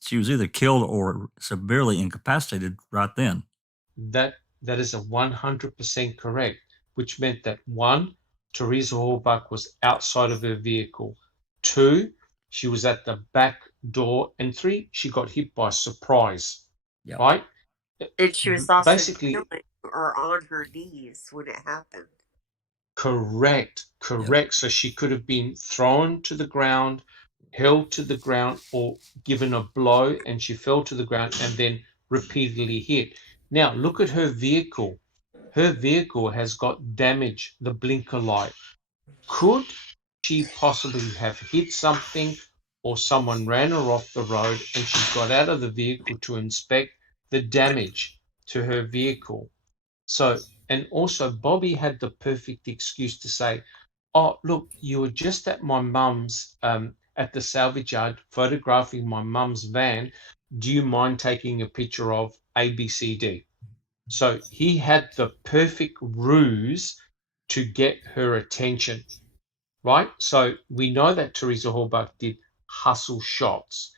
she was either killed or severely incapacitated right then. That is 100% correct, which meant that 1, Teresa Halbach was outside of her vehicle. 2, she was at the back door, and 3, she got hit by surprise. Yep. Right? And she was also kneeling or on her knees when it happened. Correct. Yep. So she could have been thrown to the ground, held to the ground, or given a blow, and she fell to the ground and then repeatedly hit. Now, look at her vehicle. Her vehicle has got damage, the blinker light. Could she possibly have hit something, or someone ran her off the road and she got out of the vehicle to inspect the damage to her vehicle? So, and also Bobby had the perfect excuse to say, oh, look, you were just at my mum's, at the salvage yard, photographing my mum's van. Do you mind taking a picture of ABCD? So he had the perfect ruse to get her attention, right? So we know that Teresa Halbach did hustle shots.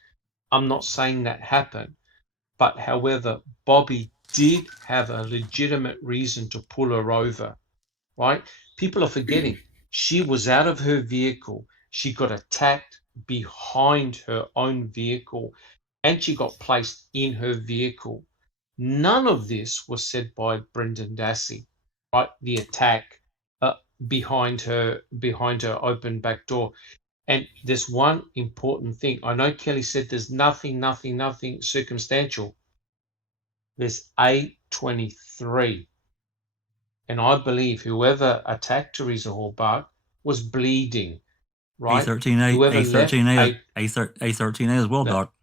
I'm not saying that happened, but however, Bobby did have a legitimate reason to pull her over, right? People are forgetting she was out of her vehicle. She got attacked behind her own vehicle, and she got placed in her vehicle. None of this was said by Brendan Dassey, right? The attack behind her open back door. And there's one important thing. I know Kelly said there's nothing circumstantial. There's A23. And I believe whoever attacked Teresa Halbach was bleeding, right? A13A as well, Doc.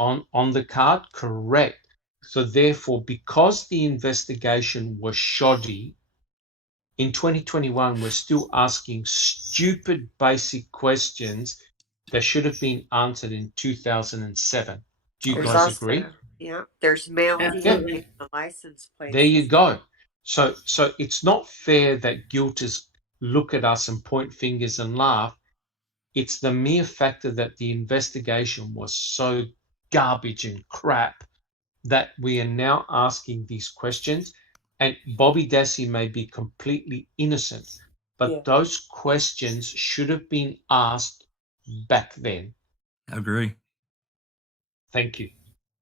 On the card, correct. So therefore, because the investigation was shoddy, in 2021, we're still asking stupid basic questions that should have been answered in 2007. Do you guys agree? Yeah, there's mail DNA on the license plate. There you go. So it's not fair that guilters look at us and point fingers and laugh. It's the mere factor that the investigation was so garbage and crap that we are now asking these questions. And Bobby Dassey may be completely innocent, but those questions should have been asked back then. I agree. Thank you.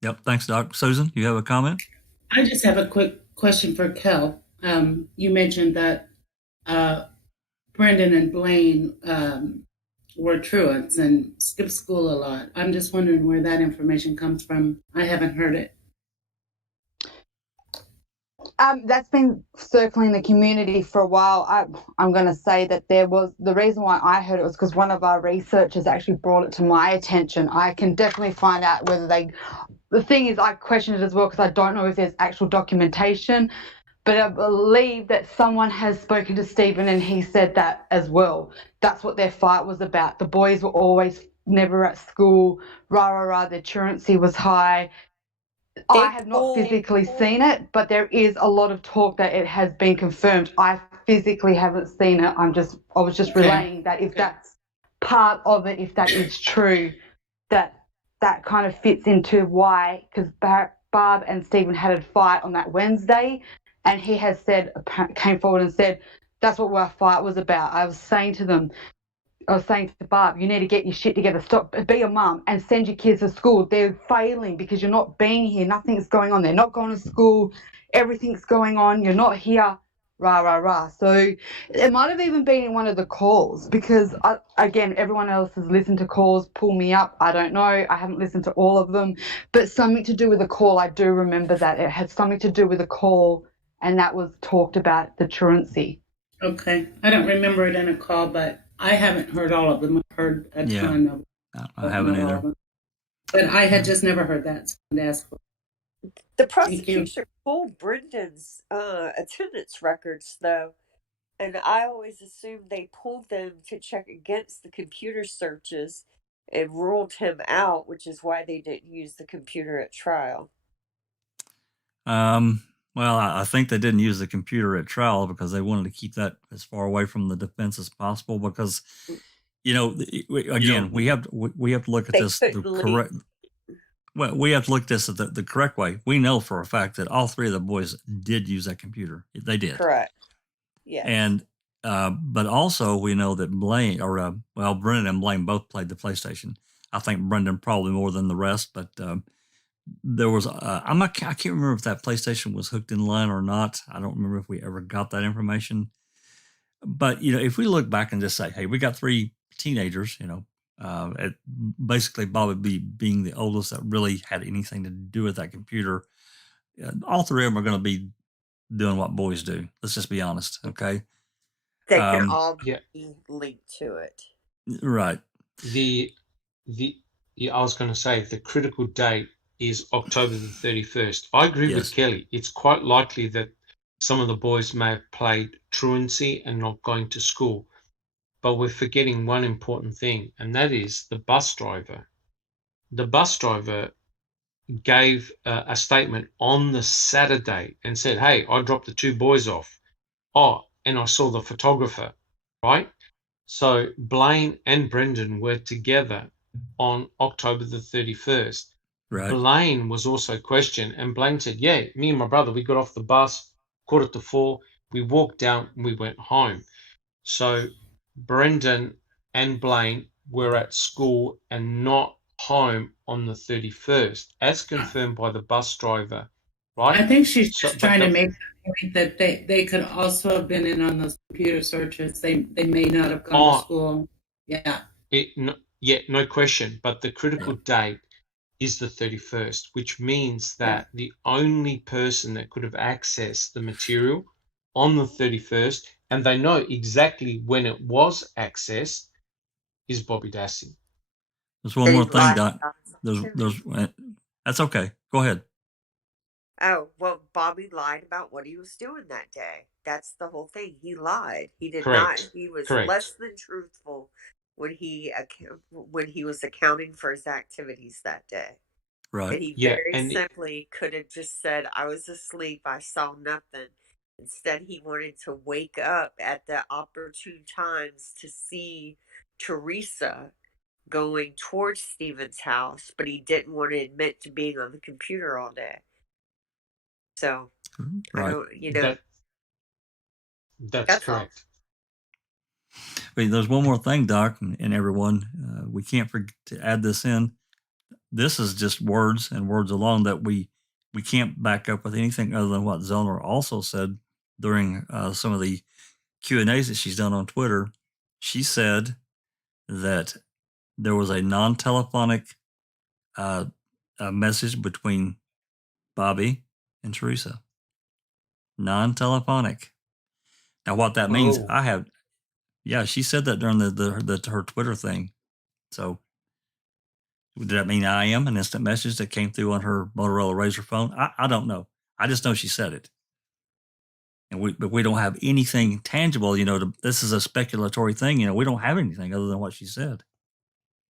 Yep. Thanks, Doc. Susan, you have a comment? I just have a quick question for Kel. You mentioned that Brendan and Blaine were truants and skipped school a lot. I'm just wondering where that information comes from. I haven't heard it. That's been circling the community for a while. I'm going to say that the reason why I heard it was because one of our researchers actually brought it to my attention. I can definitely find out whether the thing is, I questioned it as well because I don't know if there's actual documentation, but I believe that someone has spoken to Stephen and he said that as well. That's what their fight was about. The boys were always never at school, their truancy was high. I have not physically seen it, but there is a lot of talk that it has been confirmed. I physically haven't seen it. I was just relaying that if that's part of it, if that is true, that kind of fits into why, because Barb and Stephen had a fight on that Wednesday, and he has came forward and said, that's what our fight was about. I was saying to Barb, you need to get your shit together. Stop, be a mum and send your kids to school. They're failing because you're not being here. Nothing's going on. They're not going to school. Everything's going on. You're not here. So it might have even been in one of the calls because, again, everyone else has listened to calls, pull me up. I don't know. I haven't listened to all of them. But something to do with the call, I do remember that. It had something to do with a call, and that was talked about the truancy. Okay. I don't remember it in a call, but I haven't heard all of them. I've heard a ton of them. I haven't either. But I had just never heard that. So I'm ask for. The prosecution pulled Brendan's attendance records, though, and I always assumed they pulled them to check against the computer searches and ruled him out, which is why they didn't use the computer at trial. Well, I think they didn't use the computer at trial because they wanted to keep that as far away from the defense as possible. Because, we have to look at this the correct. Well, we have to look at this the correct way. We know for a fact that all three of the boys did use that computer. They did. Correct. Yes. And but also we know that Brendan and Blaine both played the PlayStation. I think Brendan probably more than the rest, but there was I can't remember if that PlayStation was hooked in line or not. I don't remember if we ever got that information. But if we look back and just say, hey, we got three teenagers, basically Bobby being the oldest that really had anything to do with that computer, all three of them are going to be doing what boys do. Let's just be honest, okay? They can all be linked to it. Right. I was going to say the critical date is October the 31st. I agree with Kelly. It's quite likely that some of the boys may have played truancy and not going to school. But we're forgetting one important thing, and that is the bus driver. The bus driver gave a statement on the Saturday and said, hey, I dropped the two boys off. Oh, and I saw the photographer, right? So Blaine and Brendan were together on October the 31st. Right. Blaine was also questioned, and Blaine said, yeah, me and my brother, we got off the bus, 3:45, we walked down, and we went home. So Brendan and Blaine were at school and not home on the 31st, as confirmed by the bus driver, right? I think she's just trying to make the point that they could also have been in on those computer searches. They may not have gone to school. Yeah. No question. But the critical date is the 31st, which means that the only person that could have accessed the material on the 31st, and they know exactly when it was accessed, is Bobby Dassey. There's one more thing, Doc. That's okay. Go ahead. Oh, well, Bobby lied about what he was doing that day. That's the whole thing. He lied. He did not. He was less than truthful when he was accounting for his activities that day. Right. And he very simply could have just said, I was asleep. I saw nothing. Instead, he wanted to wake up at the opportune times to see Teresa going towards Stephen's house, but he didn't want to admit to being on the computer all day. So, right. That's correct. Wait, there's one more thing, Doc, and everyone. We can't forget to add this in. This is just words and words alone that we can't back up with anything other than what Zoner also said during some of the Q&As that she's done on Twitter. She said that there was a non-telephonic message between Bobby and Teresa. Non-telephonic. Now, what that means, she said that during her Twitter thing. So, did that mean I am an instant message that came through on her Motorola Razr phone? I don't know. I just know she said it. But we don't have anything tangible, this is a speculatory thing, we don't have anything other than what she said.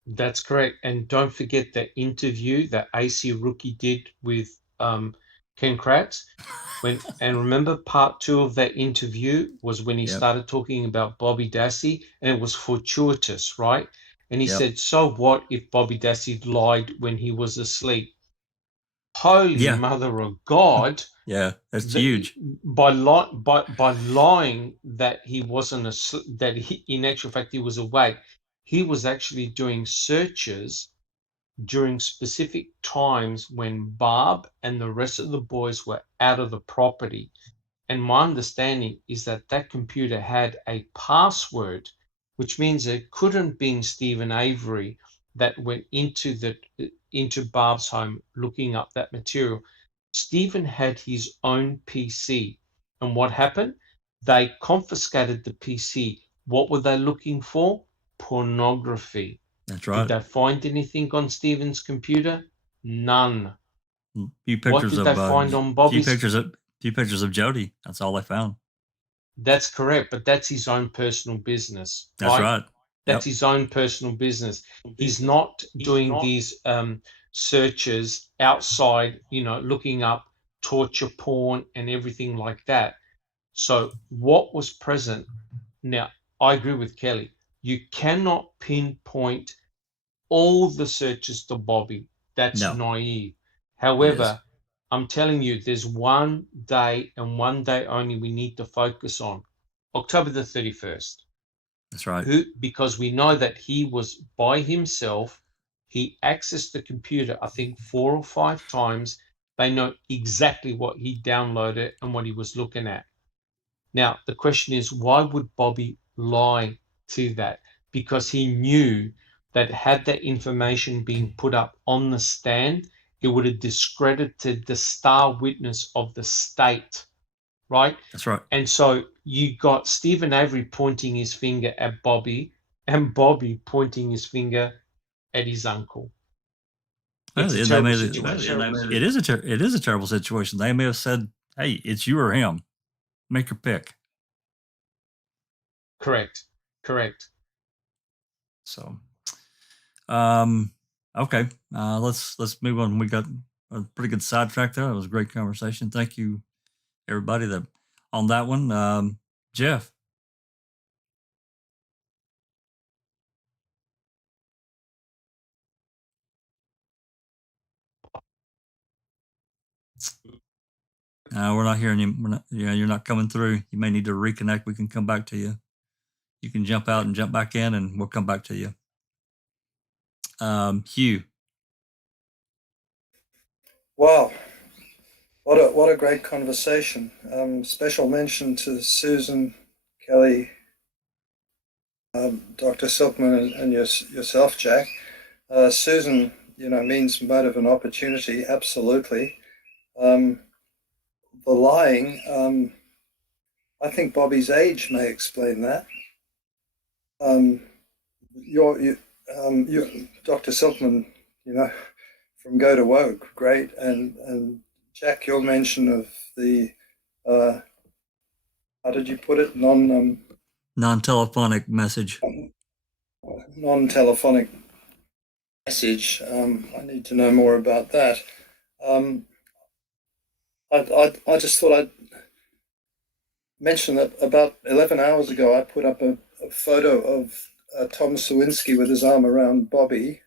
That's correct. And don't forget the interview that AC Rookie did with Ken Kratz. And remember part 2 of that interview was when he started talking about Bobby Dassey, and it was fortuitous, right? And he said, so what if Bobby Dassey lied when he was asleep? Holy mother of God. Yeah, that's huge. By lying that he wasn't asleep, that in actual fact he was awake, he was actually doing searches during specific times when Barb and the rest of the boys were out of the property. And my understanding is that computer had a password, which means it couldn't be Stephen Avery that went into Barb's home looking up that material. Stephen had his own PC. And what happened? They confiscated the PC, What were they looking for? Pornography. That's Did right. they find anything on Stephen's computer? None. Few What pictures did of they find on few Bobby's? pictures of Jody. That's all they found. That's correct, but that's his own personal business, That's right. That's Yep. his own personal business. He's not doing these searches outside, looking up torture porn and everything like that. So what was present? Now, I agree with Kelly. You cannot pinpoint all the searches to Bobby. That's No. naive. However, I'm telling you, there's one day and one day only we need to focus on. October the 31st. That's right. Because we know that he was by himself. He accessed the computer, I think, 4 or 5 times. They know exactly what he downloaded and what he was looking at. Now, the question is, why would Bobby lie to that? Because he knew that had that information been put up on the stand, it would have discredited the star witness of the state, right? That's right. And so you got Stephen Avery pointing his finger at Bobby and Bobby pointing his finger at his uncle. It's a terrible situation. It is a terrible situation. They may have said, "Hey, it's you or him. Make your pick." Correct. So, okay, let's move on. We got a pretty good sidetrack there. That was a great conversation. Thank you, everybody, that on that one. Jeff. We're not hearing you. You're not coming through. You may need to reconnect. We can come back to you. You can jump out and jump back in, and we'll come back to you. Hugh. Wow, what a great conversation. Special mention to Susan, Kelly, Dr. Silkman, and yourself, Jack. Susan, means motive and opportunity. Absolutely. The lying, I think Bobby's age may explain that. Dr. Silkman, from Go to Woke, great, and Jack, your mention of the how did you put it? Non-telephonic message. Non-telephonic message. I need to know more about that. I just thought I'd mention that about 11 hours ago, I put up a photo of Tom Sawinski with his arm around Bobby.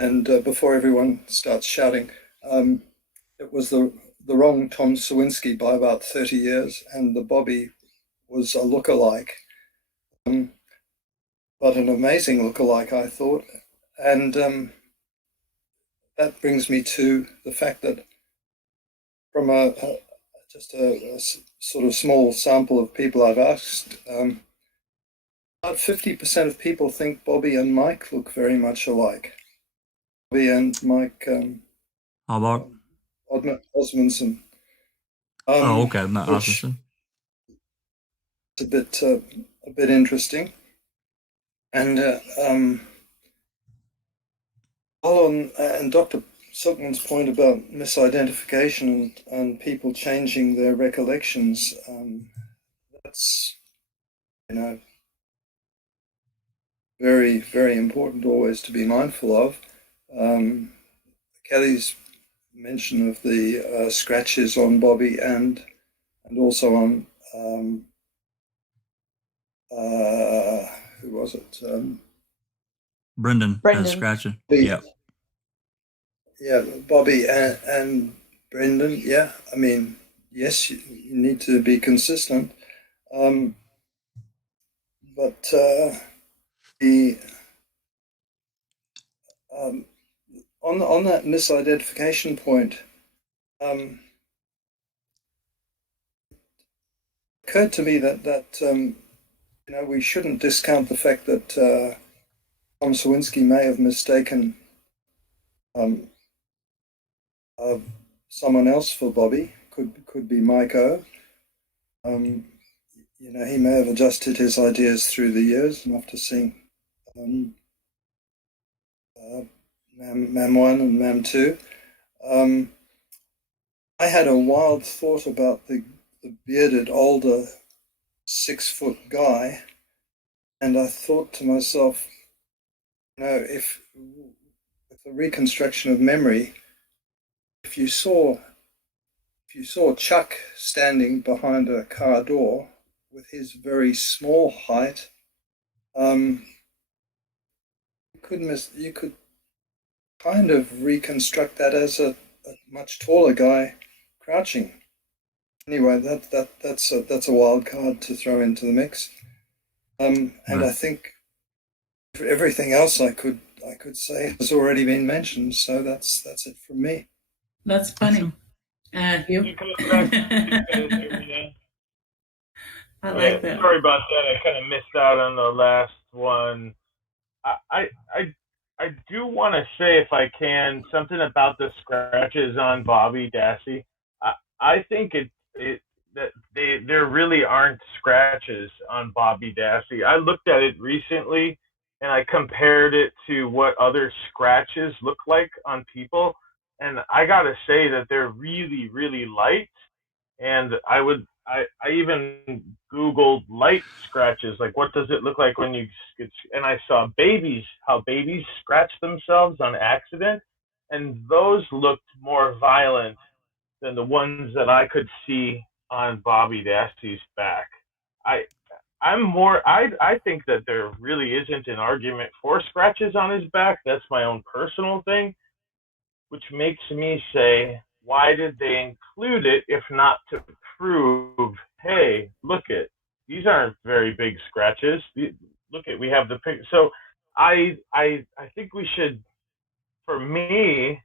And before everyone starts shouting, it was the wrong Tom Sawinski by about 30 years, and the Bobby was a lookalike, but an amazing lookalike, I thought. And that brings me to the fact that from just a sort of small sample of people I've asked, about 50% of people think Bobby and Mike look very much alike. Bobby and Mike. How about Osmondson? okay, Matt Osmondson. It's a bit interesting, and and Dr. Silkman's point about misidentification and people changing their recollections. That's very, very important always to be mindful of. Kelly's mention of the scratches on Bobby and also on who was it? Brendan. Scratching. Yeah. Yeah, Bobby and Brendan. Yeah, I mean, yes, you need to be consistent, but the on that misidentification point, occurred to me that we shouldn't discount the fact that Tom Sawinski may have mistaken someone else for Bobby. Could be Mike O. he may have adjusted his ideas through the years, and after seeing MAM 1 and MAM 2. I had a wild thought about the bearded, older 6-foot guy, and I thought to myself, if with the reconstruction of memory, if you saw Chuck standing behind a car door with his very small height, you could kind of reconstruct that as a much taller guy crouching. Anyway, that's a wild card to throw into the mix. And I think everything else I could say has already been mentioned. So that's it from me. That's funny. You. I like that. Sorry about that. I kind of missed out on the last one. I do want to say, if I can, something about the scratches on Bobby Dassey. I think that there really aren't scratches on Bobby Dassey. I looked at it recently and I compared it to what other scratches look like on people, and I gotta say that they're really, really light. And I even Googled light scratches, like what does it look like when you get, and I saw how babies scratch themselves on accident, and those looked more violent than the ones that I could see on Bobby Dassey's back. I think that there really isn't an argument for scratches on his back. That's my own personal thing, which makes me say, why did they include it if not to prove, hey, look it, these aren't very big scratches. Look at, we have the picture. So I think we should, for me,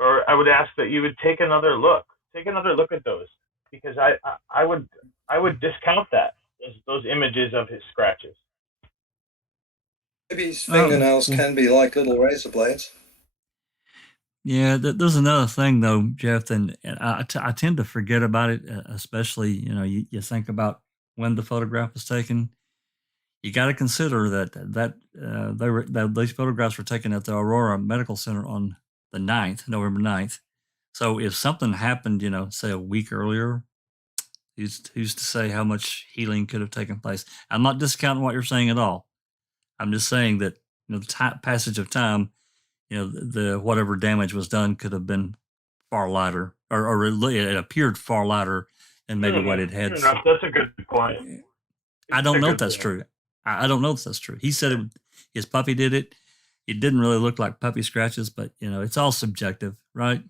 or I would ask that you would take another look at those, because I would discount those images of his scratches. Maybe his fingernails can be like little razor blades. Yeah, there's another thing though, Jeff, and I tend to forget about it, especially you think about when the photograph was taken. You got to consider that these photographs were taken at the Aurora Medical Center on the 9th, November 9th. So if something happened, say a week earlier, who's to say how much healing could have taken place? I'm not discounting what you're saying at all. I'm just saying that the passage of time, the whatever damage was done could have been far lighter, or it appeared far lighter than maybe what it had. That's a good point. I don't know if that's true. I don't know if that's true. He said his puppy did it. It didn't really look like puppy scratches, but it's all subjective, right?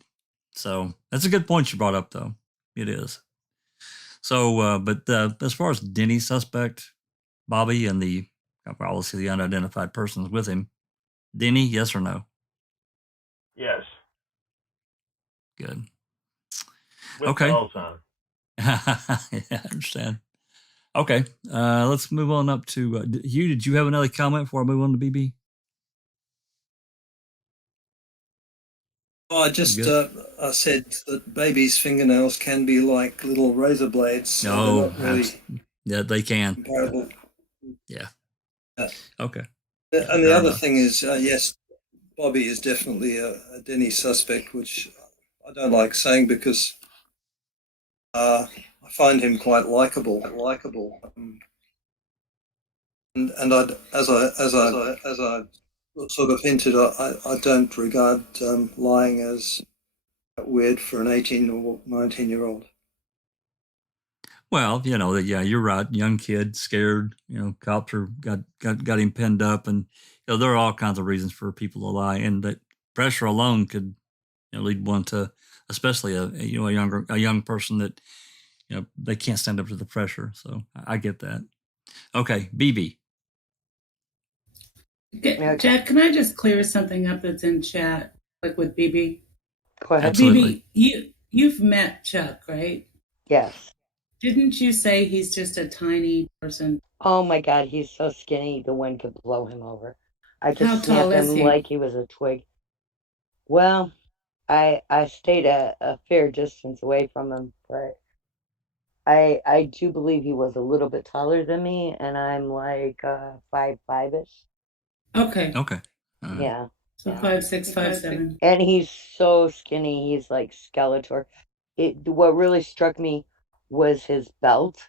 So that's a good point you brought up, though. It is. So, but as far as Denny suspect, Bobby, and obviously the unidentified persons with him, Denny, yes or no? Yes. Good. With okay. bells on. Yeah, I understand. Okay, let's move on up to Hugh. Did you have another comment before I move on to BB? Oh, I just I said that babies' fingernails can be like little razor blades. So really yeah, they can. Comparable. Yeah. Yeah. Okay. And the other thing is, yes, Bobby is definitely a Denny suspect, which I don't like saying because I find him quite likable. And as I sort of hinted, I don't regard lying as weird for an 18 or 19-year-old. Well, yeah, you're right. Young kid, scared. Cops got him pinned up, and there are all kinds of reasons for people to lie, and that pressure alone could lead one to, especially a young person that they can't stand up to the pressure. So I get that. Okay, BB. Jack, can I just clear something up that's in chat, like with BB? Go ahead. Absolutely. BB, you've met Chuck, right? Yes. Didn't you say he's just a tiny person? Oh my God, he's so skinny the wind could blow him over. I could How snap tall is him he? like he was a twig. Well, I stayed a fair distance away from him, but I do believe he was a little bit taller than me, and I'm like 5'5" ish. Okay. Okay. Yeah. So 5'6", 5'7". And he's so skinny. He's like Skeletor. What really struck me was his belt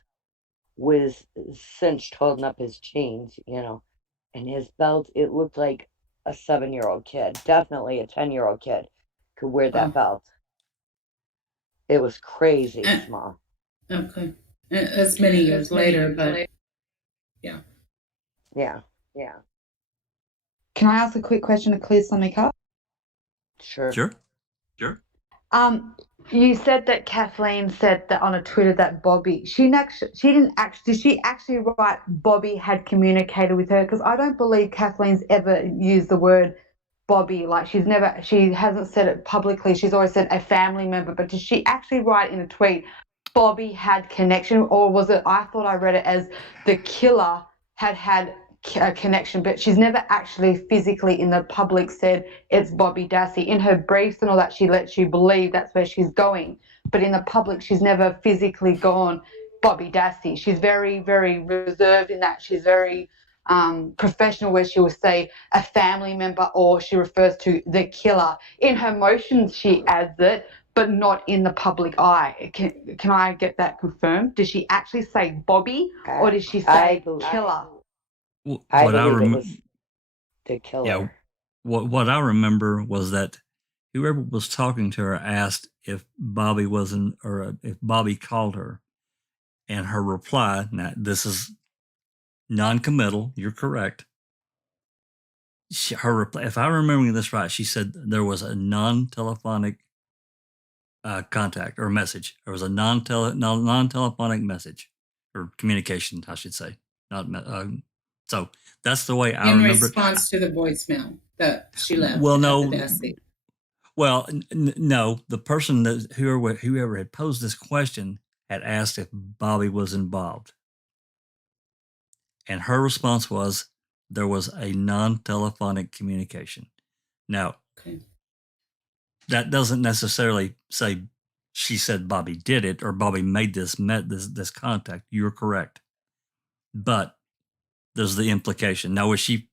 was cinched holding up his jeans, and his belt, it looked like a 7-year-old kid, definitely a 10-year-old kid could wear that belt. It was crazy small. Okay. It's many years later, but yeah. Yeah. Can I ask a quick question to clear something up? Sure. You said that Kathleen said that on a Twitter that Bobby, did she actually write Bobby had communicated with her? Because I don't believe Kathleen's ever used the word Bobby. Like she hasn't said it publicly. She's always said a family member. But did she actually write in a tweet, Bobby had connection? Or was it, I thought I read it as the killer had a connection, but she's never actually physically in the public said it's Bobby Dassey. In her briefs and all that, she lets you believe that's where she's going, but in the public she's never physically gone Bobby Dassey. She's very, very reserved in that. She's very professional, where she will say a family member, or she refers to the killer. In her motions she adds it, but not in the public eye. Can I get that confirmed? Did she actually say Bobby, or did she say killer? I believe it was the killer. Yeah, what I remember was that whoever was talking to her asked if Bobby wasn't, or if Bobby called her, and her reply, now this is non-committal, you're correct. Her reply, if I'm remembering this right, she said there was a non-telephonic contact or message. There was a non-telephonic message or communication, I should say. So that's the way I remember. In response to the voicemail that she left. Well, no. Well, no. The person that whoever had posed this question had asked if Bobby was involved, and her response was there was a non-telephonic communication. Now, that doesn't necessarily say she said Bobby did it or Bobby made this contact. You're correct, but there's the implication. Now, was she,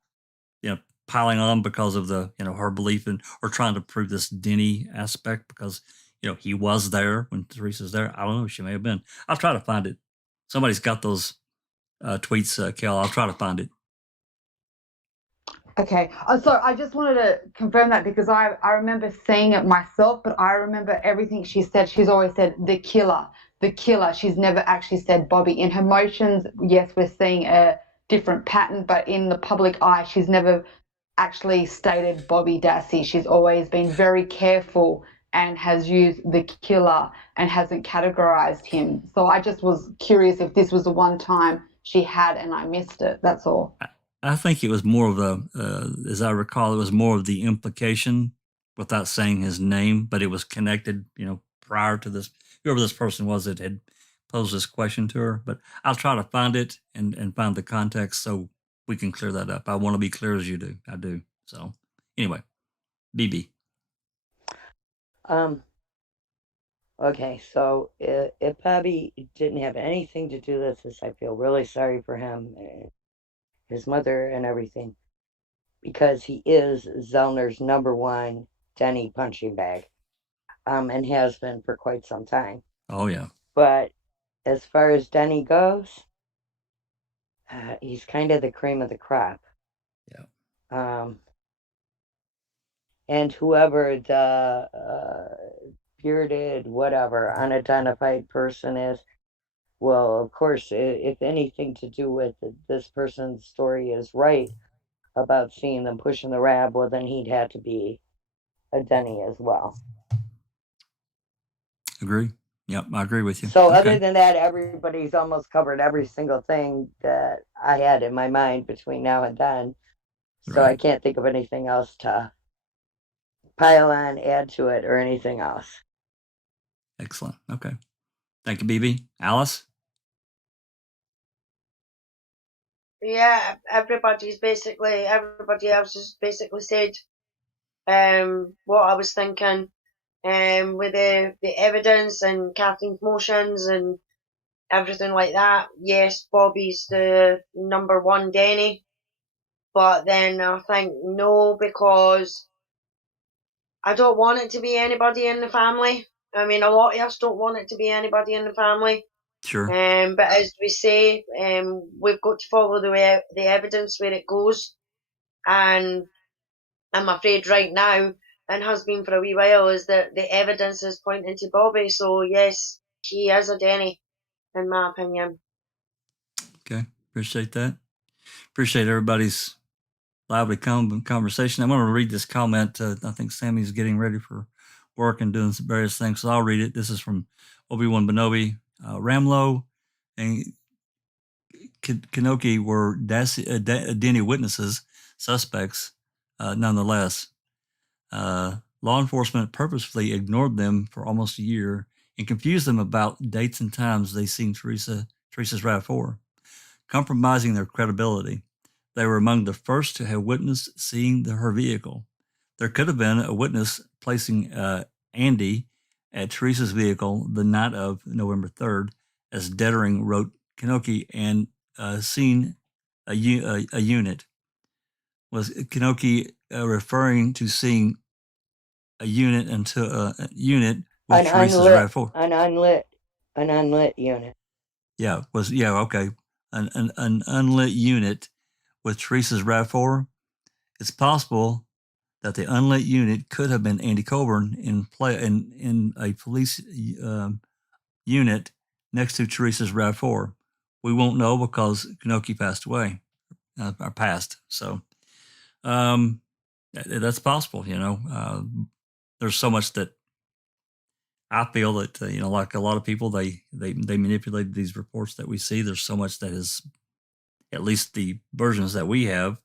piling on because of the, her belief in, or trying to prove this Denny aspect because, he was there when Teresa's there? I don't know. She may have been. I'll try to find it. Somebody's got those tweets, Kel. I'll try to find it. Okay. So I just wanted to confirm that because I remember seeing it myself, but I remember everything she said. She's always said the killer. She's never actually said Bobby. In her motions, yes, we're seeing a different pattern, but in the public eye, she's never actually stated Bobby Dassey. She's always been very careful and has used the killer and hasn't categorized him. So I just was curious if this was the one time she had and I missed it. That's all. I think it was more of as I recall, it was more of the implication without saying his name, but it was connected, prior to this, whoever this person was that had posed this question to her. But I'll try to find it and find the context so we can clear that up. I want to be clear as you do. I do. So anyway, BB. Okay, so if Bobby didn't have anything to do with this, I feel really sorry for him, his mother and everything, because he is Zellner's #1 Denny punching bag, and has been for quite some time. Oh, yeah. But as far as Denny goes, he's kind of the cream of the crop. Yeah. And whoever the bearded, whatever, unidentified person is, well, of course, if anything to do with this person's story is right about seeing them pushing the rab, well, then he'd have to be a Denny as well. Agree. Yep, I agree with you. So other than that, everybody's almost covered every single thing that I had in my mind between now and then. So I can't think of anything else to pile on, add to it, or anything else. Excellent. Okay. Thank you, BB. Alice? Yeah, everybody else has basically said what I was thinking with the evidence and Kathleen's motions and everything like that, yes, Bobby's the number one Denny. But then I think no, because I don't want it to be anybody in the family. I mean, a lot of us don't want it to be anybody in the family. Sure. But as we say, we've got to follow the evidence where it goes. And I'm afraid right now, and has been for a wee while, is that the evidence is pointing to Bobby. So yes, he is a Denny, in my opinion. Okay, appreciate that. Appreciate everybody's lively conversation. I'm going to read this comment. I think Sammy's getting ready for work and doing some various things, so I'll read it. This is from Obi-Wan Benobi. Ramlo and Kanoki were Denny witnesses, suspects, nonetheless. Law enforcement purposefully ignored them for almost a year and confused them about dates and times they seen Teresa's RAV4, compromising their credibility. They were among the first to have witnessed seeing her vehicle. There could have been a witness placing Andy at Teresa's vehicle the night of November 3rd, as Dettering wrote Kanoki, and seen a unit. Was Kanoki referring to seeing a unit with Teresa's RAV4? An unlit unit. Okay. An unlit unit with Teresa's RAV4. It's possible that the unlit unit could have been Andy Coburn in a police unit next to Teresa's RAV4. We won't know because Kanoki passed away, or passed. So that's possible. There's so much that I feel that like a lot of people, they manipulated these reports that we see. There's so much that is, at least the versions that we have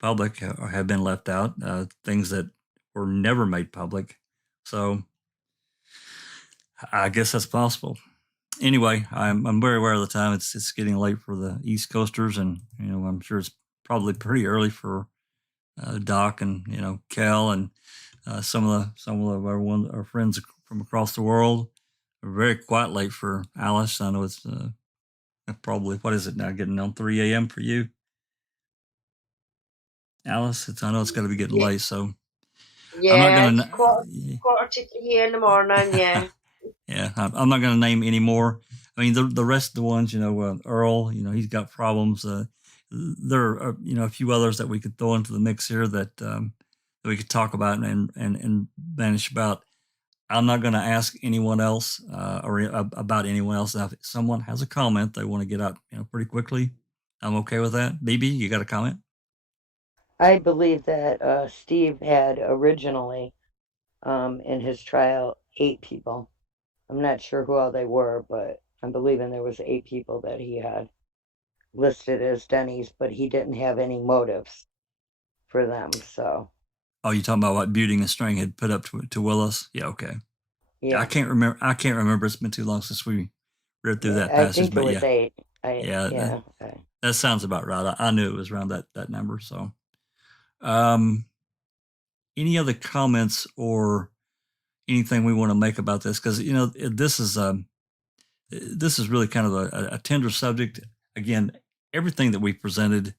public, have been left out. Things that were never made public. So I guess that's possible. Anyway, I'm very aware of the time. It's getting late for the East Coasters, and I'm sure it's probably pretty early for Doc and Kel and some of our friends from across the world. We're very quite late for Alice. I know it's probably, what is it now, getting on 3 a.m. for you, Alice? I know it's got to be getting late, so yeah, I'm not quarter to 3 in the morning. Yeah. Yeah, I'm not going to name any more. I mean, the rest of the ones, Earl, he's got problems. There are, a few others that we could throw into the mix here that we could talk about and vanish about. I'm not going to ask anyone else or about anyone else. Now, if someone has a comment they want to get out, pretty quickly, I'm okay with that. BB, you got a comment? I believe that Steve had originally, in his trial, 8 people. I'm not sure who all they were, but I'm believing there was 8 people that he had listed as Denny's, but he didn't have any motives for them. So. Oh, you talking about what Buting and String had put up to Willis? Yeah, okay. Yeah, I can't remember. It's been too long since we read through that passage. I think it was 8. That sounds about right. I knew it was around that number. So, any other comments or anything we want to make about this? Because this is really kind of a tender subject. Again, everything that we presented,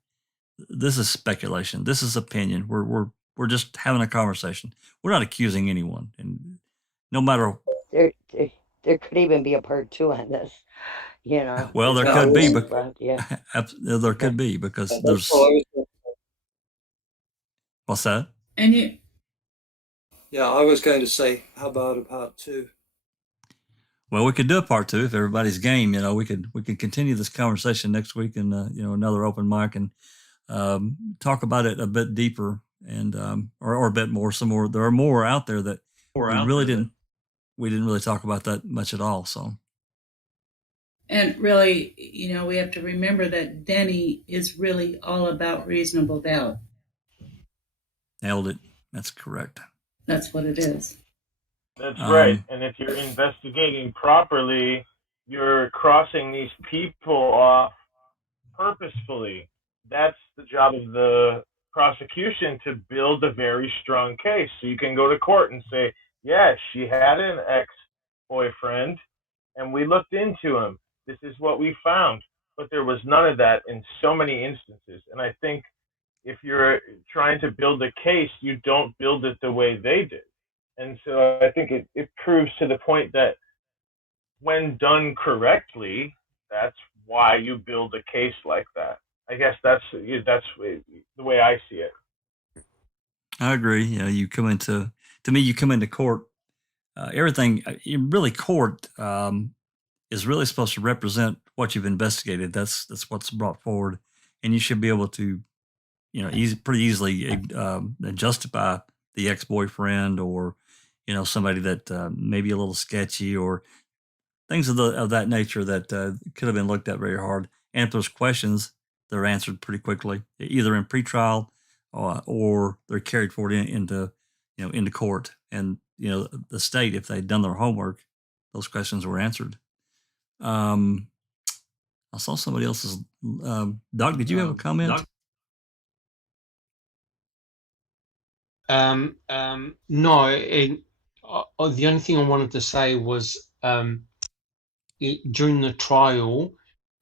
this is speculation. This is opinion. We're just having a conversation. We're not accusing anyone, and no matter. There could even be a part 2 on this. Well, there could be, but there could be, because there's. What's that? And I was going to say, how about a part 2? Well, we could do a part 2 if everybody's game. We could continue this conversation next week in another open mic and talk about it a bit deeper and or a bit more. Some more. There are more out there that we didn't really talk about that much at all. So. And really, we have to remember that Denny is really all about reasonable doubt. Nailed it. That's correct. That's what it is. That's right. And if you're investigating properly, you're crossing these people off purposefully. That's the job of the prosecution, to build a very strong case. So you can go to court and say, yeah, she had an ex-boyfriend, and we looked into him. this is what we found. But there was none of that in so many instances. And I think if you're trying to build a case, you don't build it the way they did. And so I think it proves to the point that when done correctly, that's why you build a case like that. I guess that's the way I see it. I agree. You come into court. Everything really court is really supposed to represent what you've investigated. That's what's brought forward, and you should be able to, pretty easily justify the ex-boyfriend or, somebody that may be a little sketchy or things of that nature that could have been looked at very hard. And if there's questions, they're answered pretty quickly, either in pretrial or they're carried forward into court. And the state, if they'd done their homework, those questions were answered. I saw somebody else's. Doug, did you have a comment? No. The only thing I wanted to say was during the trial,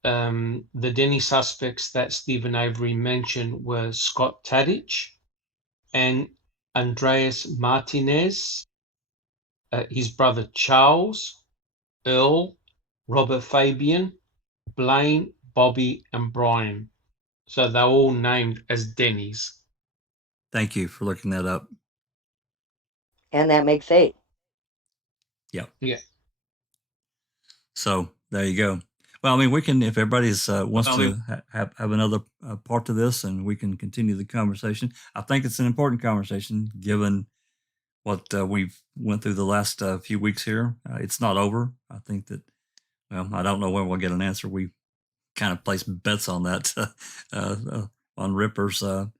the Denny suspects that Stephen Avery mentioned were Scott Tadich and Andreas Martinez, his brother Charles, Earl, Robert Fabian, Blaine, Bobby, and Brian. So they're all named as Denny's. Thank you for looking that up. And that makes 8. Yep. Yeah. So there you go. Well, I mean, we can, if everybody's wants to have another part to this, and we can continue the conversation. I think it's an important conversation given what we've went through the last few weeks here. It's not over. I think that, well, I don't know when we'll get an answer. We kind of placed bets on that on Ripper's into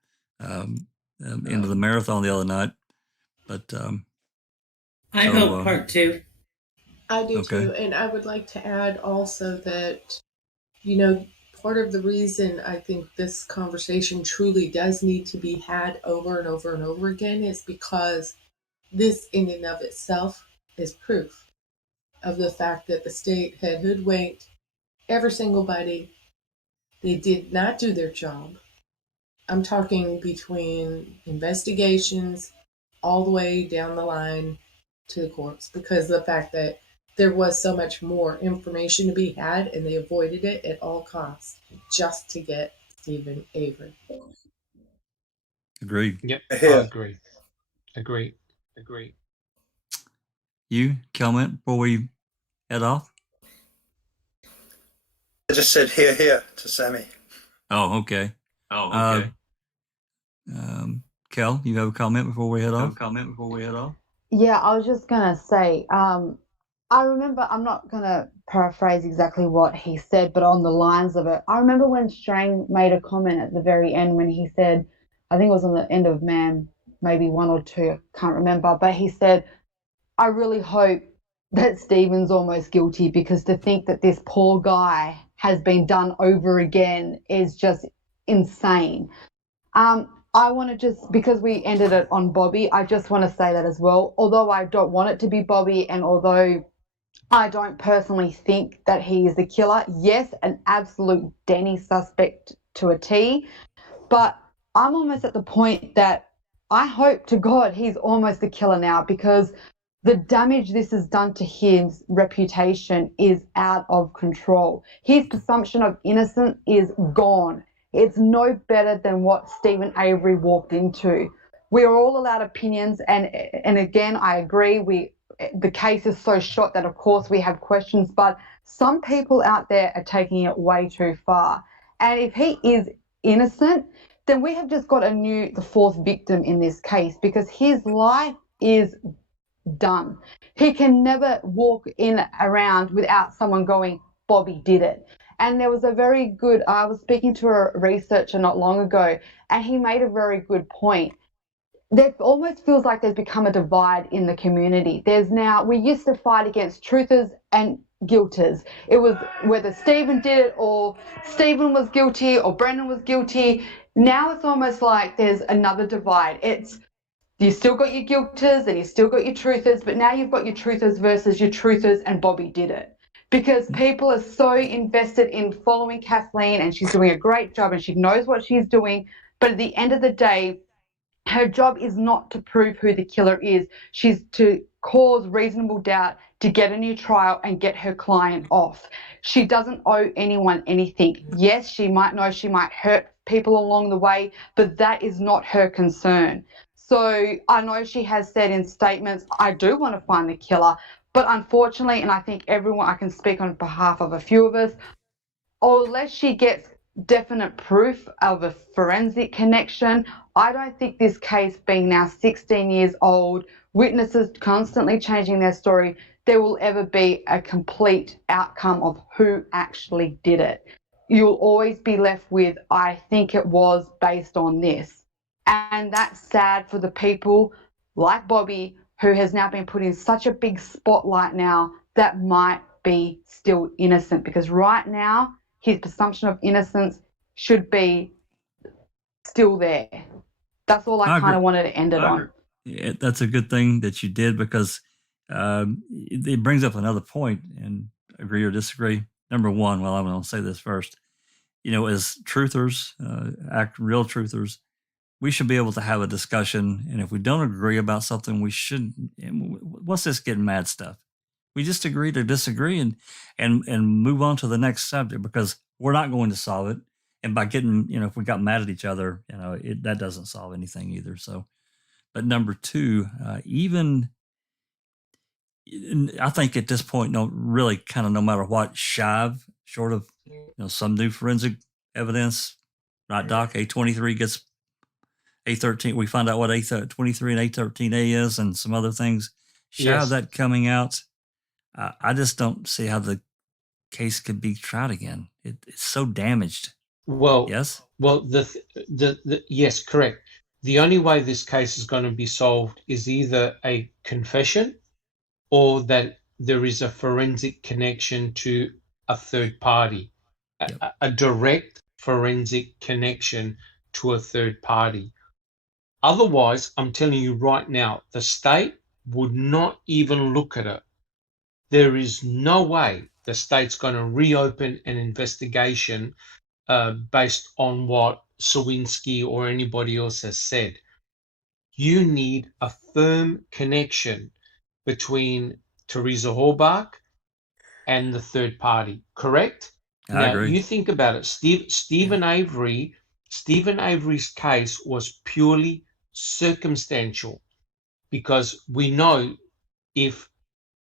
the marathon the other night. But I hope part 2. I do too. And I would like to add also that, part of the reason I think this conversation truly does need to be had over and over and over again is because this in and of itself is proof of the fact that the state had hoodwinked every single body. They did not do their job. I'm talking between investigations all the way down the line to the courts, because of the fact that there was so much more information to be had, and they avoided it at all costs just to get Stephen Avery. Agreed. Yep, I agree. You comment before we head off? I just said here to Sammy. Oh, okay. Kel, you have a comment before we head off? Yeah, I was just going to say, I remember, I'm not going to paraphrase exactly what he said, but on the lines of it, I remember when Strang made a comment at the very end when he said, I think it was on the end of Man, maybe 1 or 2, I can't remember, but he said, I really hope that Stephen's almost guilty, because to think that this poor guy has been done over again is just insane. I want to just, because we ended it on Bobby, I just want to say that as well. Although I don't want it to be Bobby, and although I don't personally think that he is the killer, yes, an absolute Denny suspect to a T, but I'm almost at the point that I hope to God he's almost the killer now, because the damage this has done to his reputation is out of control. His presumption of innocence is gone. It's no better than what Stephen Avery walked into. We are all allowed opinions, and again, I agree, the case is so short that, of course, we have questions, but some people out there are taking it way too far. And if he is innocent, then we have just got the 4th victim in this case, because his life is done. He can never walk around without someone going, Bobby did it. And there was a very good, I was speaking to a researcher not long ago, and he made a very good point. There almost feels like there's become a divide in the community. We used to fight against truthers and guilters. It was whether Stephen did it or Stephen was guilty or Brendan was guilty. Now it's almost like there's another divide. You still got your guilters and you still got your truthers, but now you've got your truthers versus your truthers and Bobby did it. because people are so invested in following Kathleen, and she's doing a great job and she knows what she's doing. But at the end of the day, her job is not to prove who the killer is. She's to cause reasonable doubt to get a new trial and get her client off. She doesn't owe anyone anything. Yes, she might know she might hurt people along the way, but that is not her concern. So I know she has said in statements, I do want to find the killer, but unfortunately, and I think everyone, I can speak on behalf of a few of us, unless she gets definite proof of a forensic connection, I don't think this case being now 16 years old, witnesses constantly changing their story, there will ever be a complete outcome of who actually did it. You'll always be left with, I think it was based on this. And that's sad for the people like Bobby, who has now been put in such a big spotlight now that might be still innocent, because right now his presumption of innocence should be still there. That's all I kind of wanted to end it on. Yeah, that's a good thing that you did, because it brings up another point, and agree or disagree. Number one, well, I'm going to say this first. You know, as truthers, real truthers, we should be able to have a discussion. And if we don't agree about something, we shouldn't. What's this getting mad stuff? We just agree to disagree and move on to the next subject, because we're not going to solve it. And by getting, if we got mad at each other, that doesn't solve anything either. So, but number two, even I think at this point, no matter what, Shive, short of some new forensic evidence, right, Doc? A23 gets A13. We find out what A23 and A13A is, and some other things. Shive that coming out. I just don't see how the case could be tried again. It's so damaged. Well, yes. Well, yes, correct. The only way this case is going to be solved is either a confession, or that there is a forensic connection to a third party, a direct forensic connection to a third party. Otherwise, I'm telling you right now, the state would not even look at it. There is no way the state's going to reopen an investigation based on what Sawinski or anybody else has said. You need a firm connection between Teresa Horbach and the third party, correct? I agree. You think about it. Stephen Avery's case was purely circumstantial, because we know if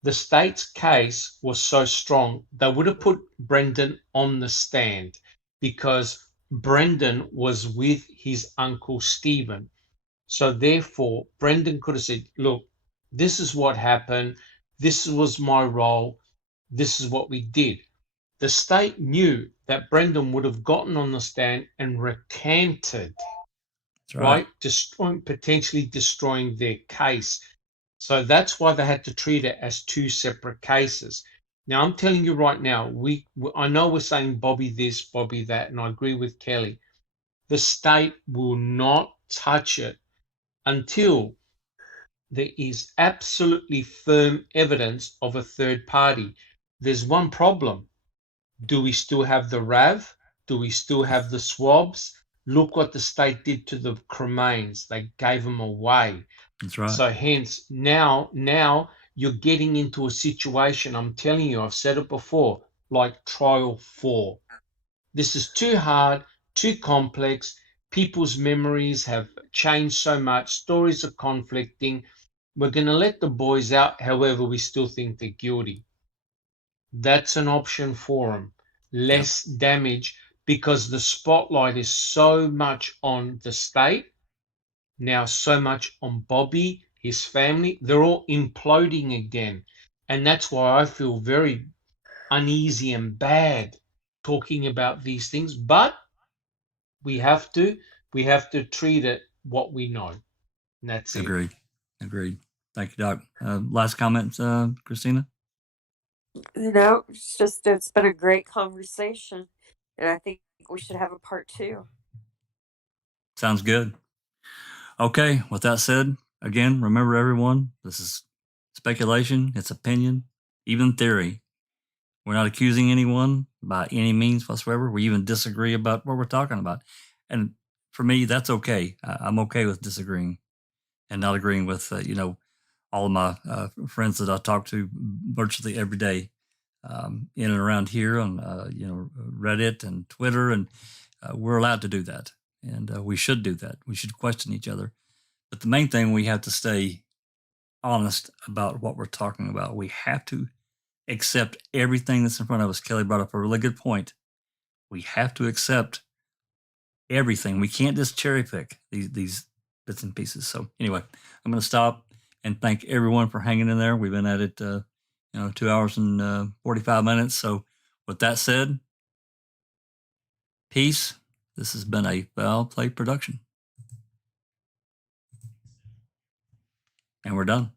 the state's case was so strong, they would have put Brendan on the stand, because Brendan was with his uncle Stephen. So therefore, Brendan could have said, look, this is what happened. This was my role. This is what we did. The state knew that Brendan would have gotten on the stand and recanted, right? Potentially destroying their case. So that's why they had to treat it as two separate cases. Now, I'm telling you right now, I know we're saying Bobby this, Bobby that, and I agree with Kelly. The state will not touch it until there is absolutely firm evidence of a third party. There's one problem. Do we still have the RAV? Do we still have the swabs? Look what the state did to the cremains. They gave them away. That's right. So hence, now you're getting into a situation, I'm telling you, I've said it before, like trial 4. This is too hard, too complex. People's memories have changed so much. Stories are conflicting. We're going to let the boys out. However, we still think they're guilty. That's an option for them. Less damage, because the spotlight is so much on the state, now so much on Bobby, his family. They're all imploding again. And that's why I feel very uneasy and bad talking about these things. But we have to treat it what we know. And that's it. Agreed. Thank you, Doc. Last comments, Christina? No, it's been a great conversation, and I think we should have a part 2. Sounds good. Okay, with that said, again, remember everyone, this is speculation, it's opinion, even theory. We're not accusing anyone by any means whatsoever. We even disagree about what we're talking about. And for me, that's okay. I'm okay with disagreeing and not agreeing with, all of my friends that I talk to virtually every day in and around here on, Reddit and Twitter. And we're allowed to do that. And we should do that. We should question each other. But the main thing, we have to stay honest about what we're talking about. We have to accept everything that's in front of us. Kelly brought up a really good point. We have to accept everything. We can't just cherry pick these bits and pieces. So anyway, I'm going to stop and thank everyone for hanging in there. We've been at it, 2 hours and 45 minutes. So with that said, peace. This has been a Foul Play production. And we're done.